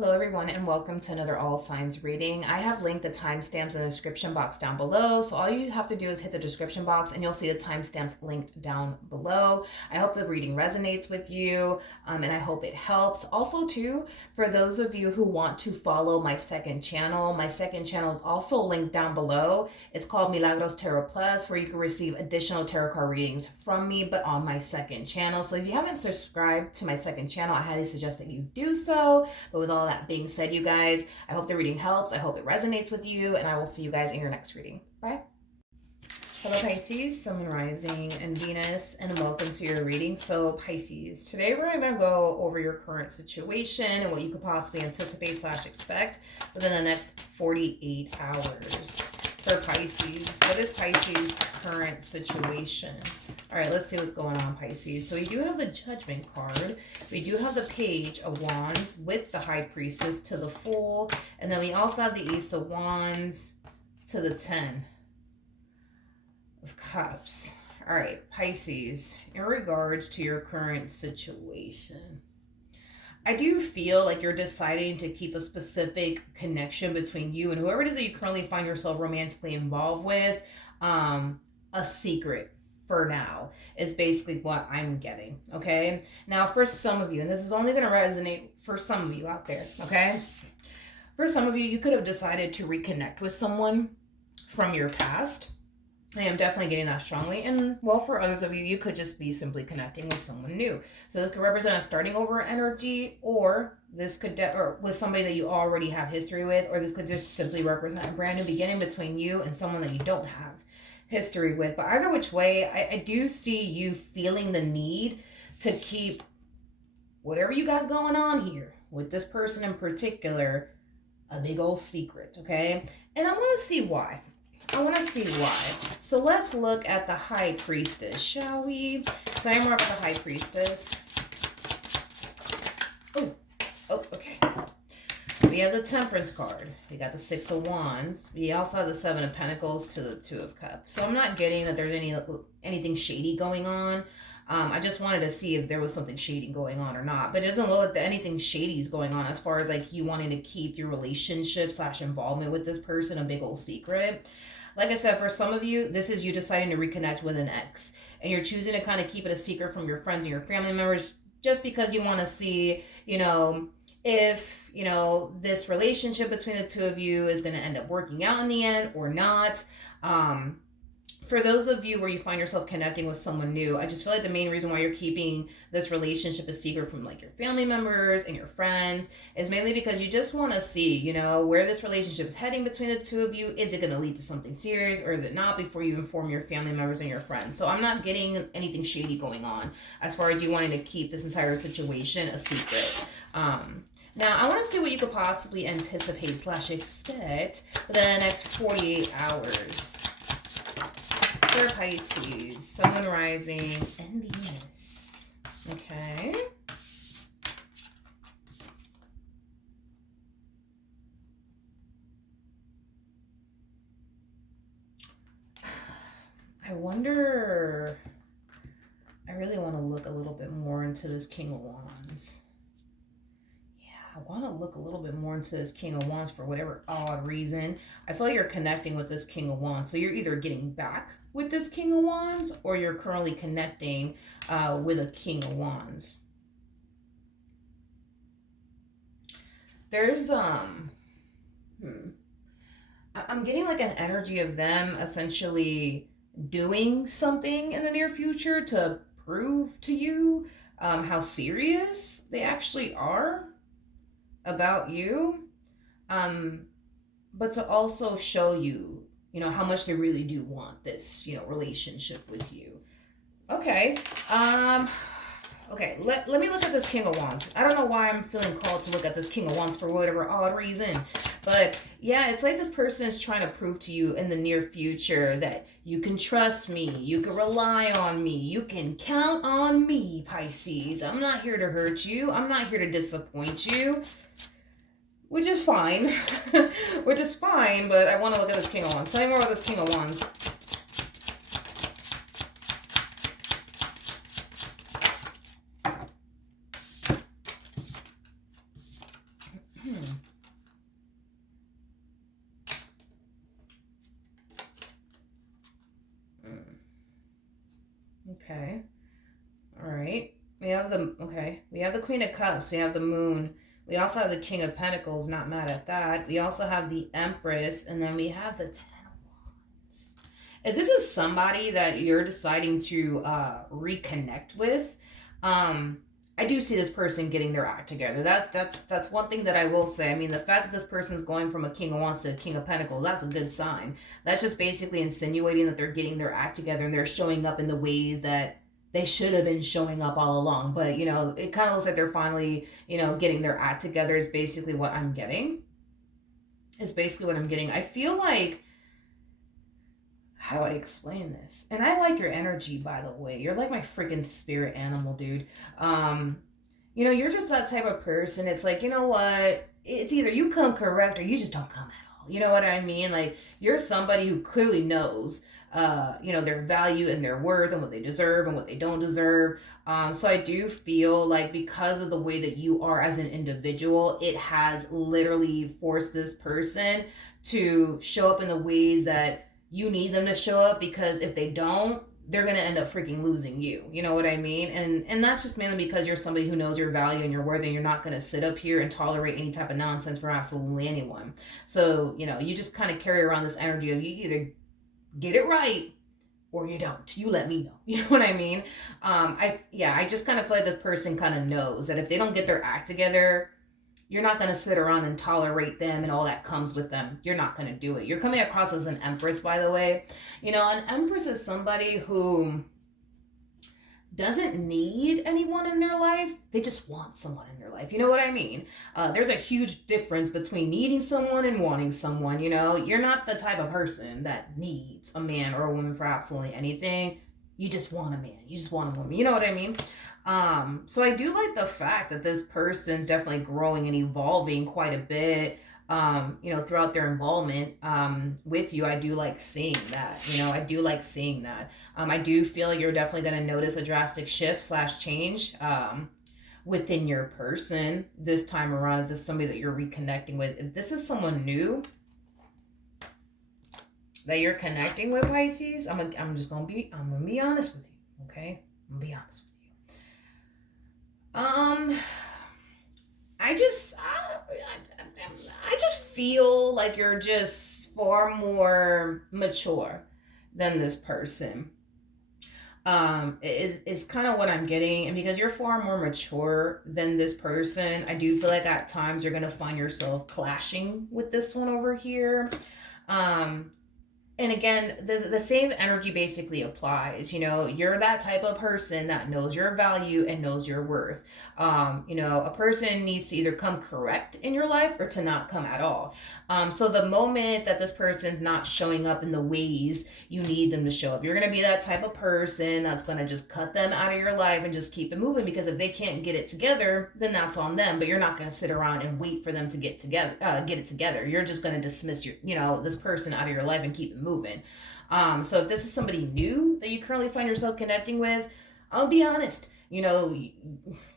Hello everyone and welcome to another all signs reading. I have linked the timestamps in the description box down below. So all you have to do is hit the description box and you'll see the timestamps linked down below. I hope the reading resonates with you and I hope it helps. Also too, for those of you who want to follow my second channel is also linked down below. It's called Milagros Tarot Plus, where you can receive additional tarot card readings from me, but on my second channel. So if you haven't subscribed to my second channel, I highly suggest that you do so. But with all that being said, you guys, I hope the reading helps. I hope it resonates with you, and I will see you guys in your next reading. Bye. Hello Pisces, Sun, Rising, and Venus, and welcome to your reading. So Pisces, today we're going to go over your current situation and what you could possibly anticipate / expect within the next 48 hours. For Pisces, what is Pisces' current situation? All right, let's see what's going on, Pisces. So we do have the Judgment card. We do have the Page of Wands with the High Priestess to the Fool. And then we also have the Ace of Wands to the 10 of Cups. All right, Pisces, in regards to your current situation, I do feel like you're deciding to keep a specific connection between you and whoever it is that you currently find yourself romantically involved with, a secret for now, is basically what I'm getting, okay? Now, for some of you, and this is only going to resonate for some of you out there, okay? For some of you, you could have decided to reconnect with someone from your past. I am definitely getting that strongly. And, well, for others of you, you could just be simply connecting with someone new. So this could represent a starting over energy, or this could, or with somebody that you already have history with, or this could just simply represent a brand new beginning between you and someone that you don't have history with. But either which way, I do see you feeling the need to keep whatever you got going on here with this person in particular a big old secret, okay? And I want to see why. So let's look at the High Priestess, shall we? Tell me more about the High Priestess. Oh, okay. We have the Temperance card. We got the Six of Wands. We also have the Seven of Pentacles to the Two of Cups. So I'm not getting that there's anything shady going on. I just wanted to see if there was something shady going on or not. But it doesn't look like anything shady is going on as far as like you wanting to keep your relationship / involvement with this person a big old secret. Like I said, for some of you, this is you deciding to reconnect with an ex. And you're choosing to kind of keep it a secret from your friends and your family members just because you want to see, if, this relationship between the two of you is going to end up working out in the end or not. For those of you where you find yourself connecting with someone new, I just feel like the main reason why you're keeping this relationship a secret from like your family members and your friends is mainly because you just want to see, where this relationship is heading between the two of you. Is it going to lead to something serious or is it not, before you inform your family members and your friends? So I'm not getting anything shady going on as far as you wanting to keep this entire situation a secret. Now, I want to see what you could possibly anticipate / expect within the next 48 hours. For Pisces, Sun, Rising, and Venus. Okay. I wonder, I really want to look a little bit more into this King of Wands. I want to look a little bit more into this King of Wands for whatever odd reason. I feel like you're connecting with this King of Wands. So you're either getting back with this King of Wands or you're currently connecting with a King of Wands. There's, I'm getting like an energy of them essentially doing something in the near future to prove to you how serious they actually are about you, but to also show you, how much they really do want this, relationship with you. Okay. Okay, let me look at this King of Wands. I don't know why I'm feeling called to look at this King of Wands for whatever odd reason. But yeah, it's like this person is trying to prove to you in the near future that you can trust me, you can rely on me, you can count on me, Pisces. I'm not here to hurt you. I'm not here to disappoint you. Which is fine. But I want to look at this King of Wands. Tell me more about this King of Wands. have the, okay, we have the Queen of Cups, we have the Moon. We also have the King of Pentacles, not mad at that. We also have the Empress, and then we have the Ten of Wands. If this is somebody that you're deciding to reconnect with, I do see this person getting their act together. That's one thing that I will say. I mean, the fact that this person's going from a King of Wands to a King of Pentacles, that's a good sign. That's just basically insinuating that they're getting their act together and they're showing up in the ways that they should have been showing up all along. But, you know, it kind of looks like they're finally, you know, getting their act together is basically what I'm getting. I feel like, how do I explain this? And I like your energy, by the way. You're like my freaking spirit animal, dude. You know, you're just that type of person. It's like, you know what? It's either you come correct or you just don't come at all. You know what I mean? Like, you're somebody who clearly knows, you know, their value and their worth and what they deserve and what they don't deserve. So I do feel like because of the way that you are as an individual, it has literally forced this person to show up in the ways that you need them to show up, because if they don't, they're going to end up freaking losing you. You know what I mean? And that's just mainly because you're somebody who knows your value and your worth, and you're not going to sit up here and tolerate any type of nonsense from absolutely anyone. So, you know, you just kind of carry around this energy of you either get it right or you don't. You let me know. You know what I mean? I just kind of feel like this person kind of knows that if they don't get their act together, you're not going to sit around and tolerate them and all that comes with them. You're not going to do it. You're coming across as an Empress, by the way. You know, an Empress is somebody who doesn't need anyone in their life. They just want someone in their life. You know what I mean? There's a huge difference between needing someone and wanting someone. You know, you're not the type of person that needs a man or a woman for absolutely anything. You just want a man. You just want a woman. You know what I mean? So I do like the fact that this person's definitely growing and evolving quite a bit, you know, throughout their involvement, with you. I do like seeing that, you know, I do like seeing that. I do feel you're definitely going to notice a drastic shift / change, within your person this time around. If this is somebody that you're reconnecting with, if this is someone new that you're connecting with, Pisces, I'm gonna be honest with you. Okay. I'm gonna be honest with you. I just feel like you're just far more mature than this person. Is kind of what I'm getting. And because you're far more mature than this person, I do feel like at times you're gonna find yourself clashing with this one over here. And again, the same energy basically applies. You know, you're that type of person that knows your value and knows your worth. You know, a person needs to either come correct in your life or to not come at all. So the moment that this person's not showing up in the ways you need them to show up, you're going to be that type of person that's going to just cut them out of your life and just keep it moving, because if they can't get it together, then that's on them. But you're not going to sit around and wait for them to get it together. You're just going to dismiss this person out of your life and keep it moving. So if this is somebody new that you currently find yourself connecting with, I'll be honest, you know,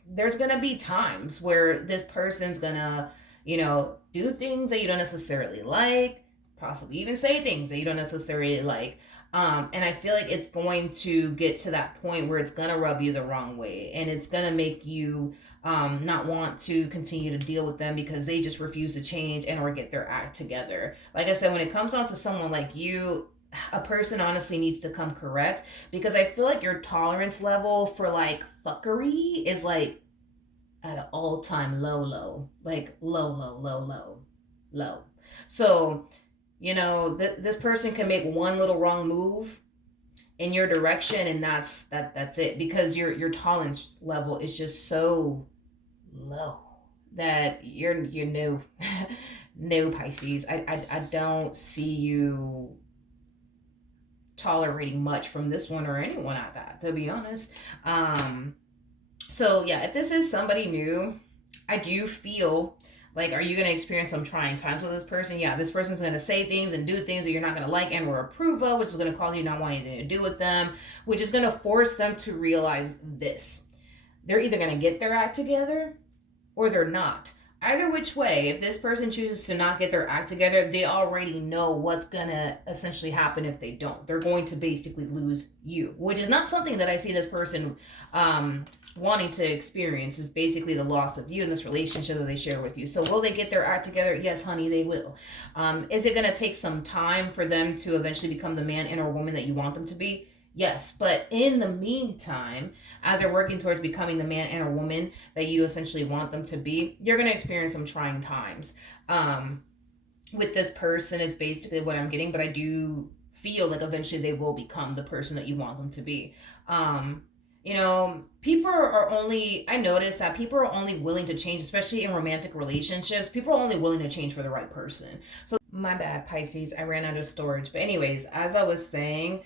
there's going to be times where this person's going to, you know, do things that you don't necessarily like, possibly even say things that you don't necessarily like. And I feel like it's going to get to that point where it's going to rub you the wrong way, and it's going to make you not want to continue to deal with them because they just refuse to change and or get their act together. Like I said, when it comes down to someone like you, a person honestly needs to come correct, because I feel like your tolerance level for like fuckery is like at an all-time low, like low. So, you know, this person can make one little wrong move in your direction, and that's it, because your tolerance level is just so low that you're no Pisces. I don't see you tolerating much from this one or anyone at that, to be honest. So yeah, if this is somebody new, I do feel like, are you going to experience some trying times with this person? Yeah, this person's going to say things and do things that you're not going to like and or approve of, which is going to cause you not want anything to do with them, which is going to force them to realize this. They're either going to get their act together or they're not. Either which way, if this person chooses to not get their act together, they already know what's going to essentially happen if they don't. They're going to basically lose you, which is not something that I see this person wanting to experience is basically the loss of you in this relationship that they share with you. So will they get their act together? Yes, honey, they will. Is it going to take some time for them to eventually become the man and or woman that you want them to be? Yes, but in the meantime, as they're working towards becoming the man and or woman that you essentially want them to be, you're going to experience some trying times. With this person is basically what I'm getting, but I do feel like eventually they will become the person that you want them to be. You know, people are only, I noticed that people are only willing to change, especially in romantic relationships. People are only willing to change for the right person. So, my bad, Pisces, I ran out of storage. But, anyways, as I was saying,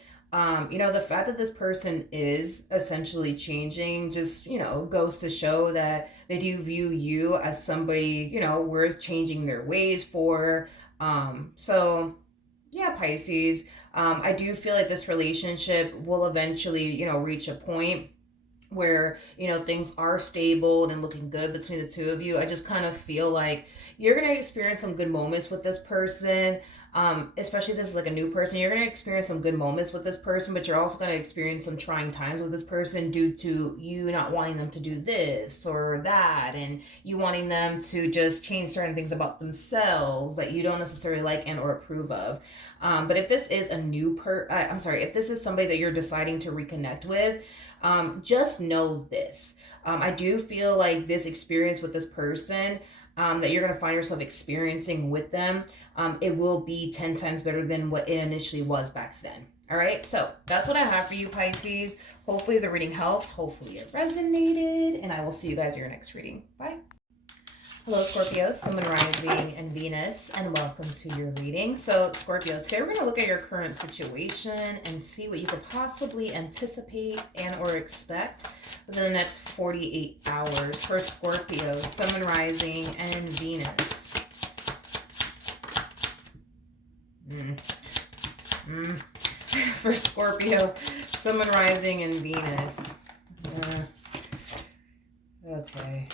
you know, the fact that this person is essentially changing just, you know, goes to show that they do view you as somebody, you know, worth changing their ways for. So, yeah, Pisces, I do feel like this relationship will eventually, you know, reach a point where, you know, things are stable and looking good between the two of you. I just kind of feel like you're going to experience some good moments with this person. Especially if this is like a new person, you're going to experience some good moments with this person, but you're also going to experience some trying times with this person due to you not wanting them to do this or that, and you wanting them to just change certain things about themselves that you don't necessarily like and or approve of. But if this is a new if this is somebody that you're deciding to reconnect with, just know this. I do feel like this experience with this person that you're going to find yourself experiencing with them, it will be 10 times better than what it initially was back then. All right, so that's what I have for you, Pisces. Hopefully the reading helped. Hopefully it resonated, and I will see you guys in your next reading. Bye. Hello, Scorpio, Sun, Rising, and Venus, and welcome to your reading. So, Scorpio, today we're going to look at your current situation and see what you could possibly anticipate and or expect within the next 48 hours for Scorpio, Sun, Rising, and Venus. For Scorpio, Sun, Rising, and Venus. Okay.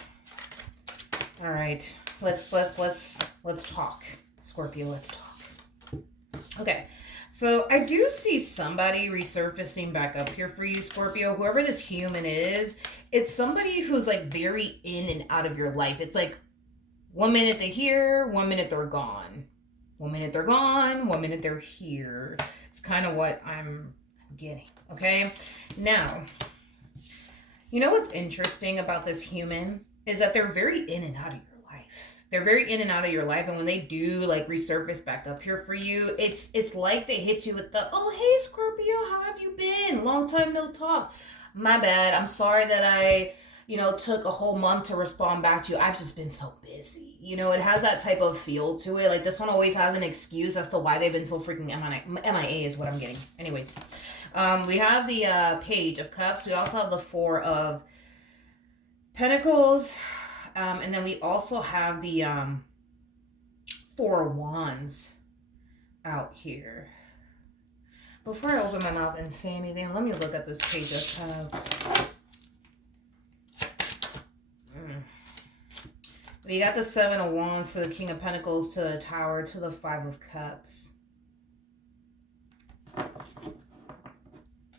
All right, let's talk, Scorpio. Let's talk. Okay, so I do see somebody resurfacing back up here for you, Scorpio. Whoever this human is, it's somebody who's like very in and out of your life. It's like 1 minute they're here, 1 minute they're gone. 1 minute they're gone, 1 minute they're here. It's kind of what I'm getting, okay? Now, you know what's interesting about this human is that they're very in and out of your life. They're very in and out of your life, and when they do like resurface back up here for you, it's like they hit you with the, oh, hey, Scorpio, how have you been? Long time no talk. My bad. I'm sorry that I, you know, took a whole month to respond back to you. I've just been so busy. You know, it has that type of feel to it. Like this one always has an excuse as to why they've been so freaking MIA is what I'm getting. Anyways, we have the Page of Cups. We also have the Four of Pentacles, and then we also have the Four of Wands out here. Before I open my mouth and say anything, let me look at this Page of Cups. We got the Seven of Wands to the King of Pentacles to the Tower to the Five of Cups.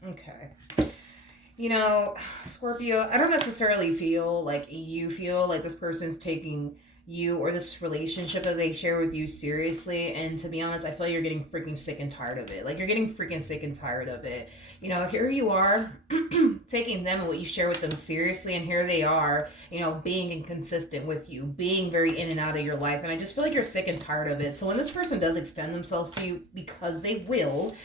Okay. You know, Scorpio, I don't necessarily feel like you feel like this person's taking you or this relationship that they share with you seriously. And to be honest, I feel like you're getting freaking sick and tired of it. Like you're getting freaking sick and tired of it. You know, here you are taking them and what you share with them seriously. And here they are, you know, being inconsistent with you, being very in and out of your life. And I just feel like you're sick and tired of it. So when this person does extend themselves to you, because they will,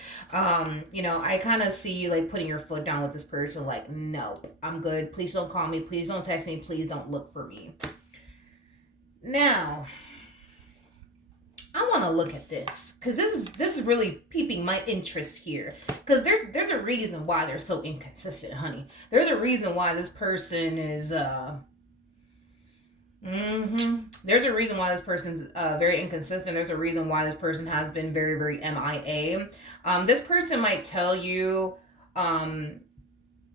you know, I kind of see you like putting your foot down with this person. Like, no, I'm good. Please don't call me. Please don't text me. Please don't look for me. Now, I want to look at this because this is really piquing my interest here. Because there's a reason why they're so inconsistent, honey. There's a reason why this person is There's a reason why this person's very inconsistent. There's a reason why this person has been very, very MIA. This person might tell you.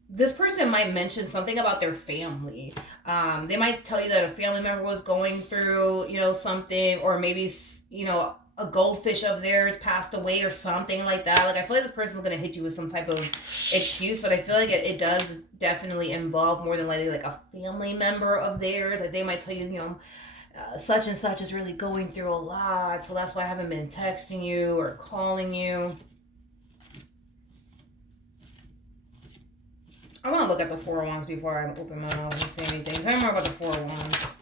This person might mention something about their family. They might tell you that a family member was going through, you know, something, or maybe, you know, a goldfish of theirs passed away or something like that. Like, I feel like this person's going to hit you with some type of excuse, but I feel like it does definitely involve more than likely like a family member of theirs. Like, they might tell you, you know, such and such is really going through a lot, so that's why I haven't been texting you or calling you. I want to look at the Four of Wands before I open my mouth and say anything. Tell me more about the Four of Wands.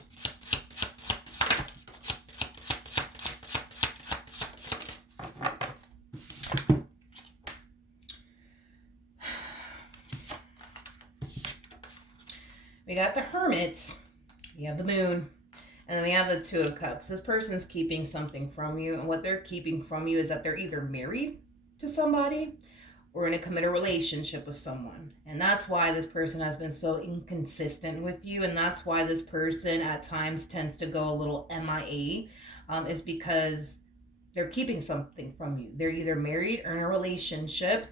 We got the Hermit. We have the Moon. And then we have the Two of Cups. This person's keeping something from you. And what they're keeping from you is that they're either married to somebody or in a committed relationship with someone. And that's why this person has been so inconsistent with you. And that's why this person at times tends to go a little MIA, is because they're keeping something from you. They're either married or in a relationship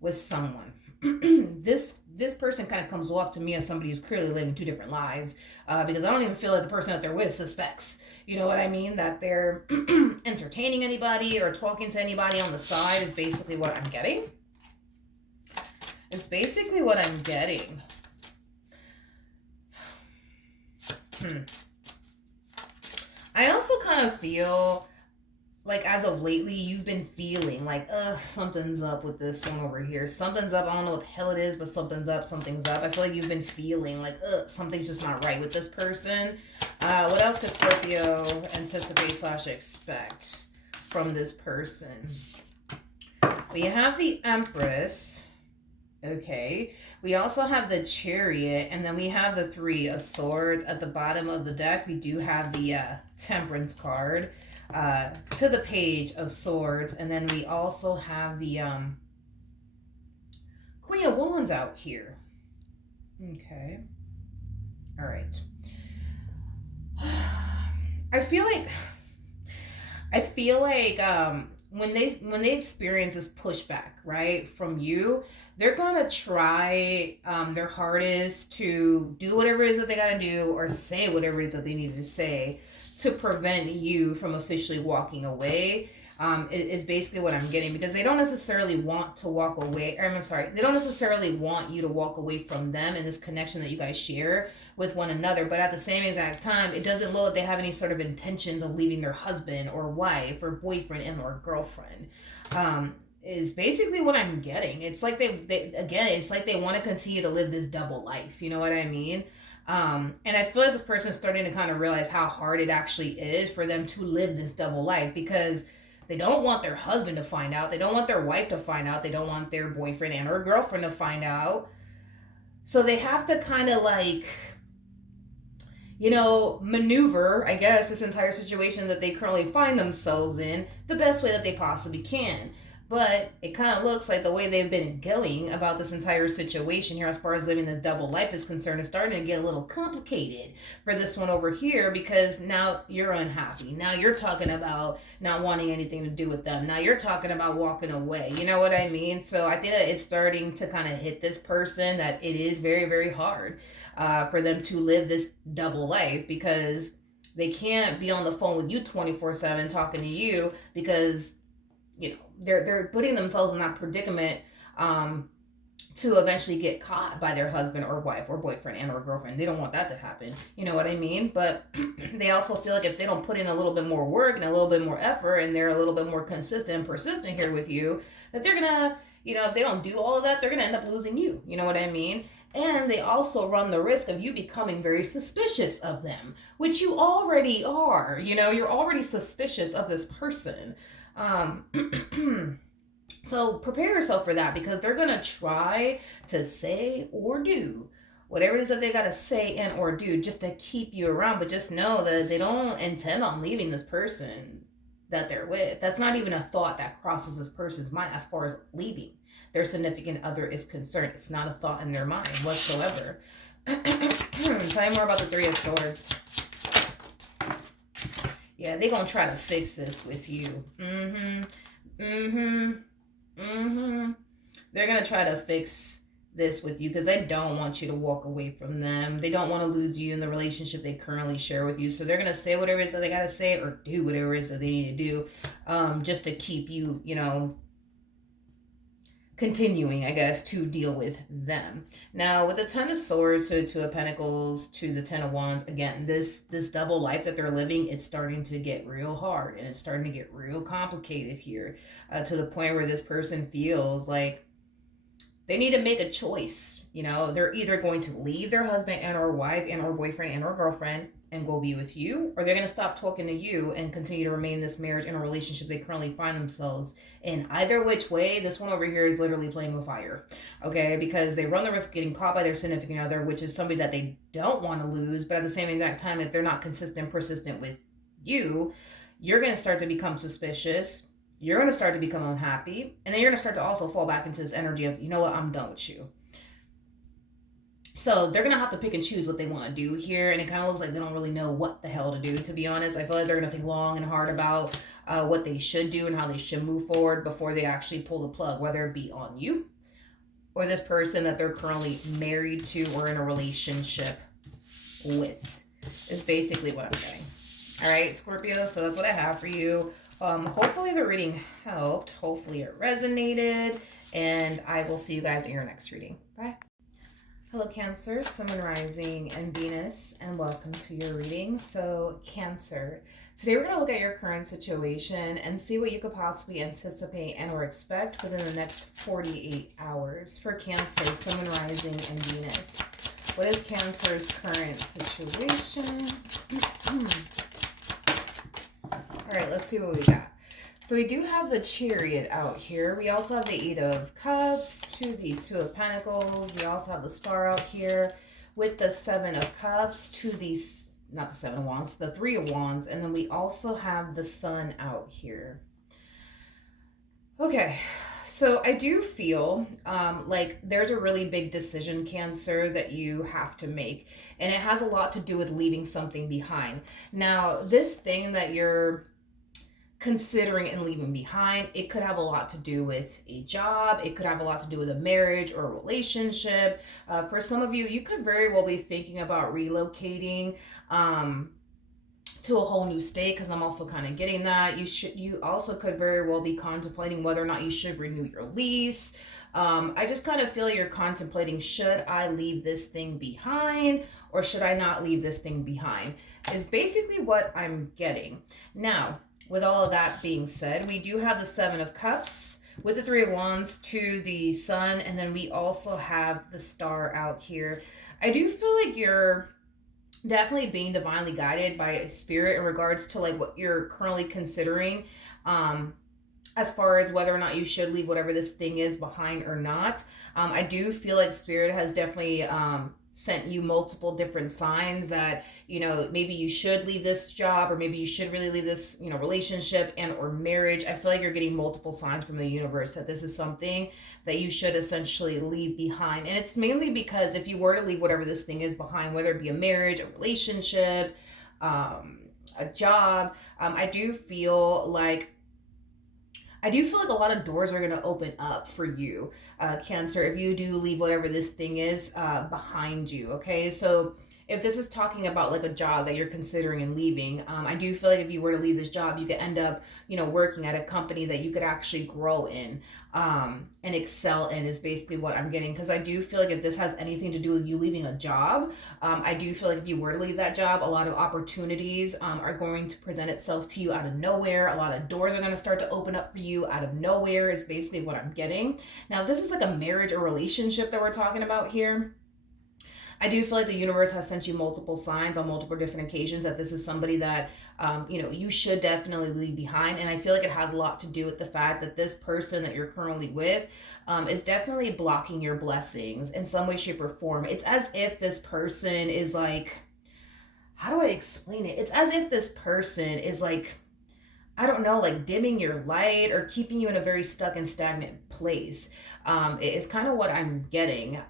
with someone. This person kind of comes off to me as somebody who's clearly living two different lives, because I don't even feel like the person that they're with suspects, you know what I mean, that they're entertaining anybody or talking to anybody on the side is basically what I'm getting. It's basically what I'm getting. I also kind of feel like as of lately, you've been feeling like, something's up with this one over here. Something's up. I don't know what the hell it is, but something's up. Something's up. I feel like you've been feeling like, something's just not right with this person. What else could Scorpio anticipate / expect from this person? We have the Empress. Okay. We also have the Chariot, and then we have the Three of Swords. At the bottom of the deck, we do have the Temperance card. To the Page of Swords, and then we also have the Queen of Wands out here. Okay. All right. I feel like when they experience this pushback, right, from you, they're gonna try their hardest to do whatever it is that they gotta do or say whatever it is that they need to say to prevent you from officially walking away, is basically what I'm getting, because they don't necessarily want to walk away, or I'm sorry, they don't necessarily want you to walk away from them and this connection that you guys share with one another, but at the same exact time, it doesn't look like they have any sort of intentions of leaving their husband or wife or boyfriend and or girlfriend, is basically what I'm getting. It's like it's like they want to continue to live this double life, you know what I mean? And I feel like this person is starting to kind of realize how hard it actually is for them to live this double life, because they don't want their husband to find out. They don't want their wife to find out. They don't want their boyfriend and or girlfriend to find out. So they have to kind of like, you know, maneuver, I guess, this entire situation that they currently find themselves in the best way that they possibly can. But it kind of looks like the way they've been going about this entire situation here as far as living this double life is concerned is starting to get a little complicated for this one over here, because now you're unhappy. Now you're talking about not wanting anything to do with them. Now you're talking about walking away. You know what I mean? So I think that it's starting to kind of hit this person that it is very, very hard for them to live this double life, because they can't be on the phone with you 24/7 talking to you, because you know they're putting themselves in that predicament to eventually get caught by their husband or wife or boyfriend and or girlfriend. They don't want that to happen, you know what I mean? But they also feel like if they don't put in a little bit more work and a little bit more effort, and they're a little bit more consistent and persistent here with you, that they're gonna, you know, if they don't do all of that, they're gonna end up losing you, you know what I mean? And they also run the risk of you becoming very suspicious of them, which you already are. You know, you're already suspicious of this person. So prepare yourself for that, because they're gonna try to say or do whatever it is that they gotta say and or do just to keep you around. But just know that they don't intend on leaving this person that they're with. That's not even a thought that crosses this person's mind as far as leaving their significant other is concerned. It's not a thought in their mind whatsoever. Tell me more about the Three of Swords. Yeah, they're gonna try to fix this with you. They're gonna try to fix this with you because they don't want you to walk away from them. They don't want to lose you in the relationship they currently share with you. So they're going to say whatever it is that they got to say or do whatever it is that they need to do just to keep you, you know, continuing, I guess, to deal with them. Now, with the Ten of Swords to Two of Pentacles to the Ten of Wands, again, this double life that they're living, it's starting to get real hard and it's starting to get real complicated here to the point where this person feels like they need to make a choice. You know, they're either going to leave their husband and or wife and or boyfriend and or girlfriend and go be with you, or they're going to stop talking to you and continue to remain in this marriage and a relationship they currently find themselves in. Either which way, this one over here is literally playing with fire, okay? Because they run the risk of getting caught by their significant other, which is somebody that they don't want to lose, but at the same exact time, if they're not consistent, persistent with you, you're going to start to become suspicious. You're going to start to become unhappy, and then you're going to start to also fall back into this energy of, you know what, I'm done with you. So they're going to have to pick and choose what they want to do here. And it kind of looks like they don't really know what the hell to do, to be honest. I feel like they're going to think long and hard about what they should do and how they should move forward before they actually pull the plug, whether it be on you or this person that they're currently married to or in a relationship with, is basically what I'm getting. All right, Scorpio. So that's what I have for you. Hopefully the reading helped. Hopefully it resonated. And I will see you guys in your next reading. Bye. Hello, Cancer, Sun, Moon, Rising, and Venus, and welcome to your reading. So, Cancer, today we're going to look at your current situation and see what you could possibly anticipate and or expect within the next 48 hours. For Cancer, Sun, Moon, Rising, and Venus, what is Cancer's current situation? All right, let's see what we got. So we do have the Chariot out here. We also have the Eight of Cups to the Two of Pentacles. We also have the Star out here with the Seven of Cups to the, not the Seven of Wands, the Three of Wands. And then we also have the Sun out here. Okay, so I do feel like there's a really big decision, Cancer, that you have to make. And it has a lot to do with leaving something behind. Now, this thing that you're considering and leaving behind, it could have a lot to do with a job. It could have a lot to do with a marriage or a relationship. For some of you, you could very well be thinking about relocating to a whole new state, because I'm also kind of getting that. You also could very well be contemplating whether or not you should renew your lease. I just kind of feel you're contemplating, should I leave this thing behind or should I not leave this thing behind, is basically what I'm getting. Now, with all of that being said, we do have the Seven of Cups with the Three of Wands to the Sun, and then we also have the Star out here. I do feel like you're definitely being divinely guided by Spirit in regards to like what you're currently considering, as far as whether or not you should leave whatever this thing is behind or not. I do feel like Spirit has definitely sent you multiple different signs that, you know, maybe you should leave this job, or maybe you should really leave this, you know, relationship and or marriage. I feel like you're getting multiple signs from the universe that this is something that you should essentially leave behind. And it's mainly because if you were to leave whatever this thing is behind, whether it be a marriage, a relationship, a job, I do feel like a lot of doors are going to open up for you, Cancer, if you do leave whatever this thing is behind you, okay? So if this is talking about like a job that you're considering and leaving, I do feel like if you were to leave this job, you could end up, you know, working at a company that you could actually grow in and excel in, is basically what I'm getting. Because I do feel like if this has anything to do with you leaving a job, I do feel like if you were to leave that job, a lot of opportunities are going to present itself to you out of nowhere. A lot of doors are going to start to open up for you out of nowhere, is basically what I'm getting. Now, if this is like a marriage or relationship that we're talking about here, I do feel like the universe has sent you multiple signs on multiple different occasions that this is somebody that, you know, you should definitely leave behind. And I feel like it has a lot to do with the fact that this person that you're currently with is definitely blocking your blessings in some way, shape, or form. It's as if this person is like, how do I explain it? It's as if this person is like, I don't know, like dimming your light or keeping you in a very stuck and stagnant place. It is kind of what I'm getting.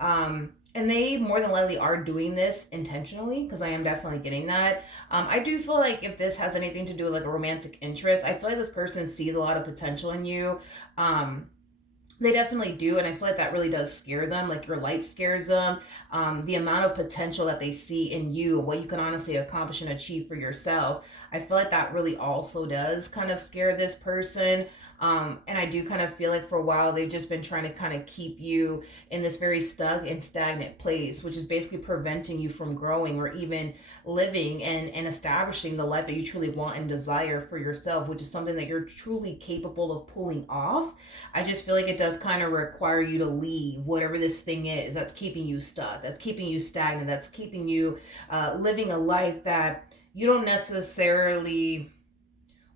And they more than likely are doing this intentionally, because I am definitely getting that. I do feel like if this has anything to do with like a romantic interest, I feel like this person sees a lot of potential in you. They definitely do, and I feel like that really does scare them. Like your light scares them. The amount of potential that they see in you, what you can honestly accomplish and achieve for yourself. I feel like that really also does kind of scare this person. And I do kind of feel like for a while they've just been trying to kind of keep you in this very stuck and stagnant place, which is basically preventing you from growing or even living and establishing the life that you truly want and desire for yourself, which is something that you're truly capable of pulling off. I just feel like it does kind of require you to leave whatever this thing is that's keeping you stuck, that's keeping you stagnant, that's keeping you living a life that you don't necessarily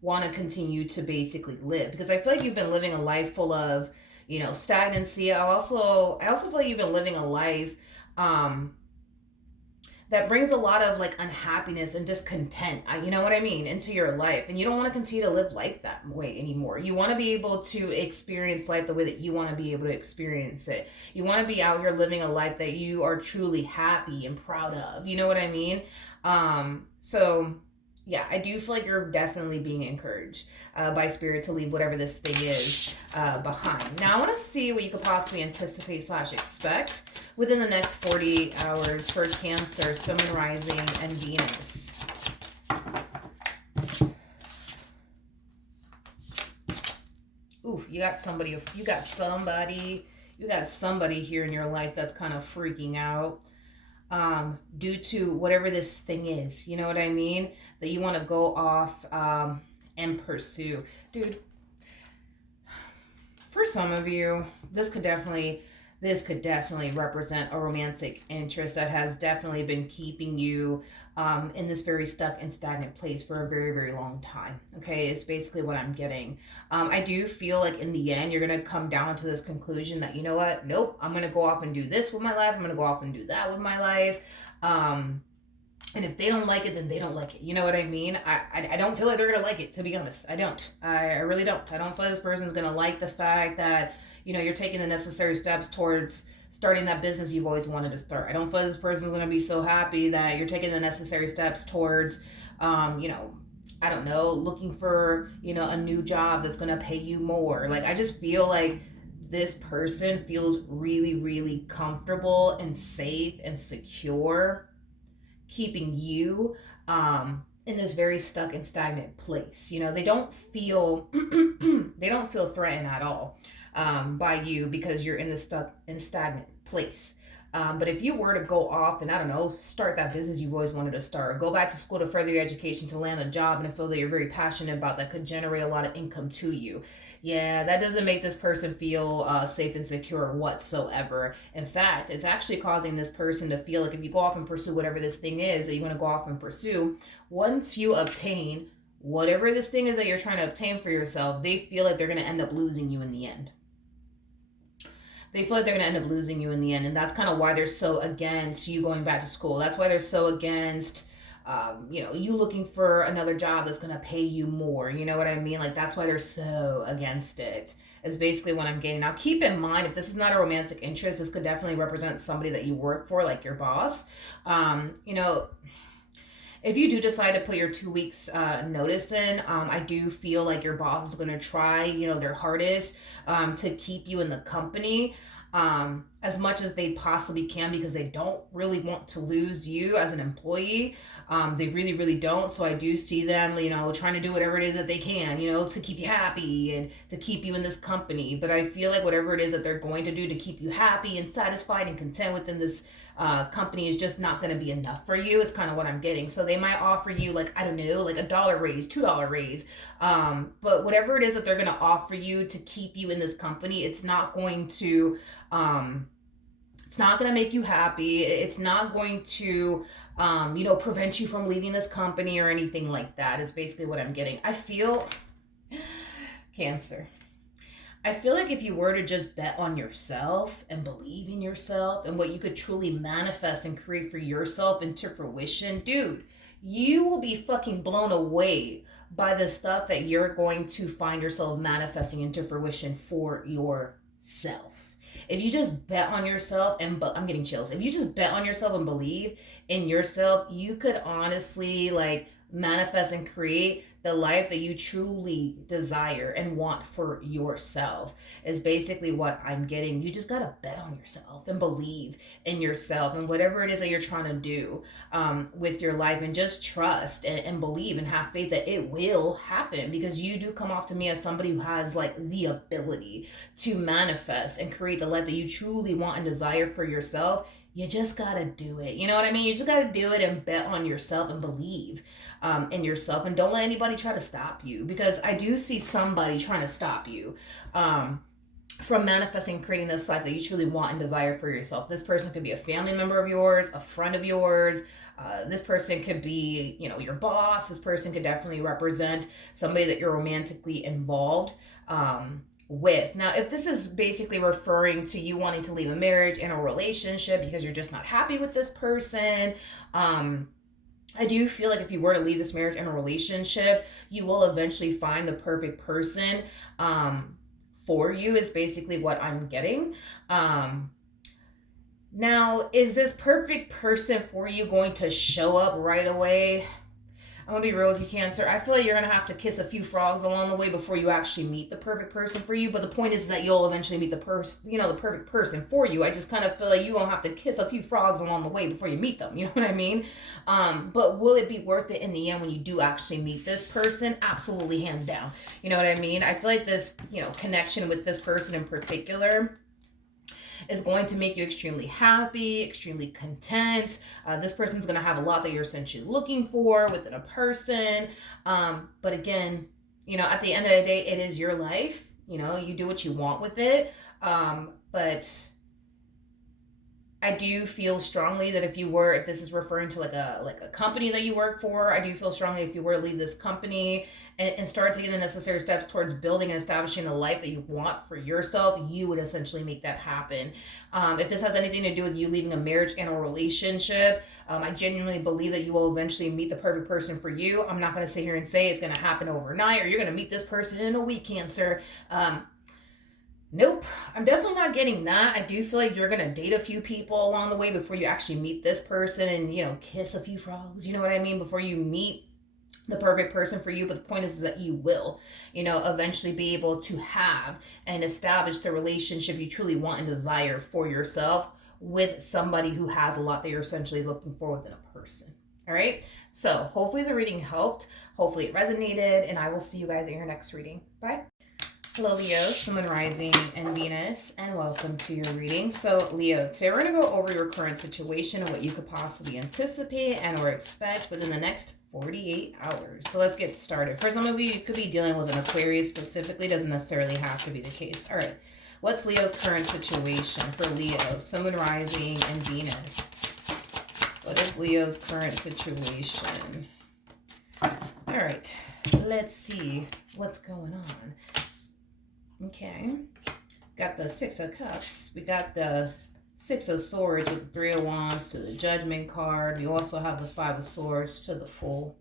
want to continue to basically live. Because I feel like you've been living a life full of, stagnancy. I also feel like you've been living a life um, that brings a lot of like unhappiness and discontent, you know what I mean, into your life. And you don't want to continue to live life that way anymore. You want to be able to experience life the way that you want to be able to experience it. You want to be out here living a life that you are truly happy and proud of. You know what I mean? So yeah, I do feel like you're definitely being encouraged by spirit to leave whatever this thing is behind. Now, I want to see what you could possibly anticipate / expect within the next 48 hours for Cancer, Sun, Rising, and Venus. Ooh, you got somebody here in your life that's kind of freaking out due to whatever this thing is, you know what I mean, that you want to go off and pursue. Dude, for some of you, this could definitely represent a romantic interest that has definitely been keeping you in this very stuck and stagnant place for a very, very long time. Okay, it's basically what I'm getting. I do feel like in the end, you're going to come down to this conclusion that, you know what, nope, I'm going to go off and do this with my life. I'm going to go off and do that with my life. And if they don't like it, then they don't like it. You know what I mean? I don't feel like they're going to like it, to be honest. I don't. I really don't. I don't feel like this person's going to like the fact that, you're taking the necessary steps towards starting that business you've always wanted to start. I don't feel like this person's going to be so happy that you're taking the necessary steps towards, I don't know, looking for, a new job that's going to pay you more. Like, I just feel like this person feels really, really comfortable and safe and secure keeping you in this very stuck and stagnant place. They don't feel threatened at all by you because you're in this stuck and stagnant place. But if you were to go off and, I don't know, start that business you've always wanted to start, or go back to school to further your education to land a job and a field that you're very passionate about that could generate a lot of income to you, yeah, that doesn't make this person feel safe and secure whatsoever. In fact, it's actually causing this person to feel like if you go off and pursue whatever this thing is that you want to go off and pursue, once you obtain whatever this thing is that you're trying to obtain for yourself, they feel like they're going to end up losing you in the end. They feel like they're going to end up losing you in the end. And that's kind of why they're so against you going back to school. That's why they're so against, you looking for another job that's going to pay you more. You know what I mean? Like, that's why they're so against it, is basically what I'm getting. Now, keep in mind, if this is not a romantic interest, this could definitely represent somebody that you work for, like your boss. If you do decide to put your 2 weeks notice in, I do feel like your boss is going to try, their hardest to keep you in the company as much as they possibly can, because they don't really want to lose you as an employee. They really, really don't. So I do see them, trying to do whatever it is that they can, to keep you happy and to keep you in this company. But I feel like whatever it is that they're going to do to keep you happy and satisfied and content within this company is just not going to be enough for you. It's kind of what I'm getting. So they might offer you, like, I don't know, like $1 raise, $2 raise. But whatever it is that they're going to offer you to keep you in this company, it's not going to, it's not going to make you happy. It's not going to, prevent you from leaving this company or anything like that, is basically what I'm getting. I feel, Cancer, I feel like if you were to just bet on yourself and believe in yourself and what you could truly manifest and create for yourself into fruition, dude, you will be fucking blown away by the stuff that you're going to find yourself manifesting into fruition for yourself. If you just bet on yourself I'm getting chills. If you just bet on yourself and believe in yourself, you could honestly, like, manifest and create the life that you truly desire and want for yourself, is basically what I'm getting. You just gotta bet on yourself and believe in yourself and whatever it is that you're trying to do with your life, and just trust and believe and have faith that it will happen, because you do come off to me as somebody who has like the ability to manifest and create the life that you truly want and desire for yourself. You just gotta do it. You know what I mean? You just gotta do it and bet on yourself and believe in yourself, and don't let anybody try to stop you, because I do see somebody trying to stop you from manifesting, creating this life that you truly want and desire for yourself. This person could be a family member of yours, a friend of yours. This person could be, you know, your boss. This person could definitely represent somebody that you're romantically involved with. Now, if this is basically referring to you wanting to leave a marriage and a relationship because you're just not happy with this person, I do feel like if you were to leave this marriage and a relationship, you will eventually find the perfect person for you, is basically what I'm getting. Now, is this perfect person for you going to show up right away? I'm gonna be real with you, Cancer. I feel like you're gonna have to kiss a few frogs along the way before you actually meet the perfect person for you. But the point is that you'll eventually meet the perfect person for you. I just kind of feel like you gonna have to kiss a few frogs along the way before you meet them. You know what I mean? But will it be worth it in the end when you do actually meet this person? Absolutely, hands down. You know what I mean? I feel like this, connection with this person in particular is going to make you extremely happy, extremely content. This person's going to have a lot that you're essentially looking for within a person. But again, at the end of the day, it is your life. You do what you want with it. But I do feel strongly that if this is referring to like a company that you work for, I do feel strongly if you were to leave this company and start taking the necessary steps towards building and establishing the life that you want for yourself, you would essentially make that happen. If this has anything to do with you leaving a marriage and a relationship, I genuinely believe that you will eventually meet the perfect person for you. I'm not going to sit here and say it's going to happen overnight or you're going to meet this person in a week, Cancer. Nope, I'm definitely not getting that. I do feel like you're going to date a few people along the way before you actually meet this person and, kiss a few frogs, you know what I mean, before you meet the perfect person for you. But the point is that you will, eventually be able to have and establish the relationship you truly want and desire for yourself with somebody who has a lot that you're essentially looking for within a person. All right. So hopefully the reading helped. Hopefully it resonated, and I will see you guys in your next reading. Bye. Hello, Leo, Sun, Moon, Rising, and Venus, and welcome to your reading. So, Leo, today we're going to go over your current situation and what you could possibly anticipate and or expect within the next 48 hours. So let's get started. For some of you, you could be dealing with an Aquarius specifically. Doesn't necessarily have to be the case. All right. What's Leo's current situation for Leo, Sun, Moon, Rising, and Venus? What is Leo's current situation? All right. Let's see what's going on. Okay, got the Six of Cups. We got the Six of Swords with the Three of Wands to the Judgment card. We also have the Five of Swords to the Fool.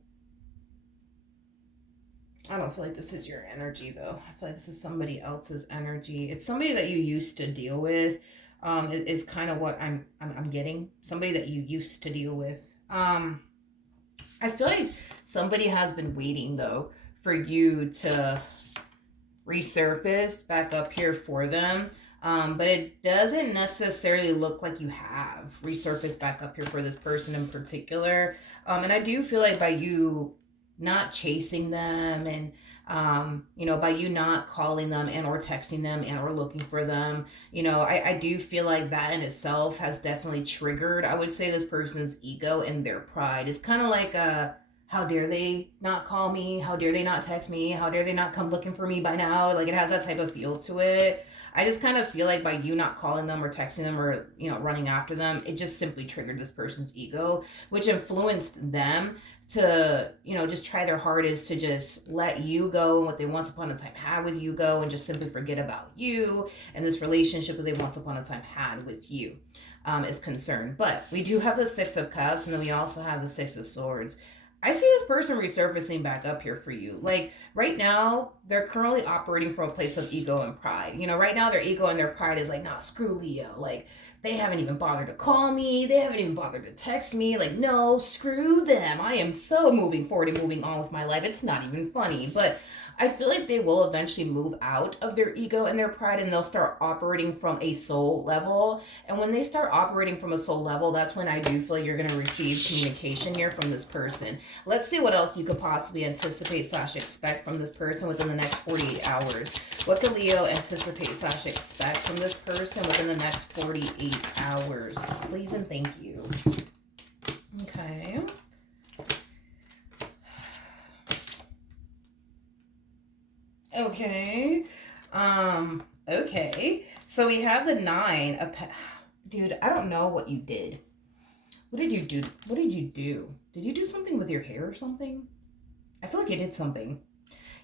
I don't feel like this is your energy, though. I feel like this is somebody else's energy. It's somebody that you used to deal with. Is kind of what I'm getting. Somebody that you used to deal with. I feel like somebody has been waiting, though, for you to resurface back up here for them, but it doesn't necessarily look like you have resurfaced back up here for this person in particular, and I do feel like by you not chasing them and by you not calling them and or texting them and or looking for them, I do feel like that in itself has definitely triggered, I would say, this person's ego and their pride. It's kind of like how dare they not call me? How dare they not text me? How dare they not come looking for me by now? Like, it has that type of feel to it. I just kind of feel like by you not calling them or texting them or, running after them, it just simply triggered this person's ego, which influenced them to, just try their hardest to just let you go and what they once upon a time had with you go and just simply forget about you and this relationship that they once upon a time had with you is concerned. But we do have the Six of Cups, and then we also have the Six of Swords. I see this person resurfacing back up here for you. Like, right now, they're currently operating from a place of ego and pride. Right now, their ego and their pride is like, nah, screw Leo. Like, they haven't even bothered to call me. They haven't even bothered to text me. Like, no, screw them. I am so moving forward and moving on with my life. It's not even funny. But I feel like they will eventually move out of their ego and their pride, and they'll start operating from a soul level. And when they start operating from a soul level, that's when I do feel like you're going to receive communication here from this person. Let's see what else you could possibly anticipate / expect from this person within the next 48 hours. What can Leo anticipate / expect from this person within the next 48 hours? Please and thank you. Okay. Okay. Okay. So we have the 9 of dude, I don't know what you did. What did you do? What did you do? Did you do something with your hair or something? I feel like you did something.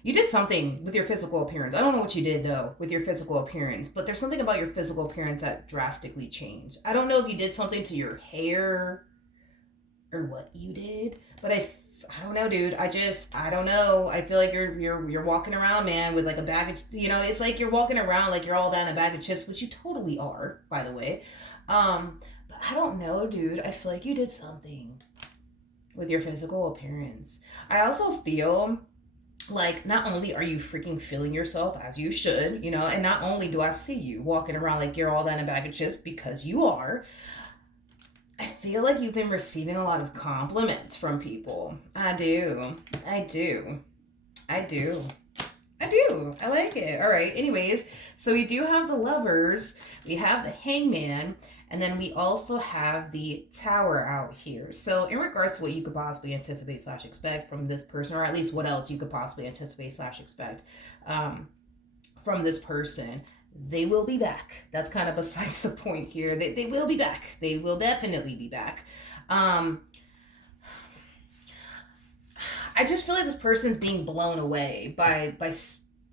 You did something with your physical appearance. I don't know what you did, though, with your physical appearance, but there's something about your physical appearance that drastically changed. I don't know if you did something to your hair or what you did, but I don't know, dude. I don't know. I feel like you're walking around, man, with like a bag of, you know, it's like you're walking around like you're all down a bag of chips, which you totally are, by the way. But I don't know, dude. I feel like you did something with your physical appearance. I also feel like not only are you freaking feeling yourself as you should, you know, and not only do I see you walking around like you're all that in a bag of chips, because you are, I feel like you've been receiving a lot of compliments from people. I do. I like it. All right. Anyways, so we do have the Lovers, we have the Hangman, and then we also have the Tower out here. So in regards to what you could possibly anticipate / expect from this person, or at least what else you could possibly anticipate / expect from this person, they will be back. That's kind of besides the point here. They will be back. They will definitely be back. I just feel like this person's being blown away by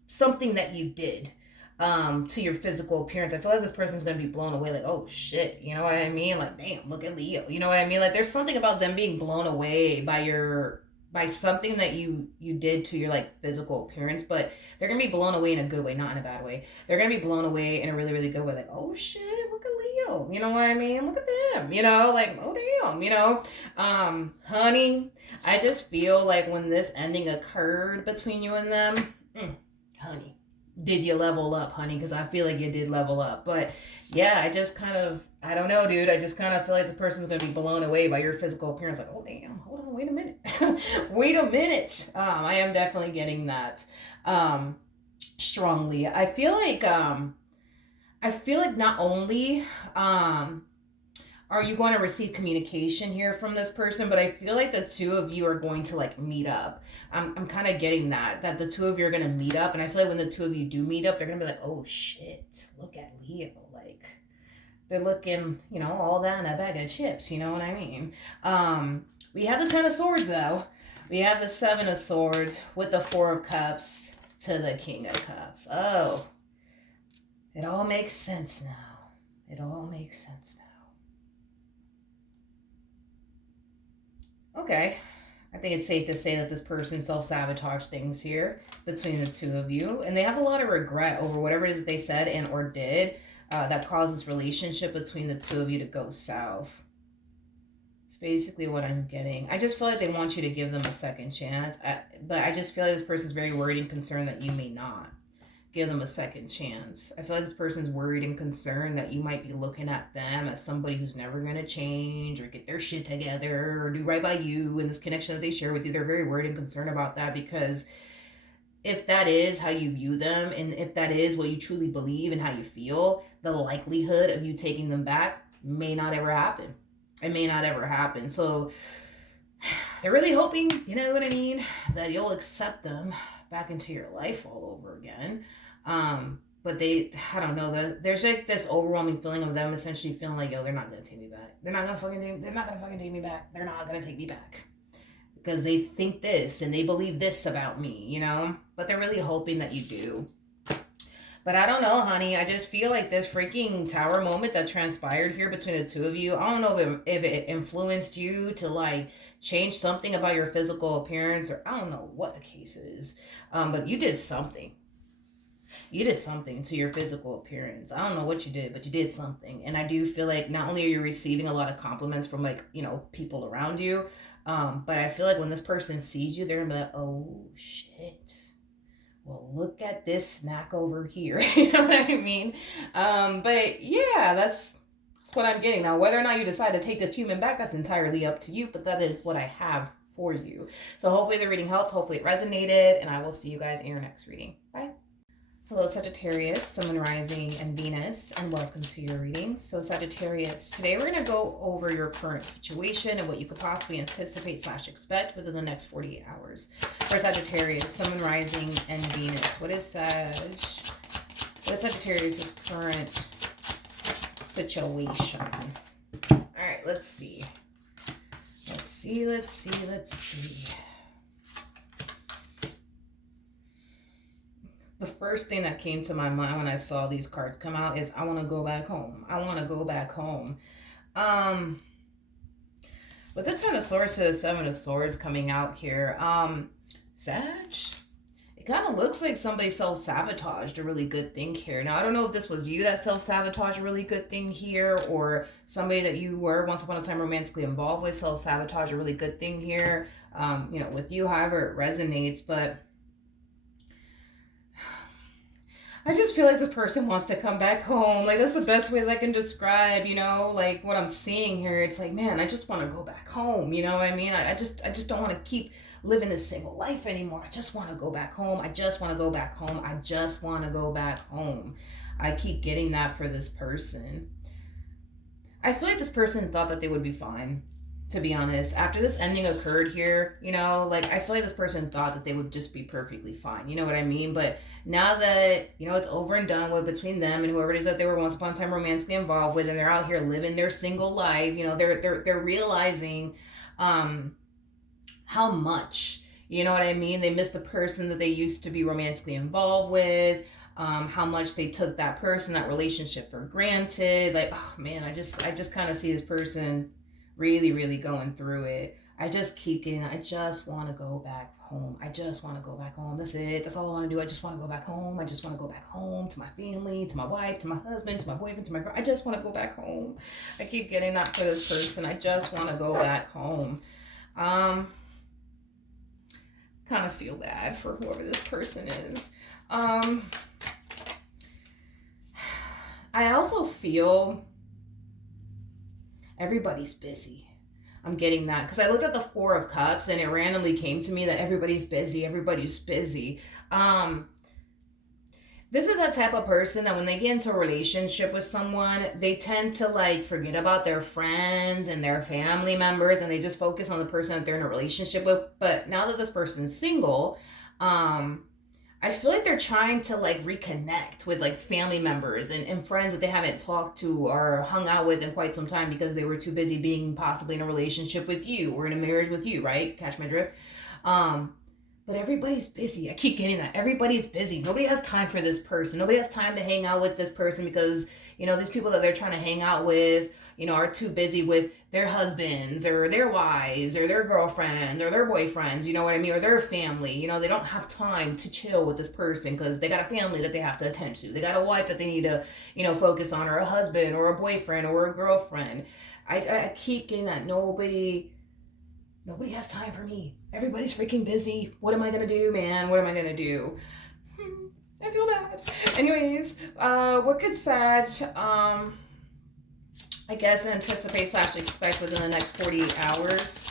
something that you did to your physical appearance. I feel like this person's going to be blown away, like, oh shit, you know what I mean? Like, damn, look at Leo. You know what I mean? Like, there's something about them being blown away by something that you did to your like physical appearance, but they're gonna be blown away in a good way, not in a bad way. They're gonna be blown away in a really, really good way, like, oh shit, look at Leo, you know what I mean? Look at them, you know, like, oh damn, you know. Honey, I just feel like when this ending occurred between you and them, honey, did you level up, honey? Because I feel like you did level up. But yeah, I don't know, dude. I just kind of feel like this person's going to be blown away by your physical appearance. Like, oh, damn, hold on, wait a minute. Wait a minute. I am definitely getting that strongly. I feel like not only are you going to receive communication here from this person, but I feel like the two of you are going to like meet up. I'm kind of getting that the two of you are going to meet up. And I feel like when the two of you do meet up, they're going to be like, oh shit, look at Leo. Like, they're looking, you know, all that in a bag of chips. You know what I mean? We have the 10 of Swords, though. We have the 7 of Swords with the 4 of Cups to the King of Cups. Oh, it all makes sense now. It all makes sense now. Okay, I think it's safe to say that this person self-sabotaged things here between the two of you. And they have a lot of regret over whatever it is they said and or did that caused this relationship between the two of you to go south. It's basically what I'm getting. I just feel like they want you to give them a second chance. But I just feel like this person's very worried and concerned that you may not give them a second chance. I feel like this person's worried and concerned that you might be looking at them as somebody who's never going to change or get their shit together or do right by you. And this connection that they share with you, they're very worried and concerned about that, because if that is how you view them, and if that is what you truly believe and how you feel, the likelihood of you taking them back may not ever happen. It may not ever happen. So they're really hoping, you know what I mean, that you'll accept them back into your life all over again. But I don't know, there's like this overwhelming feeling of them essentially feeling like, yo, they're not gonna take me back. They're not gonna fucking take me back. They're not gonna take me back. Because they think this and they believe this about me, you know? But they're really hoping that you do. But I don't know, honey. I just feel like this freaking Tower moment that transpired here between the two of you, I don't know if it influenced you to like change something about your physical appearance, or I don't know what the case is. But you did something. you did something to your physical appearance. I don't know what you did, but you did something. And I do feel like not only are you receiving a lot of compliments from like, you know, people around you, but I feel like when this person sees you, they're gonna be like, oh shit. Well, look at this snack over here. You know what I mean? But yeah, that's what I'm getting. Now, whether or not you decide to take this human back, that's entirely up to you, but that is what I have for you. So hopefully the reading helped. Hopefully it resonated, and I will see you guys in your next reading. Bye. Hello, Sagittarius, Sun, Moon, Rising, and Venus, and welcome to your reading. So Sagittarius, today we're going to go over your current situation and what you could possibly anticipate / expect within the next 48 hours. For Sagittarius, Sun, Moon, Rising, and Venus, what is Sagittarius' current situation? All right, let's see. Let's see. The first thing that came to my mind when I saw these cards come out is I want to go back home. I want to go back home. With the Ten of Swords to the Seven of Swords coming out here, Sag, it kind of looks like somebody self-sabotaged a really good thing here. Now, I don't know if this was you that self-sabotaged a really good thing here, or somebody that you were once upon a time romantically involved with self-sabotaged a really good thing here, you know, with you, however it resonates. But I just feel like this person wants to come back home. Like, that's the best way that I can describe, you know, like what I'm seeing here. It's like, man, I just want to go back home. You know what I mean? I just don't want to keep living this single life anymore. I just want to go back home. I just want to go back home. I just want to go back home. I keep getting that for this person. I feel like this person thought that they would be fine, to be honest. After this ending occurred here, you know, like, I feel like this person thought that they would just be perfectly fine. You know what I mean? But now that, you know, it's over and done with between them and whoever it is that they were once upon a time romantically involved with, and they're out here living their single life, you know, they're realizing how much, you know what I mean, they miss the person that they used to be romantically involved with, how much they took that person, that relationship for granted. Like, oh man, I just kind of see this person really going through it. I just keep getting, I just want to go back home. I just want to go back home. That's it. That's all I want to do. I just want to go back home. I just want to go back home to my family, to my wife, to my husband, to my boyfriend, to my girl. I just want to go back home. I keep getting that for this person. I just want to go back home. Kind of feel bad for whoever this person is. I also feel everybody's busy. I'm getting that because I looked at the Four of Cups and it randomly came to me that everybody's busy. This is that type of person that when they get into a relationship with someone, they tend to like forget about their friends and their family members, and they just focus on the person that they're in a relationship with. But now that this person's single, I feel like they're trying to like reconnect with like family members and friends that they haven't talked to or hung out with in quite some time because they were too busy being possibly in a relationship with you or in a marriage with you, right? Catch my drift. But everybody's busy. I keep getting that. Everybody's busy. Nobody has time for this person. Nobody has time to hang out with this person because, you know, these people that they're trying to hang out with, you know, are too busy with their husbands or their wives or their girlfriends or their boyfriends, you know what I mean, or their family. You know, they don't have time to chill with this person because they got a family that they have to attend to. They got a wife that they need to, you know, focus on, or a husband or a boyfriend or a girlfriend. I keep getting that. Nobody has time for me. Everybody's freaking busy. What am I gonna do, man? What am I gonna do? I feel bad. Anyways, what could Sag, I guess, anticipate / expect within the next 48 hours?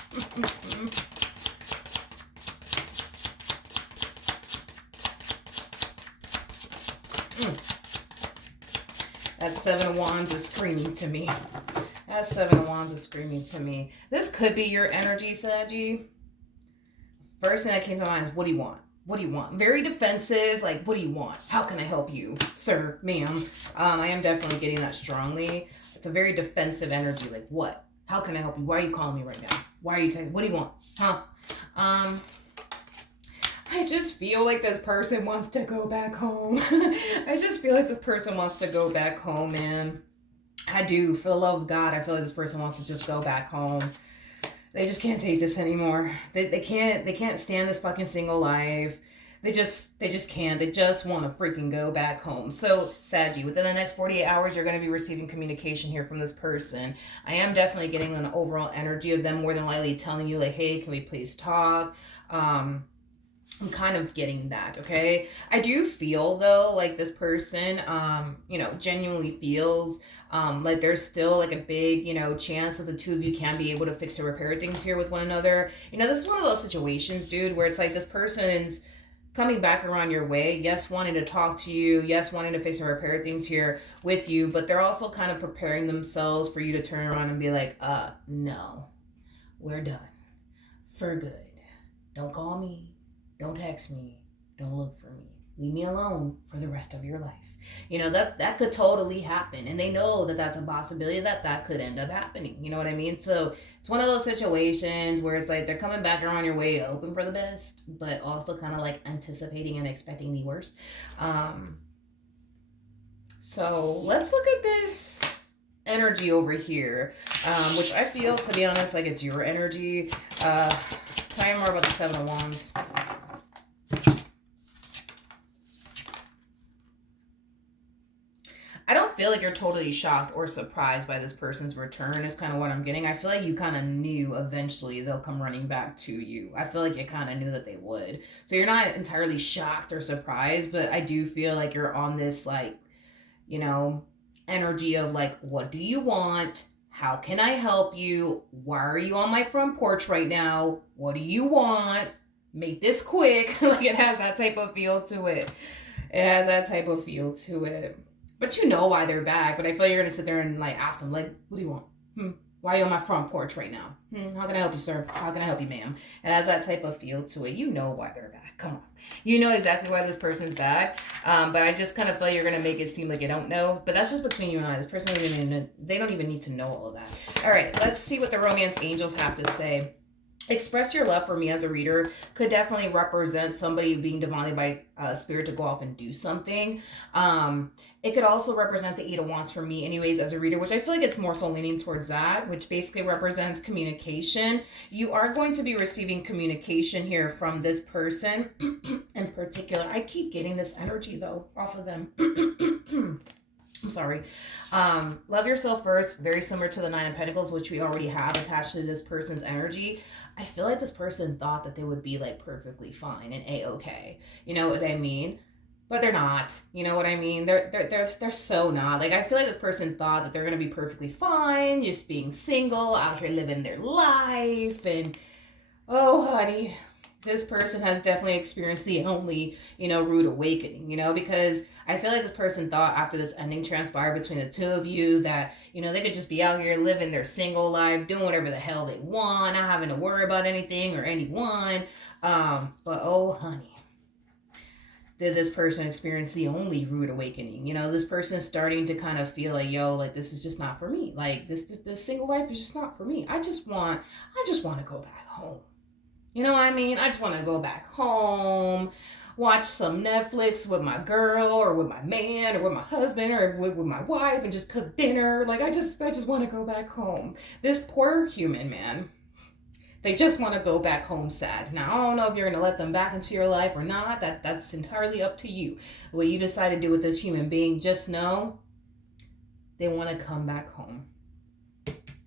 That Seven of Wands is screaming to me. That Seven of Wands is screaming to me. This could be your energy, Saggy. First thing that came to mind is, what do you want? What do you want? Very defensive. Like, what do you want? How can I help you, sir, ma'am? I am definitely getting that strongly. It's a very defensive energy. Like, what? How can I help you? Why are you calling me right now? Why are you telling? What do you want? Huh? I just feel like this person wants to go back home. I just feel like this person wants to go back home, man. I do. For the love of God, I feel like this person wants to just go back home. They just can't take this anymore. They can't stand this fucking single life. They just can't. They just want to freaking go back home. So, Saggy, within the next 48 hours, you're going to be receiving communication here from this person. I am definitely getting an overall energy of them more than likely telling you, like, hey, can we please talk? I'm kind of getting that, okay? I do feel, though, like this person, genuinely feels like there's still like a big, chance that the two of you can be able to fix or repair things here with one another. This is one of those situations, dude, where it's like this person's coming back around your way, yes, wanting to talk to you, yes, wanting to fix and repair things here with you, but they're also kind of preparing themselves for you to turn around and be like, no, we're done. For good. Don't call me. Don't text me. Don't look for me. Leave me alone for the rest of your life. That could totally happen. And they know that that's a possibility that could end up happening. You know what I mean? So it's one of those situations where it's like they're coming back around your way open for the best, but also kind of like anticipating and expecting the worst. So let's look at this energy over here, which I feel, to be honest, like it's your energy. Tell me more about the Seven of Wands. I don't feel like you're totally shocked or surprised by this person's return is kind of what I'm getting. I feel like you kind of knew eventually they'll come running back to you. I feel like you kind of knew that they would. So you're not entirely shocked or surprised, but I do feel like you're on this like, energy of like, what do you want? How can I help you? Why are you on my front porch right now? What do you want? Make this quick. Like it has that type of feel to it. But you know why they're back. But I feel like you're going to sit there and like ask them, like, what do you want? Why are you on my front porch right now? How can I help you, sir? How can I help you, ma'am? It has that type of feel to it. You know why they're back. Come on. You know exactly why this person's back. But I just kind of feel you're going to make it seem like you don't know. But that's just between you and I. This person, they don't even need to know all of that. All right, let's see what the romance angels have to say. Express your love for me as a reader could definitely represent somebody being divinely by spirit to go off and do something. It could also represent the Eight of Wands for me anyways as a reader, which I feel like it's more so leaning towards that, which basically represents communication. You are going to be receiving communication here from this person in particular. I keep getting this energy though off of them. I'm sorry. Love yourself first, very similar to the Nine of Pentacles, which we already have attached to this person's energy. I feel like this person thought that they would be like perfectly fine and a-okay. You know what I mean? But they're not. You know what I mean? They're so not. Like I feel like this person thought that they're gonna be perfectly fine, just being single, out here living their life, and oh honey, this person has definitely experienced the only, rude awakening, because I feel like this person thought after this ending transpired between the two of you that, they could just be out here living their single life, doing whatever the hell they want, not having to worry about anything or anyone. But oh, honey, did this person experience the only rude awakening? This person is starting to kind of feel like, yo, like this is just not for me. Like this single life is just not for me. I just want to go back home. You know what I mean? I just want to go back home, watch some Netflix with my girl or with my man or with my husband or with my wife and just cook dinner. Like I just want to go back home. This poor human, man. They just want to go back home sad. Now, I don't know if you're going to let them back into your life or not. That's entirely up to you. What you decide to do with this human being, just know they want to come back home.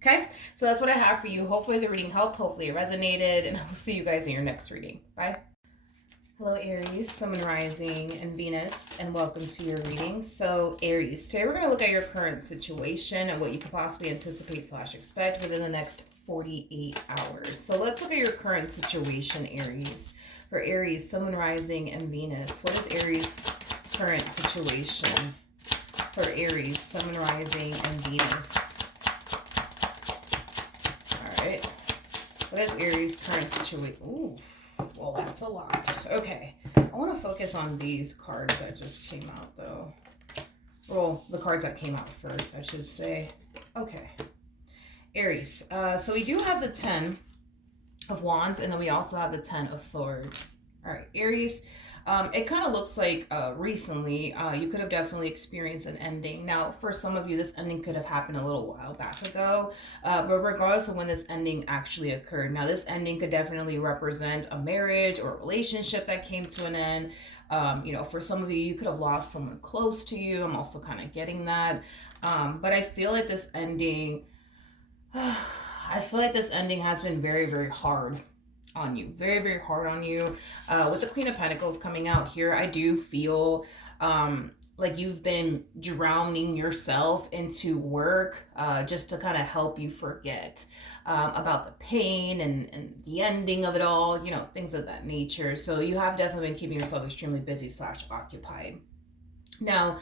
Okay, so that's what I have for you. Hopefully the reading helped. Hopefully it resonated. And I will see you guys in your next reading. Bye. Hello, Aries, Sun, Rising, and Venus, and welcome to your reading. So, Aries, today we're going to look at your current situation and what you could possibly anticipate / expect within the next 48 hours. So let's look at your current situation, Aries. For Aries, Sun, Rising, and Venus, what is Aries' current situation? For Aries, Sun, Rising, and Venus. Right. What is Aries' current situation? Ooh, well, that's a lot. Okay. I want to focus on these cards that just came out, though. Well, the cards that came out first, I should say. Okay. Aries. So we do have the 10 of Wands, and then we also have the 10 of Swords. All right, Aries. It kind of looks like recently you could have definitely experienced an ending. Now, for some of you, this ending could have happened a little while back ago, but regardless of when this ending actually occurred, now this ending could definitely represent a marriage or a relationship that came to an end. For some of you, you could have lost someone close to you. I'm also kind of getting that. But I feel like this ending, I feel like this ending has been very, very hard on you, very, very hard on you. With the Queen of Pentacles coming out here, I do feel like you've been drowning yourself into work just to kind of help you forget about the pain and the ending of it all, things of that nature. So you have definitely been keeping yourself extremely busy / occupied. Now,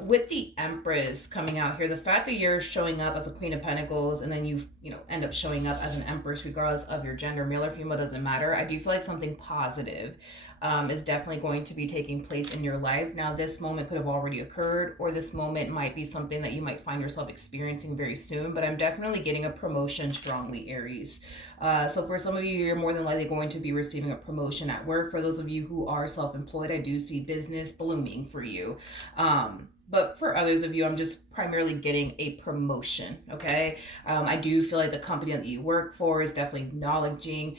with the Empress coming out here, the fact that you're showing up as a Queen of Pentacles and then you end up showing up as an Empress, regardless of your gender, male or female, doesn't matter. I do feel like something positive is definitely going to be taking place in your life. Now, this moment could have already occurred, or this moment might be something that you might find yourself experiencing very soon, but I'm definitely getting a promotion strongly, Aries. So for some of you, you're more than likely going to be receiving a promotion at work. For those of you who are self-employed, I do see business blooming for you. But for others of you, I'm just primarily getting a promotion, okay? I do feel like the company that you work for is definitely acknowledging,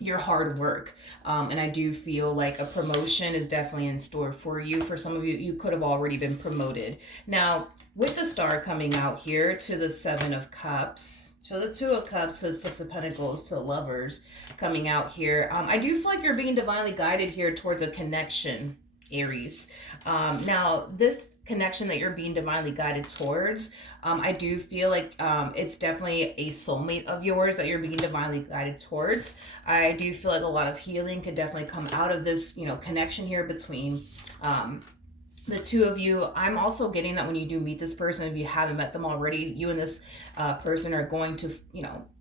your hard work. And I do feel like a promotion is definitely in store for you. For some of you, you could have already been promoted. Now, with the Star coming out here to the Seven of Cups, to the Two of Cups, to the Six of Pentacles, to Lovers coming out here, I do feel like you're being divinely guided here towards a connection, Aries. Now, this connection that you're being divinely guided towards, I do feel like it's definitely a soulmate of yours that you're being divinely guided towards. I do feel like a lot of healing could definitely come out of this, connection here between the two of you. I'm also getting that when you do meet this person, if you haven't met them already, you and this person are going to,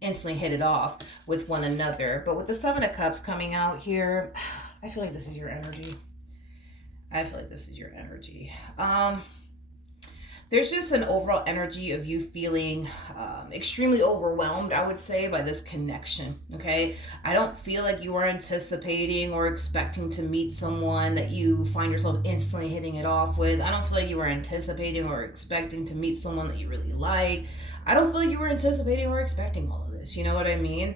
instantly hit it off with one another. But with the Seven of Cups coming out here, I feel like this is your energy. There's just an overall energy of you feeling extremely overwhelmed, I would say, by this connection, okay? I don't feel like you are anticipating or expecting to meet someone that you find yourself instantly hitting it off with. I don't feel like you are anticipating or expecting to meet someone that you really like. I don't feel like you were anticipating or expecting all of this, you know what I mean?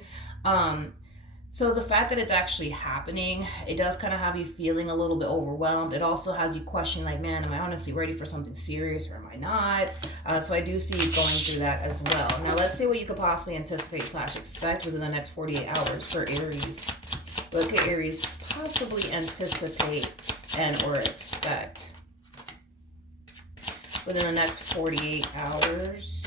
So the fact that it's actually happening, it does kind of have you feeling a little bit overwhelmed. It also has you questioning, like, man, am I honestly ready for something serious or am I not? So I do see you going through that as well. Now let's see what you could possibly anticipate / expect within the next 48 hours for Aries. What could Aries possibly anticipate and or expect within the next 48 hours?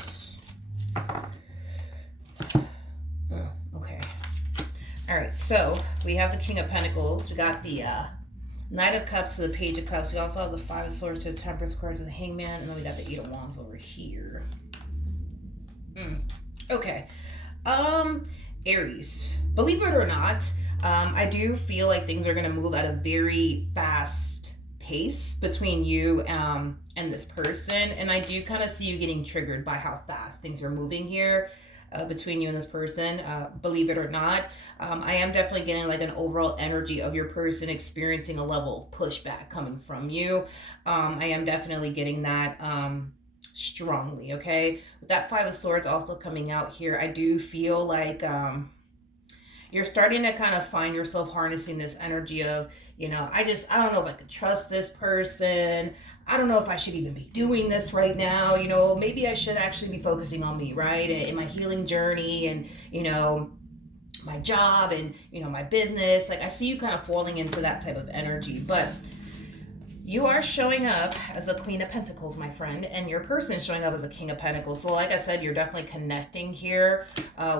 All right, so we have the King of Pentacles. We got the Knight of Cups to the Page of Cups. We also have the Five of Swords to the Temperance card to the Hangman. And then we got the Eight of Wands over here. Okay. Aries. Believe it or not, I do feel like things are going to move at a very fast pace between you and this person. And I do kind of see you getting triggered by how fast things are moving here. Between you and this person, believe it or not. I am definitely getting like an overall energy of your person experiencing a level of pushback coming from you. I am definitely getting that strongly, okay? With that Five of Swords also coming out here, I do feel like you're starting to kind of find yourself harnessing this energy of, I don't know if I could trust this person. I don't know if I should even be doing this right now. Maybe I should actually be focusing on me, right? In my healing journey and, my job and, my business. Like I see you kind of falling into that type of energy, but you are showing up as a Queen of Pentacles, my friend, and your person is showing up as a King of Pentacles. So like I said, you're definitely connecting here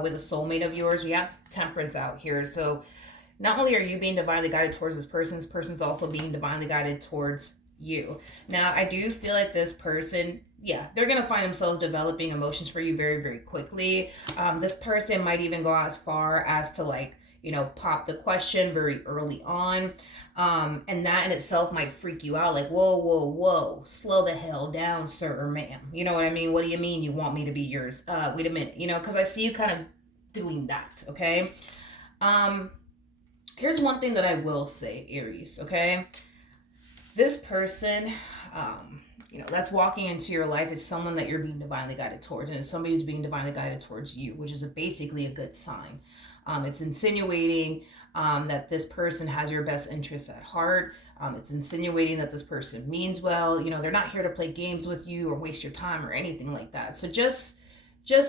with a soulmate of yours. We have Temperance out here. So not only are you being divinely guided towards this person's also being divinely guided towards you. Now, I do feel like this person, they're going to find themselves developing emotions for you very, very quickly. This person might even go as far as to pop the question very early on. And that in itself might freak you out. Like, whoa, slow the hell down, sir or ma'am. You know what I mean? What do you mean you want me to be yours? Wait a minute, because I see you kind of doing that, okay? Here's one thing that I will say, Aries, okay? This person, that's walking into your life is someone that you're being divinely guided towards, and it's somebody who's being divinely guided towards you, which is basically a good sign. It's insinuating that this person has your best interests at heart. It's insinuating that this person means well. They're not here to play games with you or waste your time or anything like that. So just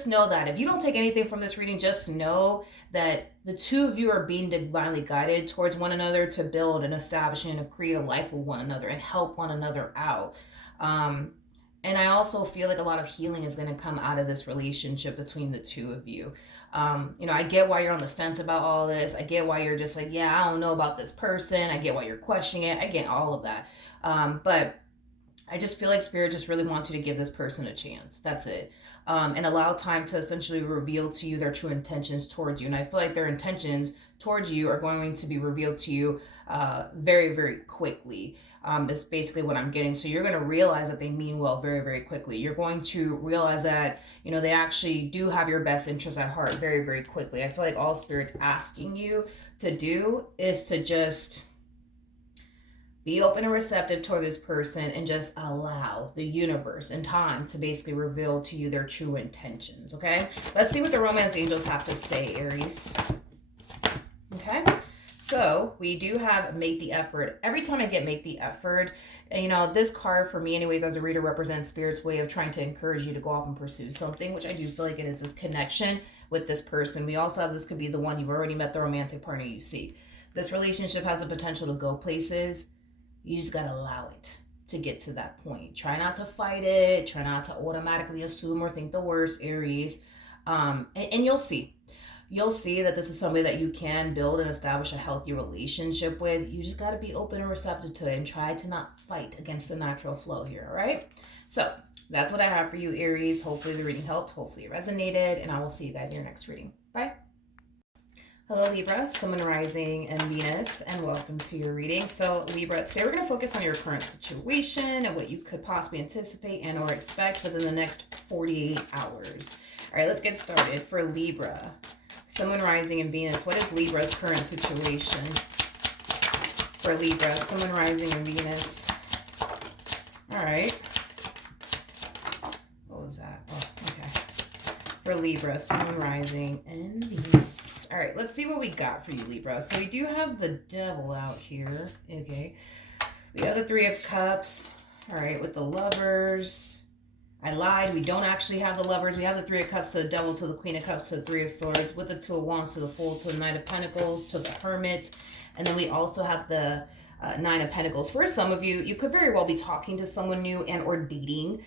know that if you don't take anything from this reading, just know that the two of you are being divinely guided towards one another to build and establish and create a life with one another and help one another out. And I also feel like a lot of healing is going to come out of this relationship between the two of you. I get why you're on the fence about all this. I get why you're just like, yeah, I don't know about this person. I get why you're questioning it. I get all of that. But I just feel like Spirit just really wants you to give this person a chance. That's it. And allow time to essentially reveal to you their true intentions towards you. And I feel like their intentions towards you are going to be revealed to you very, very quickly. Is basically what I'm getting. So you're going to realize that they mean well very, very quickly. You're going to realize that, they actually do have your best interests at heart very, very quickly. I feel like all Spirit's asking you to do is to just be open and receptive toward this person and just allow the universe and time to basically reveal to you their true intentions, okay? Let's see what the romance angels have to say, Aries. Okay? So we do have make the effort. Every time I get make the effort, this card for me anyways as a reader represents Spirit's way of trying to encourage you to go off and pursue something, which I do feel like it is this connection with this person. We also have this could be the one you've already met, the romantic partner you seek. This relationship has the potential to go places. You just got to allow it to get to that point. Try not to fight it. Try not to automatically assume or think the worst, Aries. And you'll see. You'll see that this is somebody that you can build and establish a healthy relationship with. You just got to be open and receptive to it and try to not fight against the natural flow here, all right? So that's what I have for you, Aries. Hopefully the reading helped. Hopefully it resonated. And I will see you guys in your next reading. Bye. Hello Libra, Sun, Moon, Rising, and Venus, and welcome to your reading. So Libra, today we're going to focus on your current situation and what you could possibly anticipate and or expect within the next 48 hours. All right, let's get started. For Libra, Sun, Moon, Rising, and Venus, what is Libra's current situation? For Libra, Sun, Moon, Rising, and Venus. All right. What was that? Oh, okay. For Libra, Sun, Moon, Rising, and Venus. All right, let's see what we got for you, Libra. So we do have the Devil out here. Okay. We have the Three of Cups. All right, with the Lovers. I lied. We don't actually have the Lovers. We have the Three of Cups to the Devil, to the Queen of Cups, to the Three of Swords, with the Two of Wands, to the Fool, to the Knight of Pentacles, to the Hermit. And then we also have the Nine of Pentacles. For some of you, you could very well be talking to someone new and or dating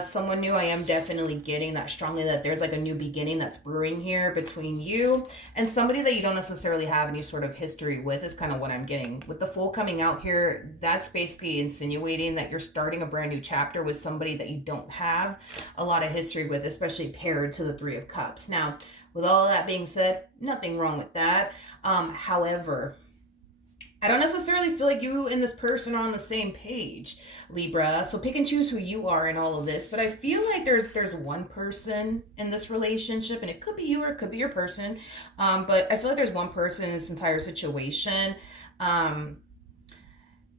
someone new. I am definitely getting that strongly that there's like a new beginning that's brewing here between you and somebody that you don't necessarily have any sort of history with is kind of what I'm getting. With the Fool coming out here, that's basically insinuating that you're starting a brand new chapter with somebody that you don't have a lot of history with, especially paired to the Three of Cups. Now, with all of that being said, nothing wrong with that. However, I don't necessarily feel like you and this person are on the same page, Libra. So pick and choose who you are in all of this. But I feel like there's one person in this relationship, and it could be you or it could be your person. But I feel like there's one person in this entire situation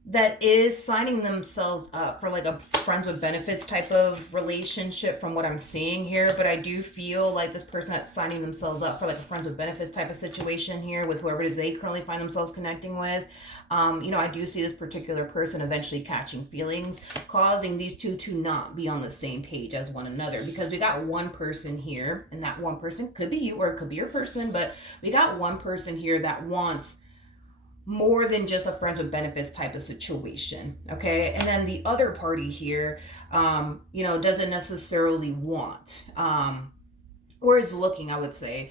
that is signing themselves up for like a friends with benefits type of relationship from what I'm seeing here. But I do feel like this person that's signing themselves up for like a friends with benefits type of situation here with whoever it is they currently find themselves connecting with. I do see this particular person eventually catching feelings, causing these two to not be on the same page as one another, because we got one person here, and that one person could be you or it could be your person, but we got one person here that wants more than just a friends with benefits type of situation, okay? And then the other party here, doesn't necessarily want, or is looking, I would say,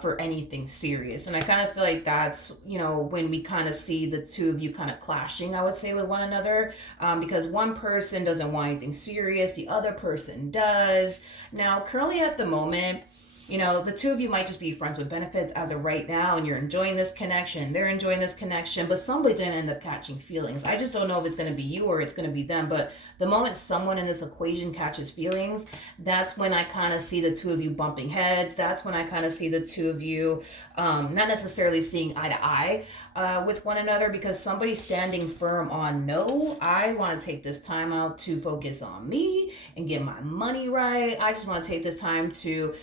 for anything serious. And I kind of feel like that's, when we kind of see the two of you kind of clashing, I would say, with one another, because one person doesn't want anything serious, the other person does. Now, currently at the moment, the two of you might just be friends with benefits as of right now, and you're enjoying this connection. They're enjoying this connection, but somebody's going to end up catching feelings. I just don't know if it's going to be you or it's going to be them. But the moment someone in this equation catches feelings, that's when I kind of see the two of you bumping heads. That's when I kind of see the two of you not necessarily seeing eye to eye, with one another, because somebody's standing firm on, no, I want to take this time out to focus on me and get my money right. I just want to take this time to,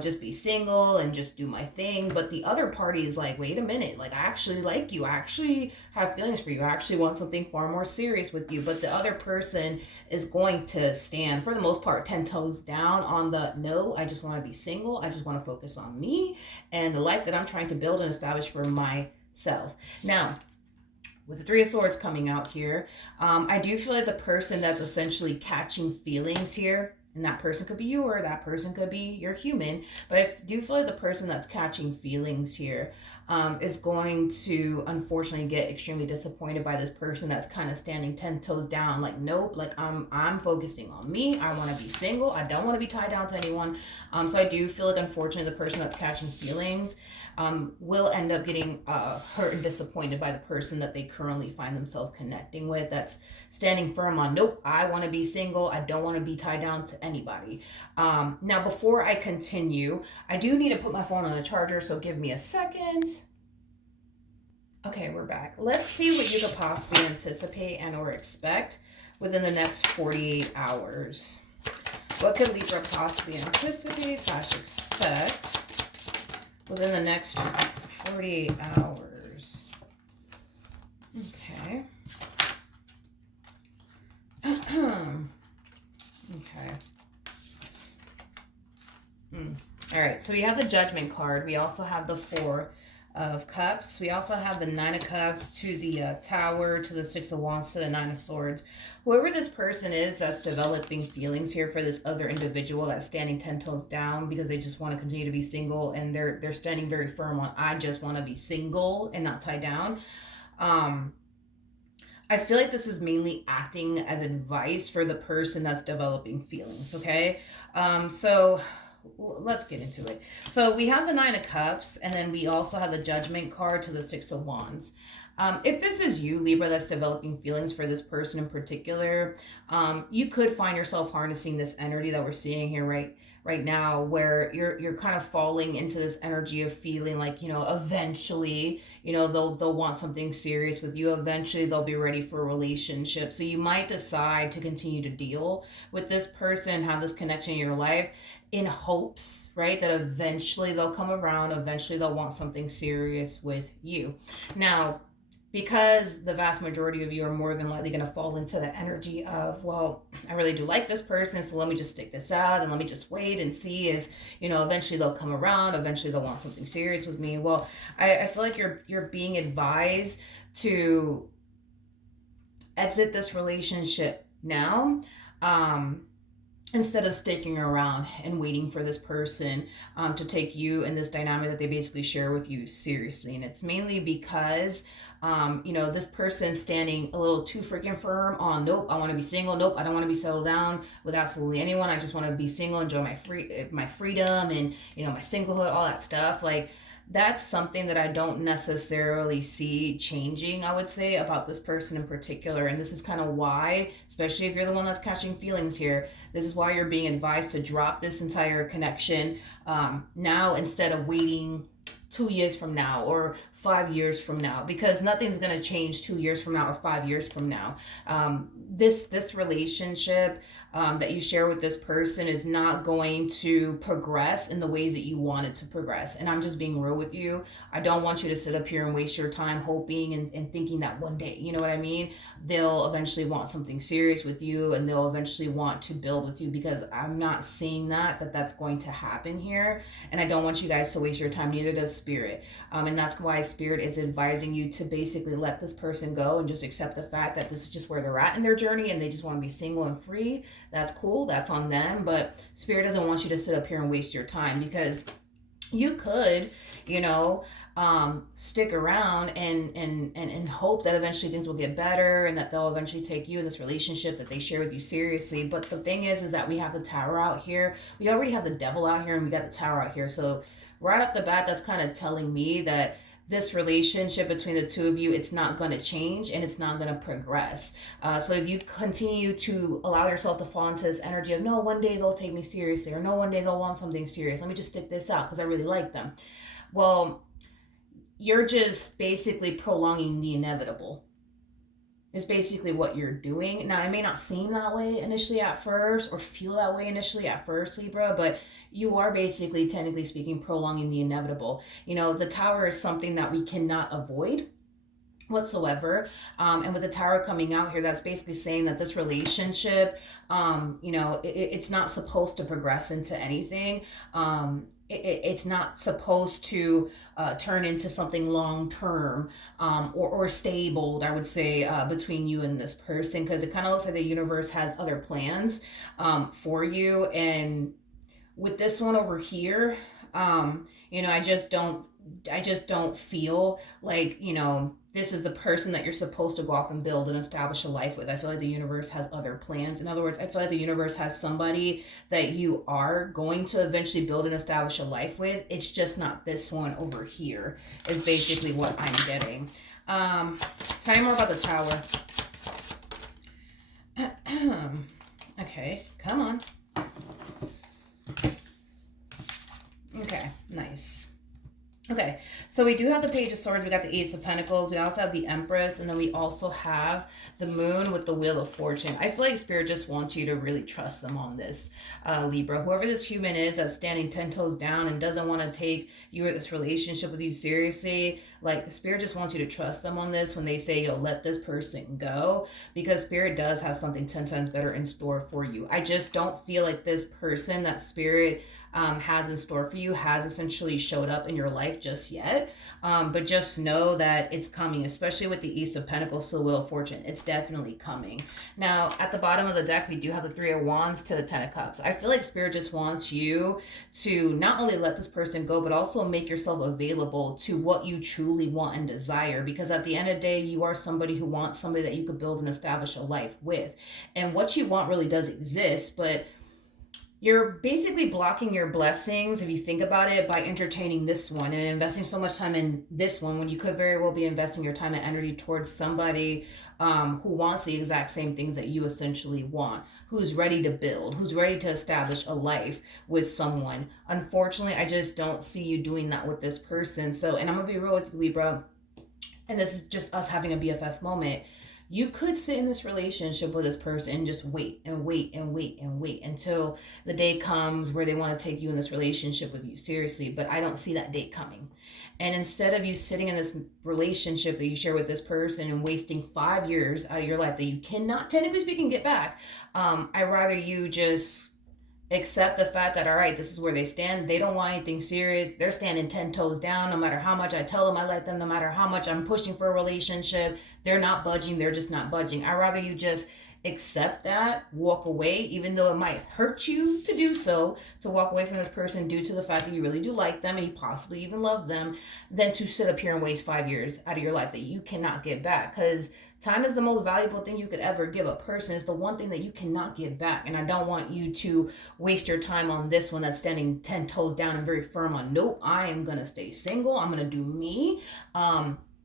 just be single and just do my thing. But the other party is like, wait a minute, like, I actually like you. I actually have feelings for you. I actually want something far more serious with you. But the other person is going to stand, for the most part, 10 toes down on the, no, I just want to be single. I just want to focus on me and the life that I'm trying to build and establish for myself. Now, with the Three of Swords coming out here, I do feel like the person that's essentially catching feelings here, and that person could be you or that person could be your human, but I do feel like the person that's catching feelings here is going to unfortunately get extremely disappointed by this person that's kind of standing 10 toes down, like, nope, like, I'm focusing on me. I want to be single. I don't want to be tied down to anyone. So I do feel like, unfortunately, the person that's catching feelings will end up getting hurt and disappointed by the person that they currently find themselves connecting with, that's standing firm on, nope, I want to be single. I don't want to be tied down to anybody. Now, before I continue, I do need to put my phone on the charger, so give me a second. Okay, we're back. Let's see what you could possibly anticipate and or expect within the next 48 hours. What could Libra possibly anticipate / expect within the next 48 hours? Okay. Okay. All right, so we have the Judgment card. We also have the Four of Cups. We also have the Nine of Cups to the Tower, to the Six of Wands, to the Nine of Swords. Whoever this person is that's developing feelings here for this other individual that's standing 10 toes down because they just want to continue to be single, and they're standing very firm on, I just want to be single and not tied down. I feel like this is mainly acting as advice for the person that's developing feelings, okay? So let's get into it. So we have the Nine of Cups, and then we also have the Judgment card to the Six of Wands. If this is you, Libra, that's developing feelings for this person in particular, you could find yourself harnessing this energy that we're seeing here right now, where you're kind of falling into this energy of feeling like, eventually, they'll want something serious with you. Eventually they'll be ready for a relationship. So you might decide to continue to deal with this person, have this connection in your life, in hopes, right, that eventually they'll come around, eventually they'll want something serious with you. Now, because the vast majority of you are more than likely going to fall into the energy of, well, I really do like this person, so let me just stick this out and let me just wait and see if, eventually they'll come around, eventually they'll want something serious with me. Well, I feel like you're being advised to exit this relationship now, instead of sticking around and waiting for this person to take you and this dynamic that they basically share with you seriously. And it's mainly because, this person's standing a little too freaking firm on, nope, I want to be single. Nope, I don't want to be settled down with absolutely anyone. I just want to be single, enjoy my freedom and, my singlehood, all that stuff. Like, that's something that I don't necessarily see changing, I would say, about this person in particular. And this is kind of why, especially if you're the one that's catching feelings here, this is why you're being advised to drop this entire connection now, instead of waiting 2 years from now or 5 years from now, because nothing's going to change 2 years from now or 5 years from now. This relationship that you share with this person is not going to progress in the ways that you want it to progress. And I'm just being real with you. I don't want you to sit up here and waste your time hoping and thinking that one day, you know what I mean, they'll eventually want something serious with you and they'll eventually want to build with you, because I'm not seeing that's going to happen here. And I don't want you guys to waste your time, neither does Spirit. And that's why Spirit is advising you to basically let this person go and just accept the fact that this is just where they're at in their journey and they just want to be single and free. That's cool. That's on them. But Spirit doesn't want you to sit up here and waste your time, because you could, stick around and hope that eventually things will get better and that they'll eventually take you in this relationship that they share with you seriously. But the thing is that we have the Tower out here. We already have the Devil out here and we got the Tower out here. So right off the bat, that's kind of telling me that this relationship between the two of you, it's not going to change and it's not going to progress. So if you continue to allow yourself to fall into this energy of, no, one day they'll take me seriously, or no, one day they'll want something serious, let me just stick this out because I really like them. Well, you're just basically prolonging the inevitable. Is basically what you're doing. Now, it may not seem that way initially at first or feel that way initially at first, Libra, but you are basically, technically speaking, prolonging the inevitable. You know, the Tower is something that we cannot avoid whatsoever. And with the Tower coming out here, that's basically saying that this relationship, you know, it's not supposed to progress into anything. It's not supposed to turn into something long term, or stable, I would say, between you and this person, because it kind of looks like the universe has other plans for you. And with this one over here, you know, I just don't feel like, you know, this is the person that you're supposed to go off and build and establish a life with. I feel like the universe has other plans. In other words, I feel like the universe has somebody that you are going to eventually build and establish a life with. It's just not this one over here, is basically what I'm getting. Tell me more about the Tower. Okay, come on. Okay, nice. Okay, so we do have the Page of Swords, we got the Ace of Pentacles, we also have the Empress, and then we also have the Moon with the Wheel of Fortune. I feel like Spirit just wants you to really trust them on this, Libra. Whoever this human is that's standing 10 toes down and doesn't want to take you or this relationship with you seriously, like, Spirit just wants you to trust them on this when they say, yo, let this person go, because Spirit does have something 10 times better in store for you. I just don't feel like this person that Spirit has in store for you has essentially showed up in your life just yet. But just know that it's coming, especially with the Ace of Pentacles to the Wheel of Fortune. It's definitely coming. Now, at the bottom of the deck, we do have the Three of Wands to the Ten of Cups. I feel like Spirit just wants you to not only let this person go, but also make yourself available to what you truly want and desire. Because at the end of the day, you are somebody who wants somebody that you could build and establish a life with. And what you want really does exist, but you're basically blocking your blessings, if you think about it, by entertaining this one and investing so much time in this one when you could very well be investing your time and energy towards somebody who wants the exact same things that you essentially want, who's ready to build, who's ready to establish a life with someone. Unfortunately, I just don't see you doing that with this person. So, and I'm going to be real with you, Libra, and this is just us having a BFF moment. You could sit in this relationship with this person and just wait and wait and wait and wait until the day comes where they want to take you in this relationship with you seriously. But I don't see that date coming. And instead of you sitting in this relationship that you share with this person and wasting 5 years out of your life that you cannot, technically speaking, get back, I'd rather you just accept the fact that, all right, this is where they stand. They don't want anything serious. They're standing 10 toes down. No matter how much I tell them I like them, no matter how much I'm pushing for a relationship, they're not budging. They're just not budging. I'd rather you just accept that, walk away, even though it might hurt you to do so, to walk away from this person due to the fact that you really do like them and you possibly even love them, than to sit up here and waste 5 years out of your life that you cannot get back. Because time is the most valuable thing you could ever give a person. It's the one thing that you cannot give back. And I don't want you to waste your time on this one that's standing 10 toes down and very firm on, nope, I am going to stay single. I'm going to do me.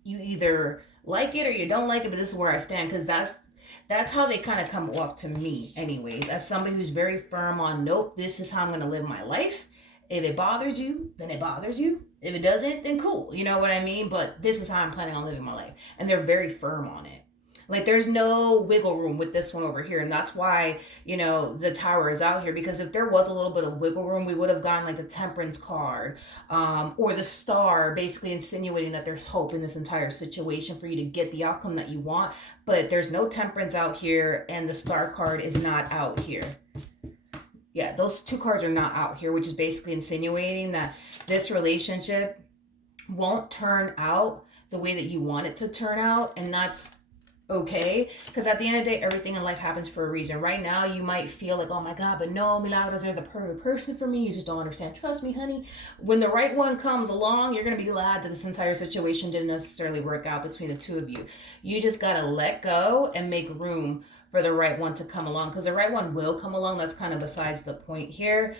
You either like it or you don't like it, but this is where I stand, because that's how they kind of come off to me anyways, as somebody who's very firm on, nope, this is how I'm going to live my life. If it bothers you, then it bothers you. If it doesn't, then cool. You know what I mean? But this is how I'm planning on living my life. And they're very firm on it. Like, there's no wiggle room with this one over here. And that's why, you know, the Tower is out here. Because if there was a little bit of wiggle room, we would have gotten like the Temperance card, or the Star, basically insinuating that there's hope in this entire situation for you to get the outcome that you want. But there's no Temperance out here, and the Star card is not out here. Yeah, those two cards are not out here, which is basically insinuating that this relationship won't turn out the way that you want it to turn out. And that's okay, because at the end of the day, everything in life happens for a reason. Right now, you might feel like, oh my God, but no, Milagros, they're the perfect person for me. You just don't understand. Trust me, honey. When the right one comes along, you're going to be glad that this entire situation didn't necessarily work out between the two of you. You just got to let go and make room for the right one to come along, because the right one will come along. That's kind of besides the point here.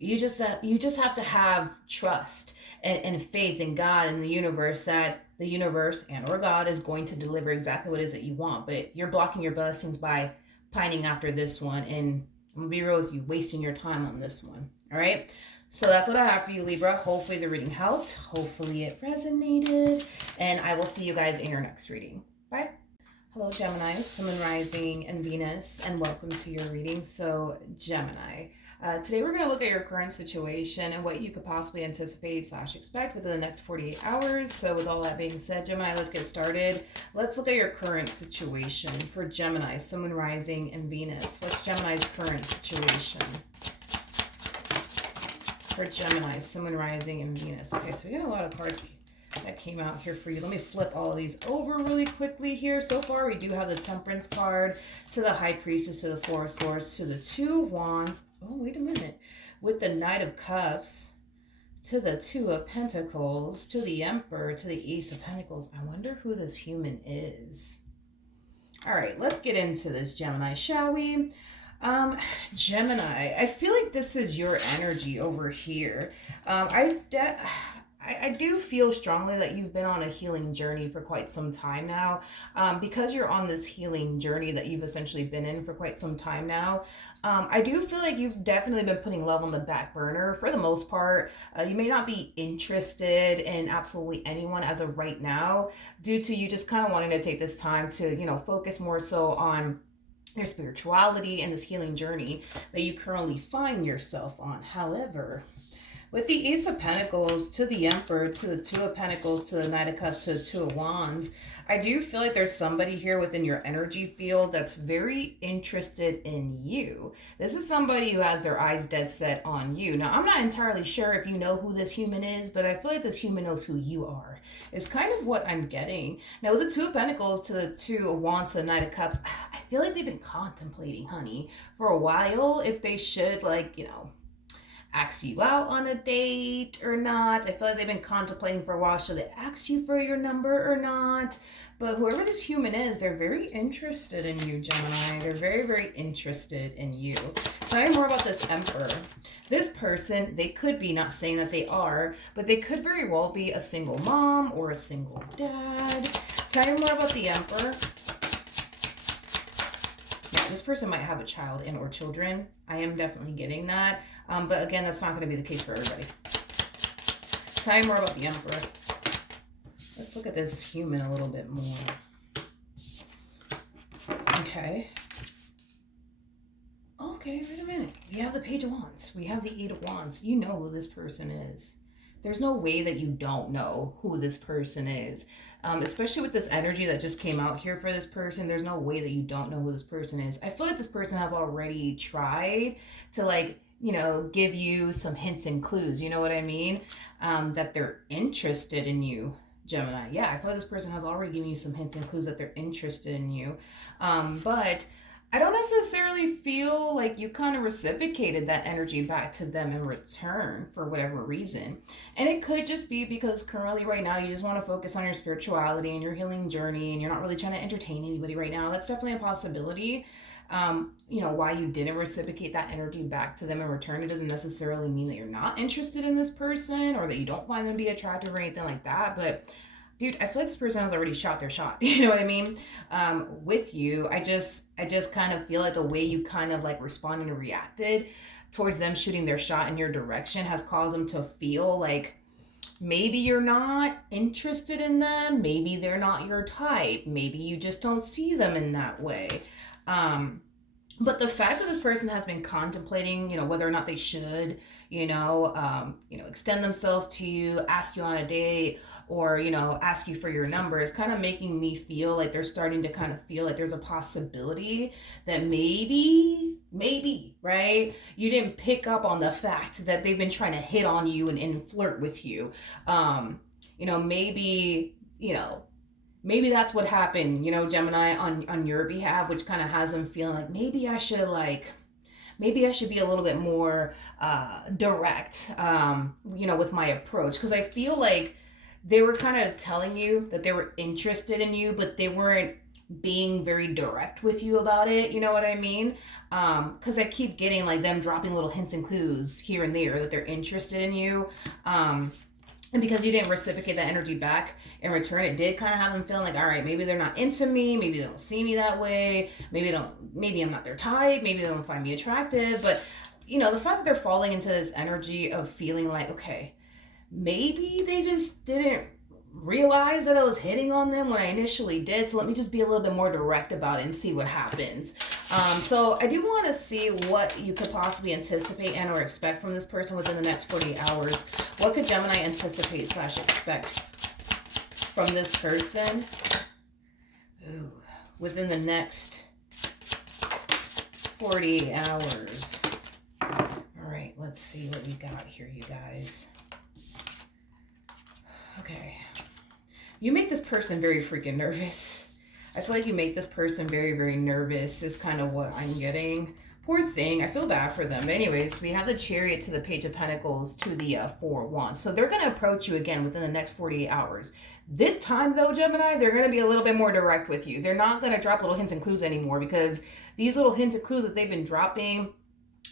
You just have to have trust and faith in God and the universe, that the universe and or God is going to deliver exactly what it is that you want. But you're blocking your blessings by pining after this one, and I'm gonna be real with you, wasting your time on this one. All right, So that's what I have for you, Libra. Hopefully the reading helped. Hopefully it resonated. And I will see you guys in your next reading. Bye. Hello, Gemini, Sun, Moon, Rising, and Venus, and welcome to your reading. So, Gemini, today we're going to look at your current situation and what you could possibly anticipate / expect within the next 48 hours. So, with all that being said, Gemini, let's get started. Let's look at your current situation for Gemini, Sun, Moon, Rising, and Venus. What's Gemini's current situation? For Gemini, Sun, Moon, Rising, and Venus. Okay, so we got a lot of cards that came out here for you. Let me flip all of these over really quickly here. So far, we do have the Temperance card, to the High Priestess, to the Four of Swords, to the Two of Wands. Oh, wait a minute. With the Knight of Cups, to the Two of Pentacles, to the Emperor, to the Ace of Pentacles. I wonder who this human is. All right, let's get into this, Gemini, shall we? Gemini, I feel like this is your energy over here. I do feel strongly that you've been on a healing journey for quite some time now. Because you're on this healing journey that you've essentially been in for quite some time now, I do feel like you've definitely been putting love on the back burner for the most part. You may not be interested in absolutely anyone as of right now, due to you just kind of wanting to take this time to, focus more so on your spirituality and this healing journey that you currently find yourself on. However, with the Ace of Pentacles, to the Emperor, to the Two of Pentacles, to the Knight of Cups, to the Two of Wands, I do feel like there's somebody here within your energy field that's very interested in you. This is somebody who has their eyes dead set on you. Now, I'm not entirely sure if you know who this human is, but I feel like this human knows who you are. It's kind of what I'm getting. Now, with the Two of Pentacles to the Two of Wands to the Knight of Cups, I feel like they've been contemplating, honey, for a while if they should, ask you out on a date or not. I feel like they've been contemplating for a while. Should they ask you for your number or not? But whoever this human is, they're very interested in you, Gemini. They're very, very interested in you. Tell me more about this Emperor. This person, they could be, not saying that they are, but they could very well be a single mom or a single dad. Tell me more about the Emperor. Yeah, this person might have a child and or children. I am definitely getting that. But again, that's not going to be the case for everybody. Tell me more about the Emperor. Let's look at this human a little bit more. Okay. Okay, wait a minute. We have the Page of Wands. We have the Eight of Wands. You know who this person is. There's no way that you don't know who this person is. Especially with this energy that just came out here for this person, there's no way that you don't know who this person is. I feel like this person has already tried to give you some hints and clues, you know what I mean? That they're interested in you, Gemini. Yeah, I feel like this person has already given you some hints and clues that they're interested in you. But I don't necessarily feel like you kind of reciprocated that energy back to them in return for whatever reason. And it could just be because currently right now you just want to focus on your spirituality and your healing journey and you're not really trying to entertain anybody right now. That's definitely a possibility. Why you didn't reciprocate that energy back to them in return. It doesn't necessarily mean that you're not interested in this person or that you don't find them to be attractive or anything like that. But dude, I feel like this person has already shot their shot. You know what I mean? With you, I just kind of feel like the way you kind of responded and reacted towards them shooting their shot in your direction has caused them to feel like maybe you're not interested in them. Maybe they're not your type. Maybe you just don't see them in that way. But the fact that this person has been contemplating, whether or not they should, extend themselves to you, ask you on a date, or, ask you for your number is kind of making me feel like they're starting to kind of feel like there's a possibility that maybe, right? You didn't pick up on the fact that they've been trying to hit on you and flirt with you. Maybe that's what happened, Gemini, on your behalf, which kind of has them feeling like maybe I should be a little bit more direct, with my approach. Because I feel like they were kind of telling you that they were interested in you, but they weren't being very direct with you about it. You know what I mean? Because I keep getting them dropping little hints and clues here and there that they're interested in you. And because you didn't reciprocate that energy back in return, it did kind of have them feeling like, all right, maybe they're not into me. Maybe they don't see me that way. Maybe I'm not their type. Maybe they don't find me attractive. But you know, the fact that they're falling into this energy of feeling like, okay, maybe they just didn't realize that I was hitting on them when I initially did. So let me just be a little bit more direct about it and see what happens. So I do want to see what you could possibly anticipate and or expect from this person within the next 48 hours. What could Gemini anticipate / expect from this person within the next 48 hours? All right, let's see what we got here, you guys. Okay. You make this person very freaking nervous. I feel like you make this person very, very nervous is kind of what I'm getting. Poor thing. I feel bad for them. But anyways, we have the Chariot to the Page of Pentacles to the Four of Wands. So they're going to approach you again within the next 48 hours. This time, though, Gemini, they're going to be a little bit more direct with you. They're not going to drop little hints and clues anymore, because these little hints and clues that they've been dropping,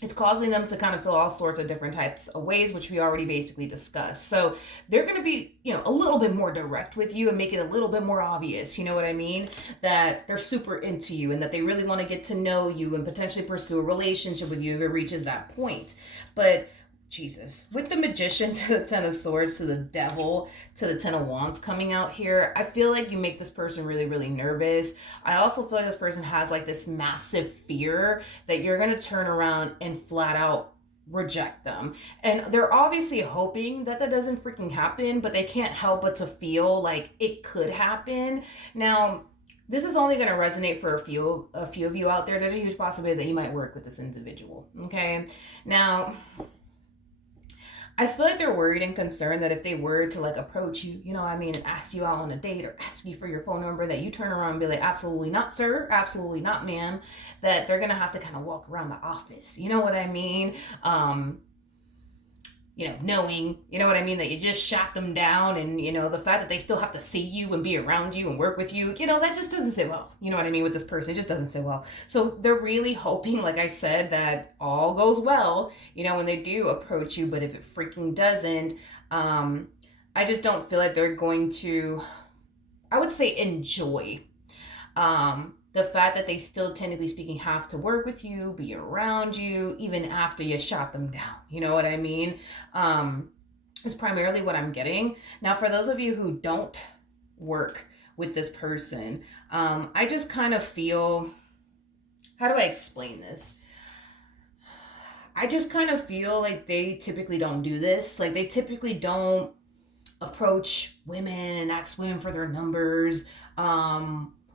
it's causing them to kind of feel all sorts of different types of ways, which we already basically discussed. So they're going to be, you know, a little bit more direct with you and make it a little bit more obvious, you know what I mean? That they're super into you and that they really want to get to know you and potentially pursue a relationship with you if it reaches that point. But Jesus, with the Magician to the Ten of Swords to the Devil to the Ten of Wands coming out here, I feel like you make this person really, really nervous. I also feel like this person has like this massive fear that you're going to turn around and flat out reject them. And they're obviously hoping that that doesn't freaking happen, but they can't help but to feel like it could happen. Now, this is only going to resonate for a few of you out there. There's a huge possibility that you might work with this individual. Okay. Now, I feel like they're worried and concerned that if they were to like approach you, you know what I mean, and ask you out on a date or ask you for your phone number, that you turn around and be like, absolutely not, sir. Absolutely not, ma'am. That they're going to have to kind of walk around the office. You know what I mean? You know, knowing, you know what I mean, that you just shot them down, and, you know, the fact that they still have to see you and be around you and work with you, you know, that just doesn't sit well. You know what I mean with this person? It just doesn't sit well. So they're really hoping, like I said, that all goes well, you know, when they do approach you. But if it freaking doesn't, I just don't feel like they're going to, I would say, enjoy the fact that they still, technically speaking, have to work with you, be around you, even after you shot them down. You know what I mean? Is primarily what I'm getting. Now, for those of you who don't work with this person, I just kind of feel, how do I explain this? I just kind of feel like they typically don't do this. Like, they typically don't approach women and ask women for their numbers,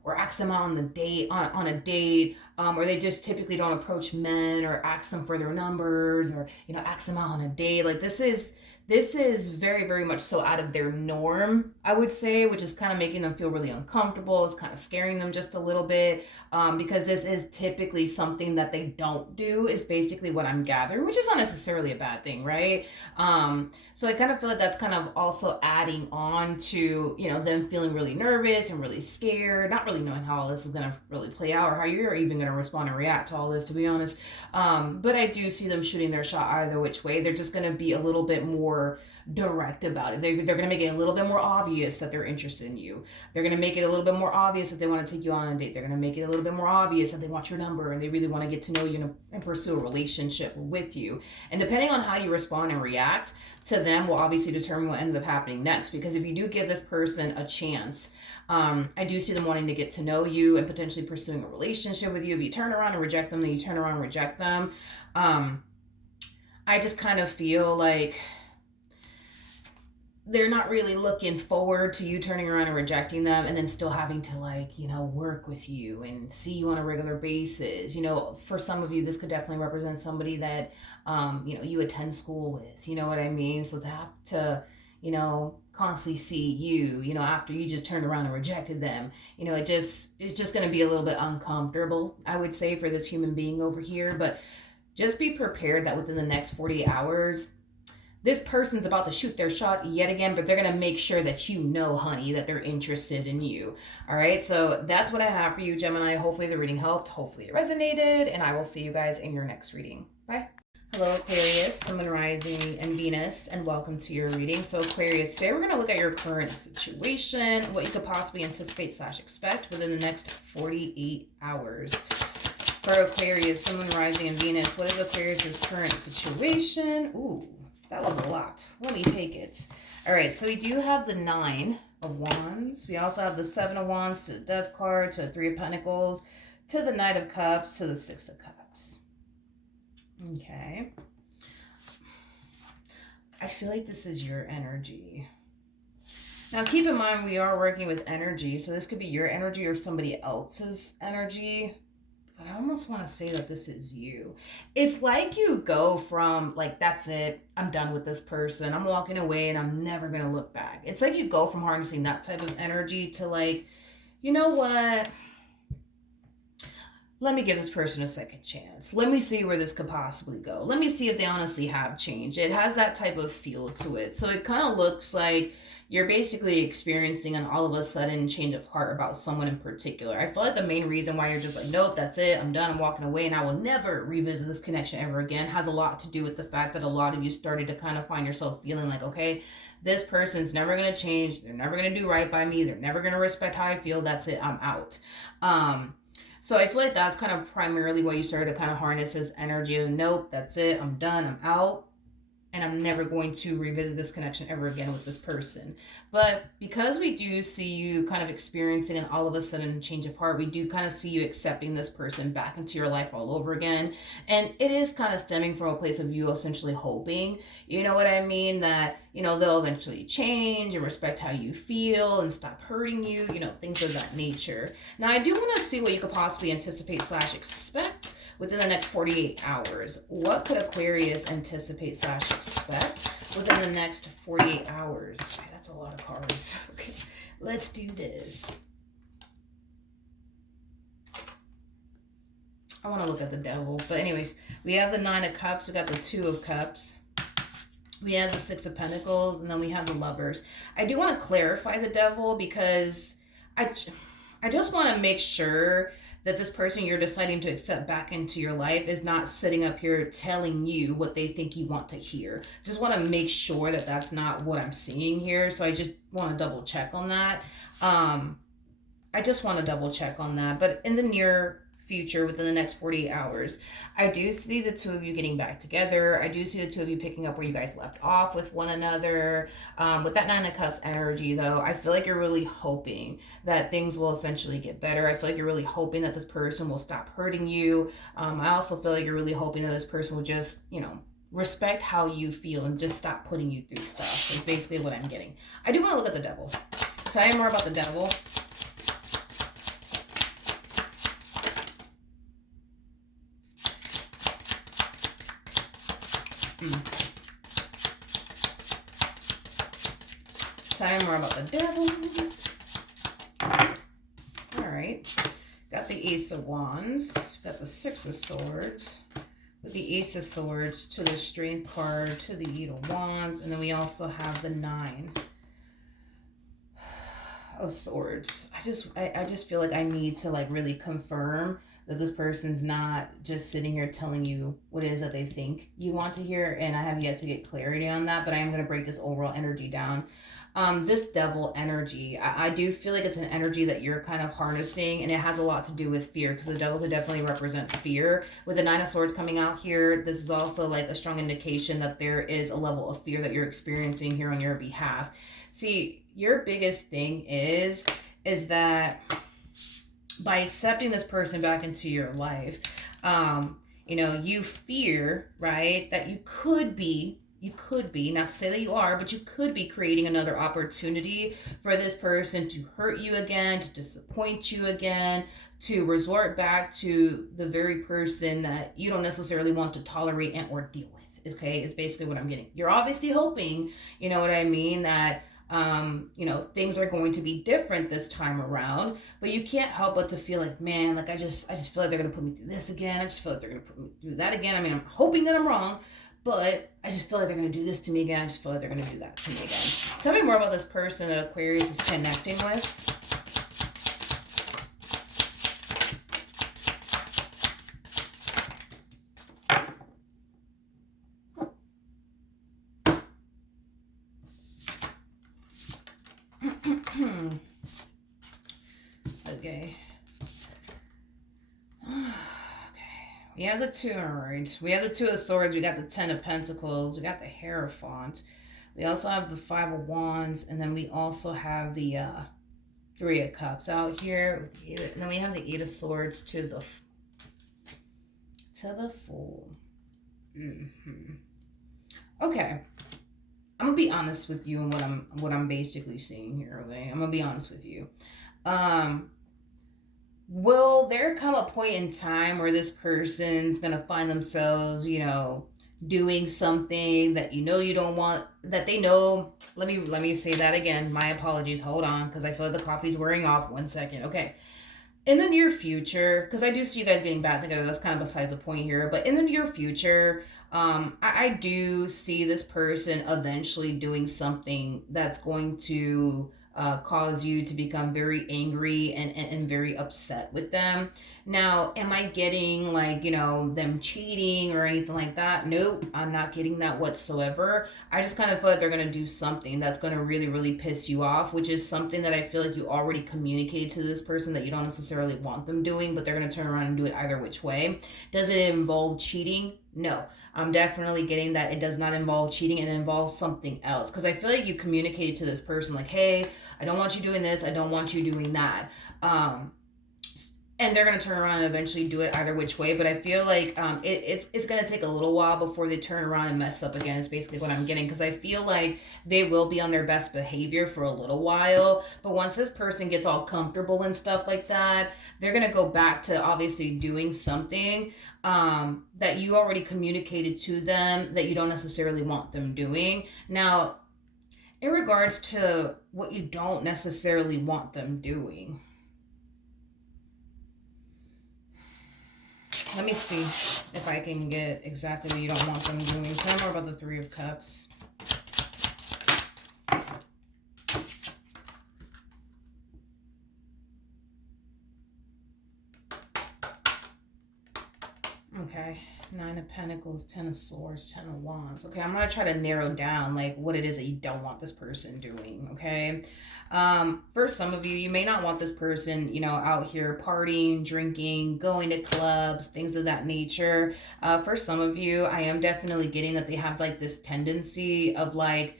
or ask them out on the date on a date, or they just typically don't approach men or ask them for their numbers, or, you know, ask them out on a date. Like, this is very, very much so out of their norm, I would say, which is kind of making them feel really uncomfortable. It's kind of scaring them just a little bit, because this is typically something that they don't do, is basically what I'm gathering, which is not necessarily a bad thing, right? So I kind of feel like that's kind of also adding on to, you know, them feeling really nervous and really scared, not really knowing how all this is going to really play out or how you're even going to respond and react to all this, to be honest. But I do see them shooting their shot either which way. They're just going to be a little bit more direct about it. They're going to make it a little bit more obvious that they're interested in you. They're going to make it a little bit more obvious that they want to take you on a date. They're going to make it a little bit more obvious that they want your number and they really want to get to know you and pursue a relationship with you. And depending on how you respond and react to them will obviously determine what ends up happening next. Because if you do give this person a chance, I do see them wanting to get to know you and potentially pursuing a relationship with you. If you turn around and reject them, then you turn around and reject them. I just kind of feel like they're not really looking forward to you turning around and rejecting them and then still having to, like, you know, work with you and see you on a regular basis. You know, for some of you, this could definitely represent somebody that, you know, you attend school with, you know what I mean? So to have to, you know, constantly see you, you know, after you just turned around and rejected them, you know, it's just going to be a little bit uncomfortable, I would say, for this human being over here. But just be prepared that within the next 48 hours, this person's about to shoot their shot yet again, but they're going to make sure that you know, honey, that they're interested in you. All right, so that's what I have for you, Gemini. Hopefully the reading helped. Hopefully it resonated, and I will see you guys in your next reading. Bye. Hello, Aquarius, Sun, Moon, Rising, and Venus, and welcome to your reading. So, Aquarius, today we're going to look at your current situation, what you could possibly anticipate / expect within the next 48 hours. For Aquarius, Sun, Moon, Rising, and Venus, what is Aquarius's current situation? Ooh, that was a lot. Let me take it. All right, so we do have the 9 of Wands. We also have the 7 of Wands to the Death card, to the 3 of Pentacles, to the Knight of Cups, to the 6 of Cups. Okay. I feel like this is your energy. Now, keep in mind, we are working with energy, so this could be your energy or somebody else's energy. But I almost want to say that this is you. It's like you go from, like, that's it, I'm done with this person, I'm walking away and I'm never going to look back. It's like you go from harnessing that type of energy to, like, you know what? Let me give this person a second chance. Let me see where this could possibly go. Let me see if they honestly have changed. It has that type of feel to it. So it kind of looks like you're basically experiencing an all of a sudden change of heart about someone in particular. I feel like the main reason why you're just like, nope, that's it, I'm done, I'm walking away, and I will never revisit this connection ever again, has a lot to do with the fact that a lot of you started to kind of find yourself feeling like, okay, this person's never going to change, they're never going to do right by me, they're never going to respect how I feel, that's it, I'm out. So I feel like that's kind of primarily why you started to kind of harness this energy of, nope, that's it, I'm done, I'm out, and I'm never going to revisit this connection ever again with this person. But because we do see you kind of experiencing an all of a sudden change of heart, we do kind of see you accepting this person back into your life all over again. And it is kind of stemming from a place of you essentially hoping, you know what I mean, that, you know, they'll eventually change and respect how you feel and stop hurting you, you know, things of that nature. Now, I do want to see what you could possibly anticipate / expect within the next 48 hours. What could Aquarius anticipate / expect within the next 48 hours? That's a lot of cards. Okay, let's do this. I want to look at the Devil. But anyways, we have the 9 of Cups. We got the 2 of Cups. We have the 6 of Pentacles. And then we have the Lovers. I do want to clarify the Devil because I just want to make sure that this person you're deciding to accept back into your life is not sitting up here telling you what they think you want to hear. Just want to make sure that that's not what I'm seeing here. So I just want to double check on that. I just want to double check on that. But in the near future, within the next 48 hours, I do see the 2 of you getting back together. I do see the 2 of you picking up where you guys left off with one another. With that 9 of Cups energy, though, I feel like you're really hoping that things will essentially get better. I feel like you're really hoping that this person will stop hurting you. I also feel like you're really hoping that this person will just, you know, respect how you feel and just stop putting you through stuff. Is basically what I'm getting. I do want to look at the Devil. Tell you more about the Devil. Tell you more about the Devil. All right. Got the Ace of Wands. Got the 6 of Swords. With the Ace of Swords to the Strength card to the 8 of Wands. And then we also have the 9 of Swords. I just feel like I need to like really confirm that this person's not just sitting here telling you what it is that they think you want to hear, and I have yet to get clarity on that, but I am going to break this overall energy down. This Devil energy, I do feel like it's an energy that you're kind of harnessing, and it has a lot to do with fear, because the Devil could definitely represent fear. With the 9 of Swords coming out here, this is also like a strong indication that there is a level of fear that you're experiencing here on your behalf. See, your biggest thing is that by accepting this person back into your life, you know, you fear, right, that you could be, not to say that you are, but you could be creating another opportunity for this person to hurt you again, to disappoint you again, to resort back to the very person that you don't necessarily want to tolerate and or deal with. Okay, is basically what I'm getting. You're obviously hoping, you know what I mean, that you know, things are going to be different this time around, but you can't help but to feel like, man, like I just feel like they're gonna put me through this again. I just feel like they're gonna put me through that again. I mean, I'm hoping that I'm wrong, but I just feel like they're gonna do this to me again. I just feel like they're gonna do that to me again. Tell me more about this person that Aquarius is connecting with. Okay. We have the two, all right. We have the Two of Swords. We got the Ten of Pentacles. We got the Hierophant. We also have the Five of Wands. And then we also have the Three of Cups out here. And then we have the Eight of Swords to the Fool. Okay. I'm gonna be honest with you and what I'm basically seeing here, okay? I'm gonna be honest with you. Will there come a point in time where this person's gonna find themselves, doing something that you don't want, that they know? Let me say that again. My apologies. Hold on, because I feel like the coffee's wearing off. 1 second. Okay. In the near future, because I do see you guys getting back together, that's kind of besides the point here, but in the near future, I do see this person eventually doing something that's going to cause you to become very angry and very upset with them. Now, am I getting like, them cheating or anything like that? Nope, I'm not getting that whatsoever. I just kind of feel like they're going to do something that's going to really, really piss you off, which is something that I feel like you already communicated to this person that you don't necessarily want them doing, but they're going to turn around and do it either which way. Does it involve cheating? No. I'm definitely getting that it does not involve cheating. It involves something else. Because I feel like you communicated to this person like, hey, I don't want you doing this. I don't want you doing that. And they're going to turn around and eventually do it either which way. But I feel like it's going to take a little while before they turn around and mess up again. Is basically what I'm getting. Because I feel like they will be on their best behavior for a little while. But once this person gets all comfortable and stuff like that, they're going to go back to obviously doing something that you already communicated to them that you don't necessarily want them doing. Now, in regards to what you don't necessarily want them doing, let me see if I can get exactly what you don't want them doing. Tell me more about the Three of Cups. Okay, Nine of Pentacles, Ten of Swords, Ten of Wands. Okay, I'm going to try to narrow down like what it is that you don't want this person doing, okay? For some of you, you may not want this person, out here partying, drinking, going to clubs, things of that nature. For some of you, I am definitely getting that they have like this tendency of like,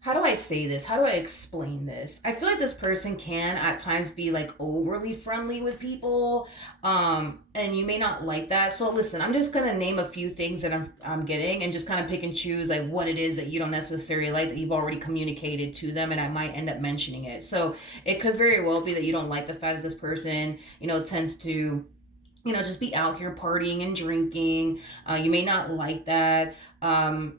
how do I say this? How do I explain this? I feel like this person can at times be like overly friendly with people. And you may not like that. So listen, I'm just going to name a few things that I'm getting and just kind of pick and choose like what it is that you don't necessarily like that you've already communicated to them, and I might end up mentioning it. So it could very well be that you don't like the fact that this person, tends to just be out here partying and drinking. You may not like that.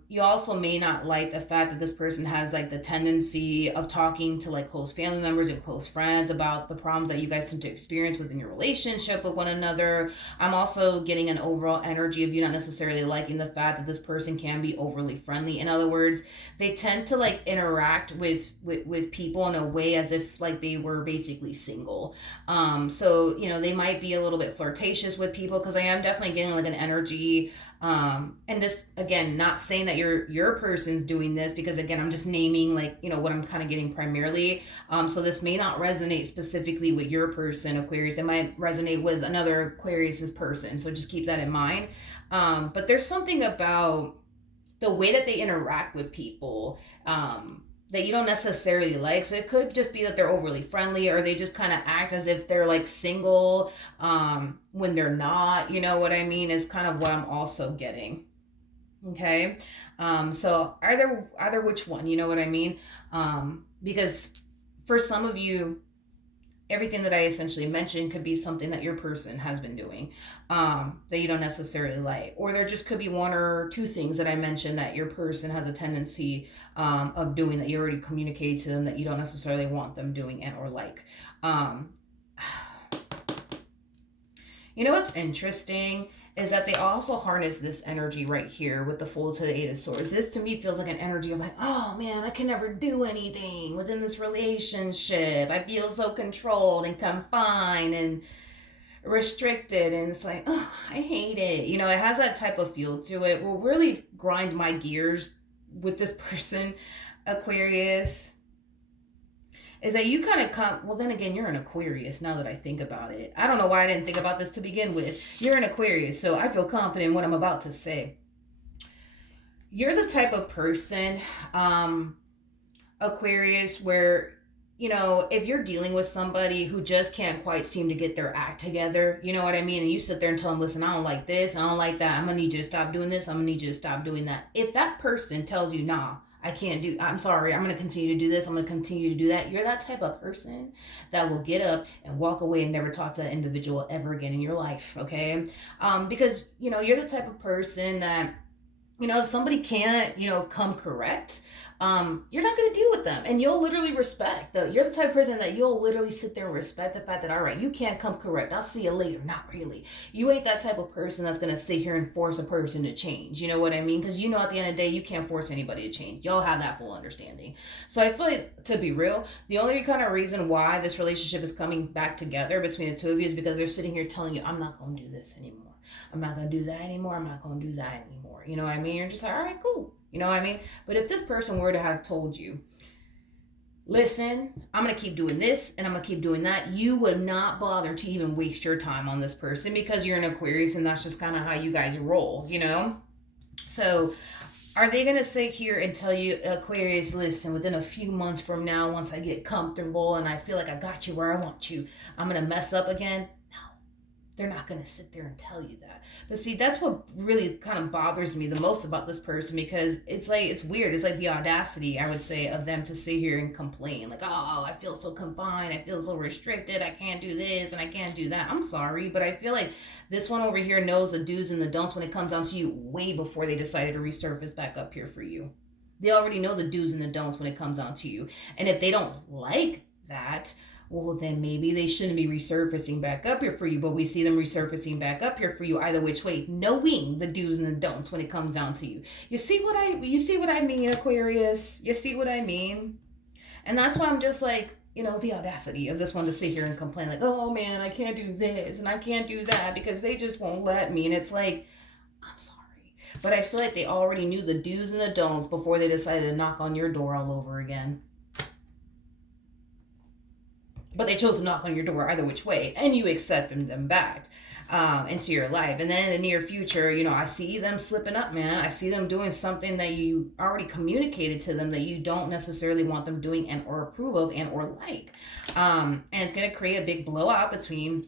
You also may not like the fact that this person has like the tendency of talking to like close family members and close friends about the problems that you guys tend to experience within your relationship with one another. I'm also getting an overall energy of you not necessarily liking the fact that this person can be overly friendly. In other words, they tend to like interact with people in a way as if like they were basically single. So they might be a little bit flirtatious with people, because I am definitely getting like an energy. And this, again, not saying that your person's doing this, because again, I'm just naming like, what I'm kind of getting primarily. So this may not resonate specifically with your person, Aquarius. It might resonate with another Aquarius's person. So just keep that in mind. But there's something about the way that they interact with people, that you don't necessarily like. So it could just be that they're overly friendly, or they just kind of act as if they're like single when they're not. You know what I mean? Is kind of what I'm also getting. Okay. So either which one, you know what I mean? Because for some of you, everything that I essentially mentioned could be something that your person has been doing that you don't necessarily like. Or there just could be one or two things that I mentioned that your person has a tendency of doing that you already communicated to them that you don't necessarily want them doing and or like. What's interesting is that they also harness this energy right here with the Fool to the Eight of Swords. This to me feels like an energy of like, oh man, I can never do anything within this relationship. I feel so controlled and confined and restricted, and it's like, oh, I hate it. It has that type of feel to it. What really grinds my gears with this person, Aquarius, is that you kind of come, well, then again, you're an Aquarius now that I think about it. I don't know why I didn't think about this to begin with. You're an Aquarius, so I feel confident in what I'm about to say. You're the type of person, Aquarius, where, you know, if you're dealing with somebody who just can't quite seem to get their act together, you know what I mean? And you sit there and tell them, listen, I don't like this, I don't like that, I'm gonna need you to stop doing this, I'm gonna need you to stop doing that. If that person tells you, nah, I'm sorry, I'm gonna continue to do this, I'm gonna continue to do that, you're that type of person that will get up and walk away and never talk to that individual ever again in your life, okay? Because, you know, you're the type of person that, you know, if somebody can't, you know, come correct, you're not going to deal with them, and you'll literally you're the type of person that you'll literally sit there and respect the fact that, all right, you can't come correct, I'll see you later. Not really. You ain't that type of person that's going to sit here and force a person to change, you know what I mean? Because you know, at the end of the day, you can't force anybody to change. Y'all have that full understanding. So I feel like, to be real, the only kind of reason why this relationship is coming back together between the two of you is because they're sitting here telling you, I'm not going to do this anymore, I'm not going to do that anymore, I'm not going to do that anymore, you know what I mean? You're just like, all right, cool. You know what I mean? But if this person were to have told you, listen, I'm going to keep doing this and I'm going to keep doing that, you would not bother to even waste your time on this person, because you're an Aquarius and that's just kind of how you guys roll, you know? So are they going to sit here and tell you, Aquarius, listen, within a few months from now, once I get comfortable and I feel like I got you where I want you, I'm going to mess up again? They're not going to sit there and tell you that. But see, that's what really kind of bothers me the most about this person, because it's like, it's weird. It's like the audacity, I would say, of them to sit here and complain. Like, oh, I feel so confined, I feel so restricted, I can't do this and I can't do that. I'm sorry, but I feel like this one over here knows the do's and the don'ts when it comes down to you way before they decided to resurface back up here for you. They already know the do's and the don'ts when it comes down to you. And if they don't like that, well, then maybe they shouldn't be resurfacing back up here for you. But we see them resurfacing back up here for you either which way, knowing the do's and the don'ts when it comes down to you. You see what I mean, Aquarius? You see what I mean? And that's why I'm just like, you know, the audacity of this one to sit here and complain like, oh man, I can't do this and I can't do that because they just won't let me. And it's like, I'm sorry, but I feel like they already knew the do's and the don'ts before they decided to knock on your door all over again. But they chose to knock on your door either which way, and you accepted them back into your life. And then in the near future, you know, I see them slipping up, man. I see them doing something that you already communicated to them that you don't necessarily want them doing and or approve of and or like. And it's going to create a big blowout between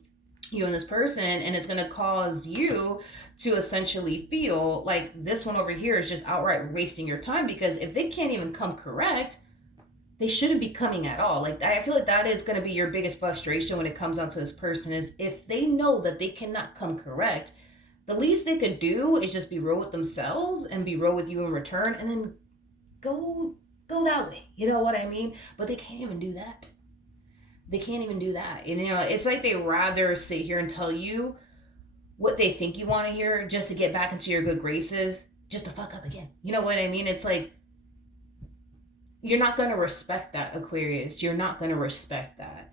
you and this person, and it's going to cause you to essentially feel like this one over here is just outright wasting your time, because if they can't even come correct, they shouldn't be coming at all. Like, I feel like that is going to be your biggest frustration when it comes down to this person, is if they know that they cannot come correct, the least they could do is just be real with themselves and be real with you in return, and then go that way. You know what I mean? But they can't even do that. They can't even do that. And, you know, it's like they rather sit here and tell you what they think you want to hear just to get back into your good graces, just to fuck up again. You know what I mean? It's like, you're not going to respect that, Aquarius. You're not going to respect that.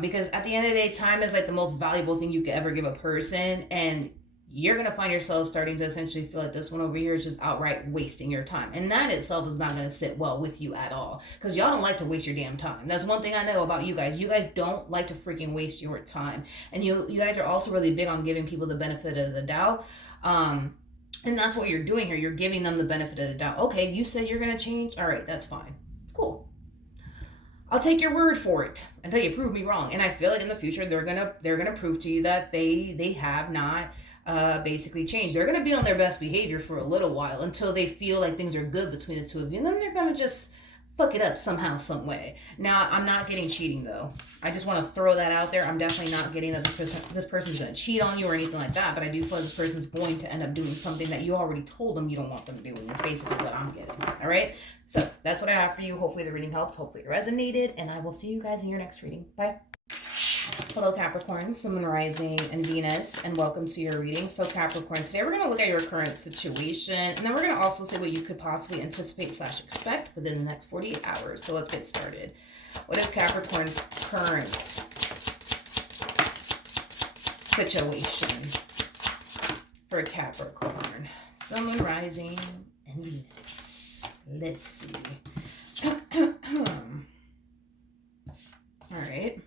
Because at the end of the day, time is like the most valuable thing you could ever give a person. And you're going to find yourself starting to essentially feel like this one over here is just outright wasting your time. And that itself is not going to sit well with you at all. Because y'all don't like to waste your damn time. That's one thing I know about you guys. You guys don't like to freaking waste your time. And you guys are also really big on giving people the benefit of the doubt. And that's what you're doing here. You're giving them the benefit of the doubt. Okay, you said you're going to change. All right, that's fine. Cool. I'll take your word for it until you prove me wrong. And I feel like in the future, they're gonna prove to you that they have not basically changed. They're going to be on their best behavior for a little while until they feel like things are good between the two of you. And then they're going to just fuck it up somehow, some way. Now, I'm not getting cheating, though. I just want to throw that out there. I'm definitely not getting that this person's going to cheat on you or anything like that, but I do feel like this person's going to end up doing something that you already told them you don't want them doing. That's basically what I'm getting, all right? So that's what I have for you. Hopefully the reading helped. Hopefully it resonated, and I will see you guys in your next reading. Bye. Hello Capricorn, Sun, Moon, Rising, and Venus, and welcome to your reading. So Capricorn, today we're going to look at your current situation, and then we're going to also see what you could possibly anticipate / expect within the next 48 hours. So let's get started. What is Capricorn's current situation for Capricorn? Sun, Moon, Rising, and Venus. Let's see. right.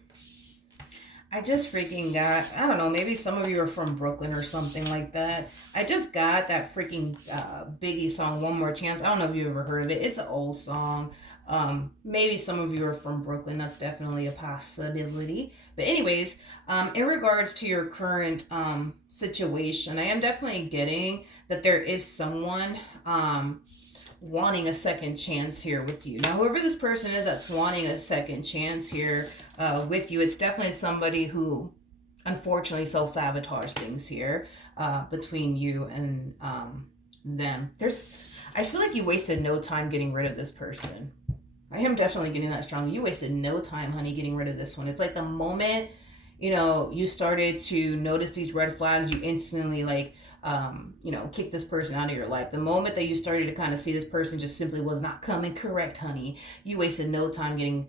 I just freaking got, I don't know, maybe some of you are from Brooklyn or something like that. I just got that freaking Biggie song, One More Chance. I don't know if you've ever heard of it. It's an old song. Maybe some of you are from Brooklyn. That's definitely a possibility. But anyways, in regards to your current situation, I am definitely getting that there is someone wanting a second chance here with you. Now, whoever this person is that's wanting a second chance here with you, it's definitely somebody who unfortunately self-sabotage things here between you and them. I feel like you wasted no time getting rid of this person. I am definitely getting that strong. You wasted no time, honey, getting rid of this one. It's like the moment, you started to notice these red flags, you instantly kick this person out of your life. The moment that you started to kind of see this person just simply was not coming correct, honey, you wasted no time getting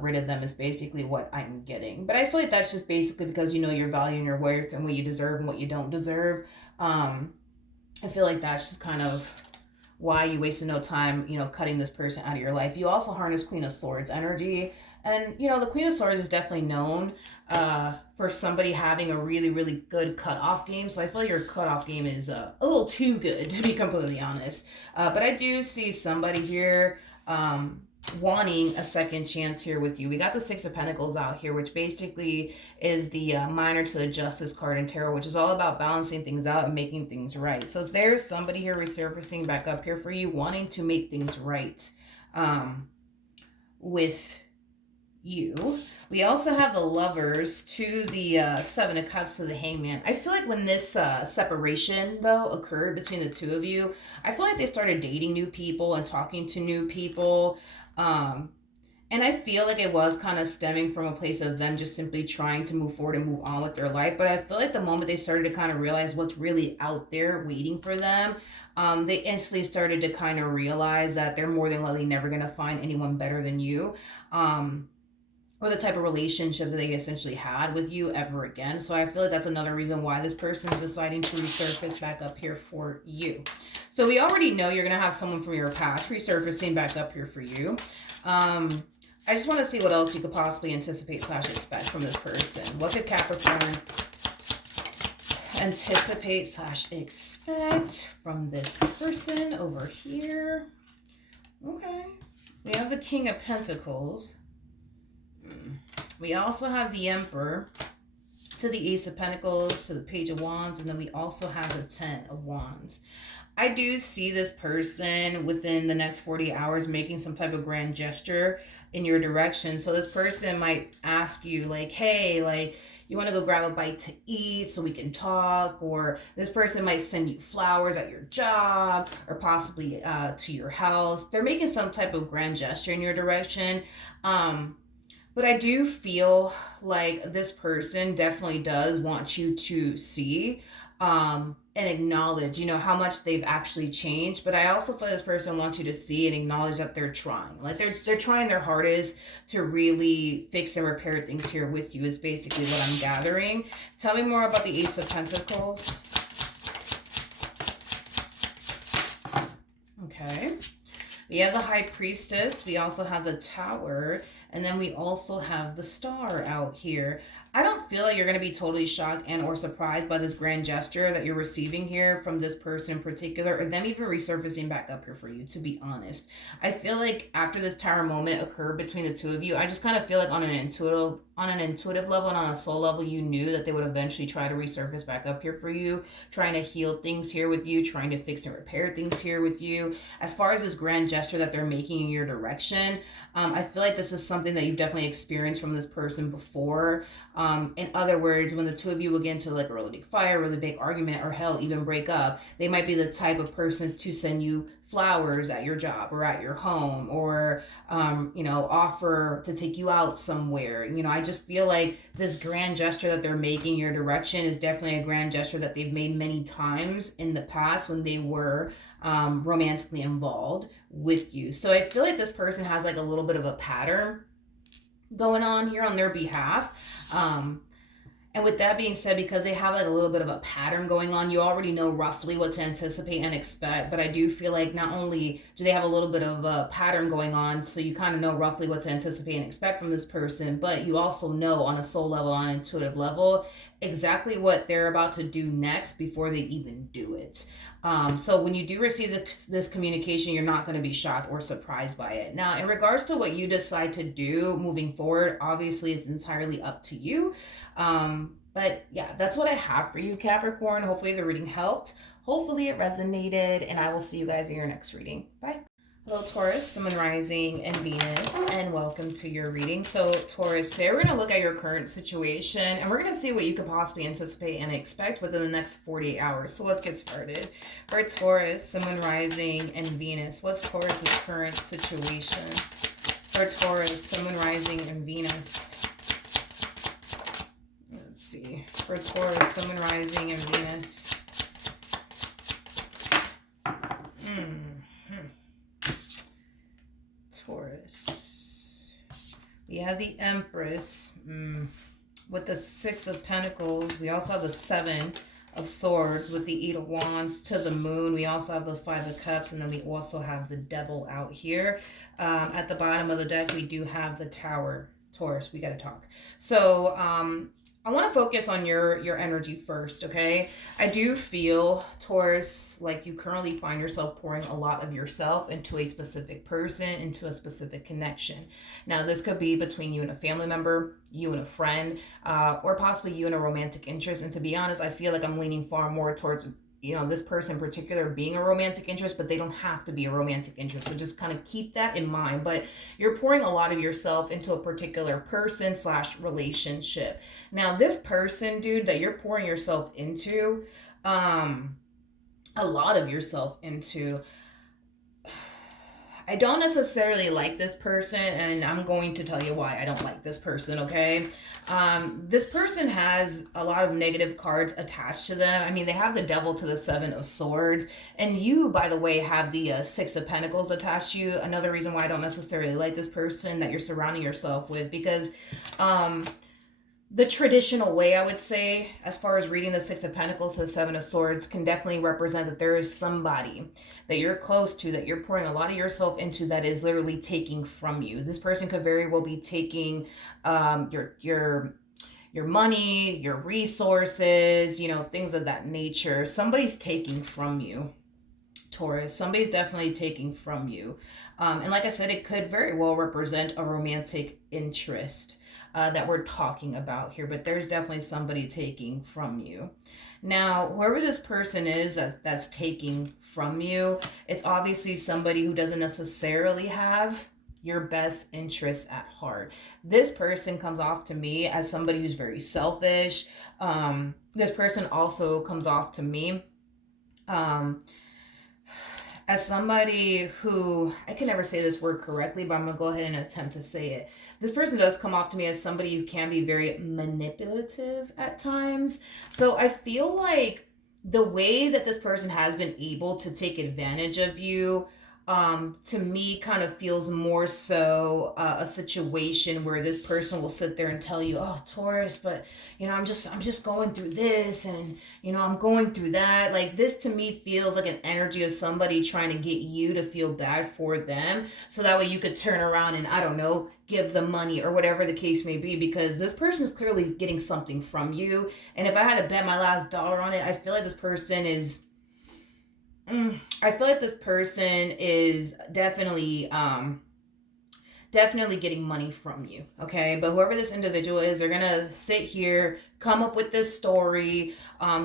rid of them is basically what I'm getting. But I feel like that's just basically because you know your value and your worth and what you deserve and what you don't deserve. I feel like that's just kind of why you wasted no time, cutting this person out of your life. You also harness Queen of Swords energy. And, the Queen of Swords is definitely known for somebody having a really, really good cutoff game. So I feel like your cutoff game is a little too good, to be completely honest. But I do see somebody here wanting a second chance here with you. We got the Six of Pentacles out here, which basically is the minor to the Justice card in tarot, which is all about balancing things out and making things right. So there's somebody here resurfacing back up here for you, wanting to make things right with you. We also have the Lovers to the Seven of Cups to the Hangman. I feel like when this separation though occurred between the two of you, I feel like they started dating new people and talking to new people. And I feel like it was kind of stemming from a place of them just simply trying to move forward and move on with their life. But I feel like the moment they started to kind of realize what's really out there waiting for them, they instantly started to kind of realize that they're more than likely never going to find anyone better than you. Or the type of relationship that they essentially had with you ever again. So I feel like that's another reason why this person's deciding to resurface back up here for you. So we already know you're going to have someone from your past resurfacing back up here for you. I just want to see what else you could possibly anticipate / expect from this person. What could Capricorn anticipate / expect from this person over here? Okay. We have the King of Pentacles. We also have the Emperor to the Ace of Pentacles to the Page of Wands, and then we also have the Ten of Wands. I do see this person within the next 40 hours making some type of grand gesture in your direction. So this person might ask you like, hey, like, you want to go grab a bite to eat so we can talk? Or this person might send you flowers at your job or possibly to your house. They're making some type of grand gesture in your direction. But I do feel like this person definitely does want you to see and acknowledge, how much they've actually changed. But I also feel this person wants you to see and acknowledge that they're trying. Like they're trying their hardest to really fix and repair things here with you is basically what I'm gathering. Tell me more about the Ace of Pentacles. Okay. We have the High Priestess. We also have the Tower. And then we also have the Star out here. I don't feel like you're going to be totally shocked and or surprised by this grand gesture that you're receiving here from this person in particular, or them even resurfacing back up here for you, to be honest. I feel like after this Tower moment occurred between the two of you, I just kind of feel like on an intuitive level and on a soul level, you knew that they would eventually try to resurface back up here for you, trying to heal things here with you, trying to fix and repair things here with you. As far as this grand gesture that they're making in your direction, I feel like this is something that you've definitely experienced from this person before. In other words, when the two of you will get into like a really big fight, really big argument, or hell, even break up, they might be the type of person to send you flowers at your job or at your home, or offer to take you out somewhere. I just feel like this grand gesture that they're making in your direction is definitely a grand gesture that they've made many times in the past when they were romantically involved with you. So I feel like this person has like a little bit of a pattern going on here on their behalf. And with that being said, because they have like a little bit of a pattern going on, you already know roughly what to anticipate and expect. But I do feel like not only do they have a little bit of a pattern going on, so you kind of know roughly what to anticipate and expect from this person, but you also know on a soul level, on an intuitive level, exactly what they're about to do next before they even do it. So when you do receive this communication, you're not going to be shocked or surprised by it. Now, in regards to what you decide to do moving forward, obviously it's entirely up to you. But yeah, that's what I have for you, Capricorn. Hopefully the reading helped. Hopefully it resonated, and I will see you guys in your next reading. Bye. Hello, Taurus, Sun, Rising, and Venus, and welcome to your reading. So, Taurus, today we're going to look at your current situation, and we're going to see what you could possibly anticipate and expect within the next 48 hours. So, let's get started. For Taurus, Sun, Rising, and Venus, what's Taurus's current situation? For Taurus, Sun, Rising, and Venus. Let's see. For Taurus, Sun, Rising, and Venus. Taurus. We have the Empress with the Six of Pentacles. We also have the Seven of Swords with the Eight of Wands to the Moon. We also have the Five of Cups, and then we also have the Devil out here. At the bottom of the deck, we do have the Tower. Taurus, we got to talk. So, I want to focus on your energy first, okay? I do feel, Taurus, like you currently find yourself pouring a lot of yourself into a specific person, into a specific connection. Now, this could be between you and a family member, you and a friend, or possibly you and a romantic interest. And to be honest, I feel like I'm leaning far more towards, you know, this person in particular being a romantic interest, but they don't have to be a romantic interest. So just kind of keep that in mind. But you're pouring a lot of yourself into a particular person / relationship. Now, this person, dude, that you're pouring yourself into, a lot of yourself into, I don't necessarily like this person, and I'm going to tell you why I don't like this person, okay? This person has a lot of negative cards attached to them. I mean, they have the Devil to the Seven of Swords, and you, by the way, have the Six of Pentacles attached to you. Another reason why I don't necessarily like this person that you're surrounding yourself with, because the traditional way, I would say, as far as reading the Six of Pentacles to the Seven of Swords, can definitely represent that there is somebody that you're close to, that you're pouring a lot of yourself into, that is literally taking from you. This person could very well be taking your money, your resources, you know, things of that nature. Somebody's taking from you, Taurus. Somebody's definitely taking from you. And like I said, it could very well represent a romantic interest that we're talking about here, but there's definitely somebody taking from you. Now, whoever this person is that's taking from you, it's obviously somebody who doesn't necessarily have your best interests at heart. This person comes off to me as somebody who's very selfish. This person also comes off to me as somebody who, I can never say this word correctly, but I'm going to go ahead and attempt to say it. This person does come off to me as somebody who can be very manipulative at times. So I feel like the way that this person has been able to take advantage of you, to me, kind of feels more so a situation where this person will sit there and tell you, "Oh, Taurus, but you know, I'm just going through this, and you know, I'm going through that." Like, this to me feels like an energy of somebody trying to get you to feel bad for them, so that way you could turn around and, I don't know, give them money or whatever the case may be, because this person is clearly getting something from you. And if I had to bet my last dollar on it, I feel like this person is definitely getting money from you, okay? But whoever this individual is, they're gonna sit here, come up with this story,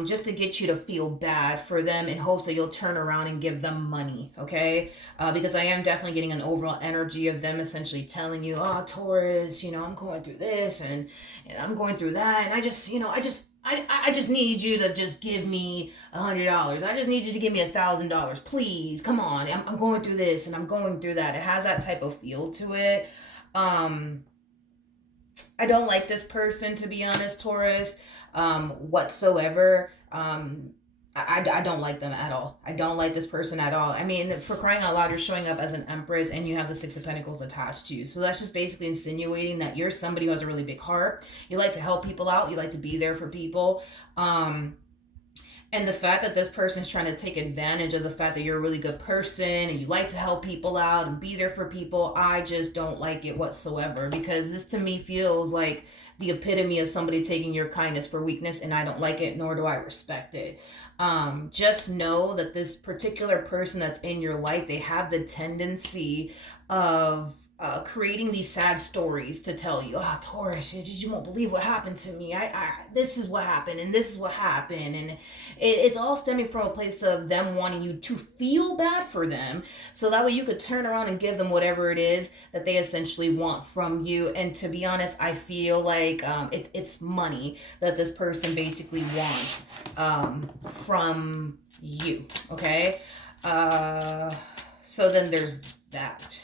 just to get you to feel bad for them in hopes that you'll turn around and give them money, okay? Because I am definitely getting an overall energy of them essentially telling you, "Oh, Taurus, you know, I'm going through this, and I'm going through that, and I just need you to just give me $100. I just need you to give me $1,000. Please, come on. I'm going through this and I'm going through that." It has that type of feel to it. I don't like this person, to be honest, Taurus, whatsoever. I don't like them at all. I don't like this person at all. I mean, for crying out loud, you're showing up as an Empress and you have the Six of Pentacles attached to you. So that's just basically insinuating that you're somebody who has a really big heart. You like to help people out. You like to be there for people. And the fact that this person's trying to take advantage of the fact that you're a really good person and you like to help people out and be there for people, I just don't like it whatsoever, because this to me feels like the epitome of somebody taking your kindness for weakness, and I don't like it, nor do I respect it. Just know that this particular person that's in your life, they have the tendency of creating these sad stories to tell you, oh, Taurus, you won't believe what happened to me. This is what happened, and this is what happened, and it's all stemming from a place of them wanting you to feel bad for them, so that way you could turn around and give them whatever it is that they essentially want from you. And to be honest, I feel like it's money that this person basically wants from you. Okay, so then there's that.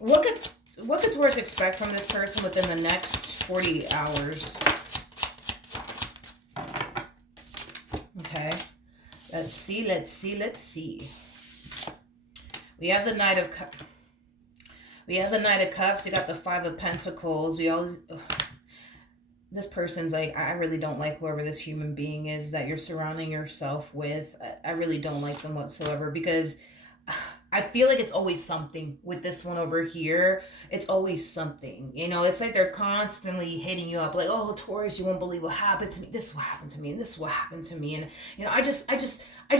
What could Taurus expect from this person within the next 48 hours? Okay. Let's see. We have the Knight of Cups. We got the Five of Pentacles. This person's like, I really don't like whoever this human being is that you're surrounding yourself with. I really don't like them whatsoever, because I feel like it's always something with this one over here. It's always something, it's like they're constantly hitting you up like, oh, Taurus, you won't believe what happened to me. This is what happened to me, and this is what happened to me. And I just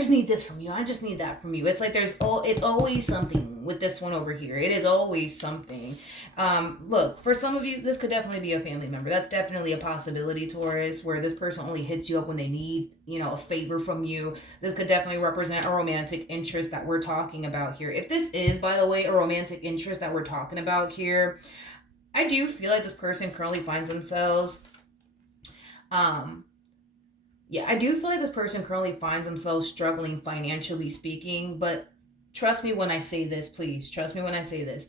need this from you. I just need that from you. It's like it's always something with this one over here. It is always something. Look, for some of you, this could definitely be a family member. That's definitely a possibility, Taurus, where this person only hits you up when they need, a favor from you. This could definitely represent a romantic interest that we're talking about here. If this is, by the way, a romantic interest that we're talking about here, I do feel like this person currently finds themselves, I do feel like this person currently finds themselves struggling financially speaking, but trust me when I say this, please. Trust me when I say this.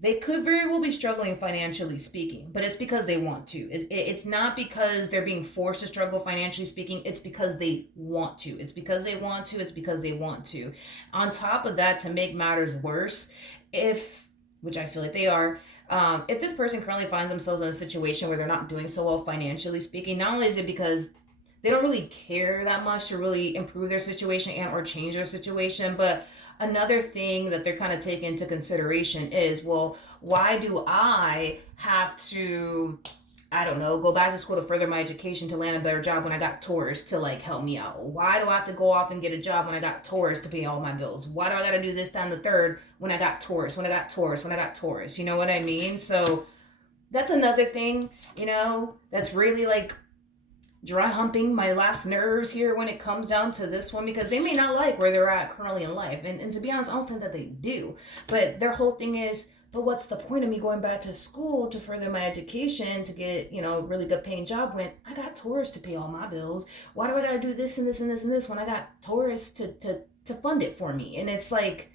They could very well be struggling financially speaking, but it's because they want to. It's not because they're being forced to struggle financially speaking. It's because they want to. It's because they want to. On top of that, to make matters worse, which I feel like they are, if this person currently finds themselves in a situation where they're not doing so well financially speaking, not only is it because they don't really care that much to really improve their situation and or change their situation, but another thing that they're kind of taking into consideration is, well, why do I have to, I don't know, go back to school to further my education to land a better job when I got Taurus to like help me out? Why do I have to go off and get a job when I got Taurus to pay all my bills? Why do I got to do this, that, and the third when I got Taurus? You know what I mean? So that's another thing, that's really like dry humping my last nerves here when it comes down to this one, because they may not like where they're at currently in life, and to be honest, I don't think that they do. But their whole thing is, but what's the point of me going back to school to further my education to get, a really good paying job when I got Taurus to pay all my bills? Why do I gotta do this and this and this and this when I got Taurus to fund it for me? And it's like,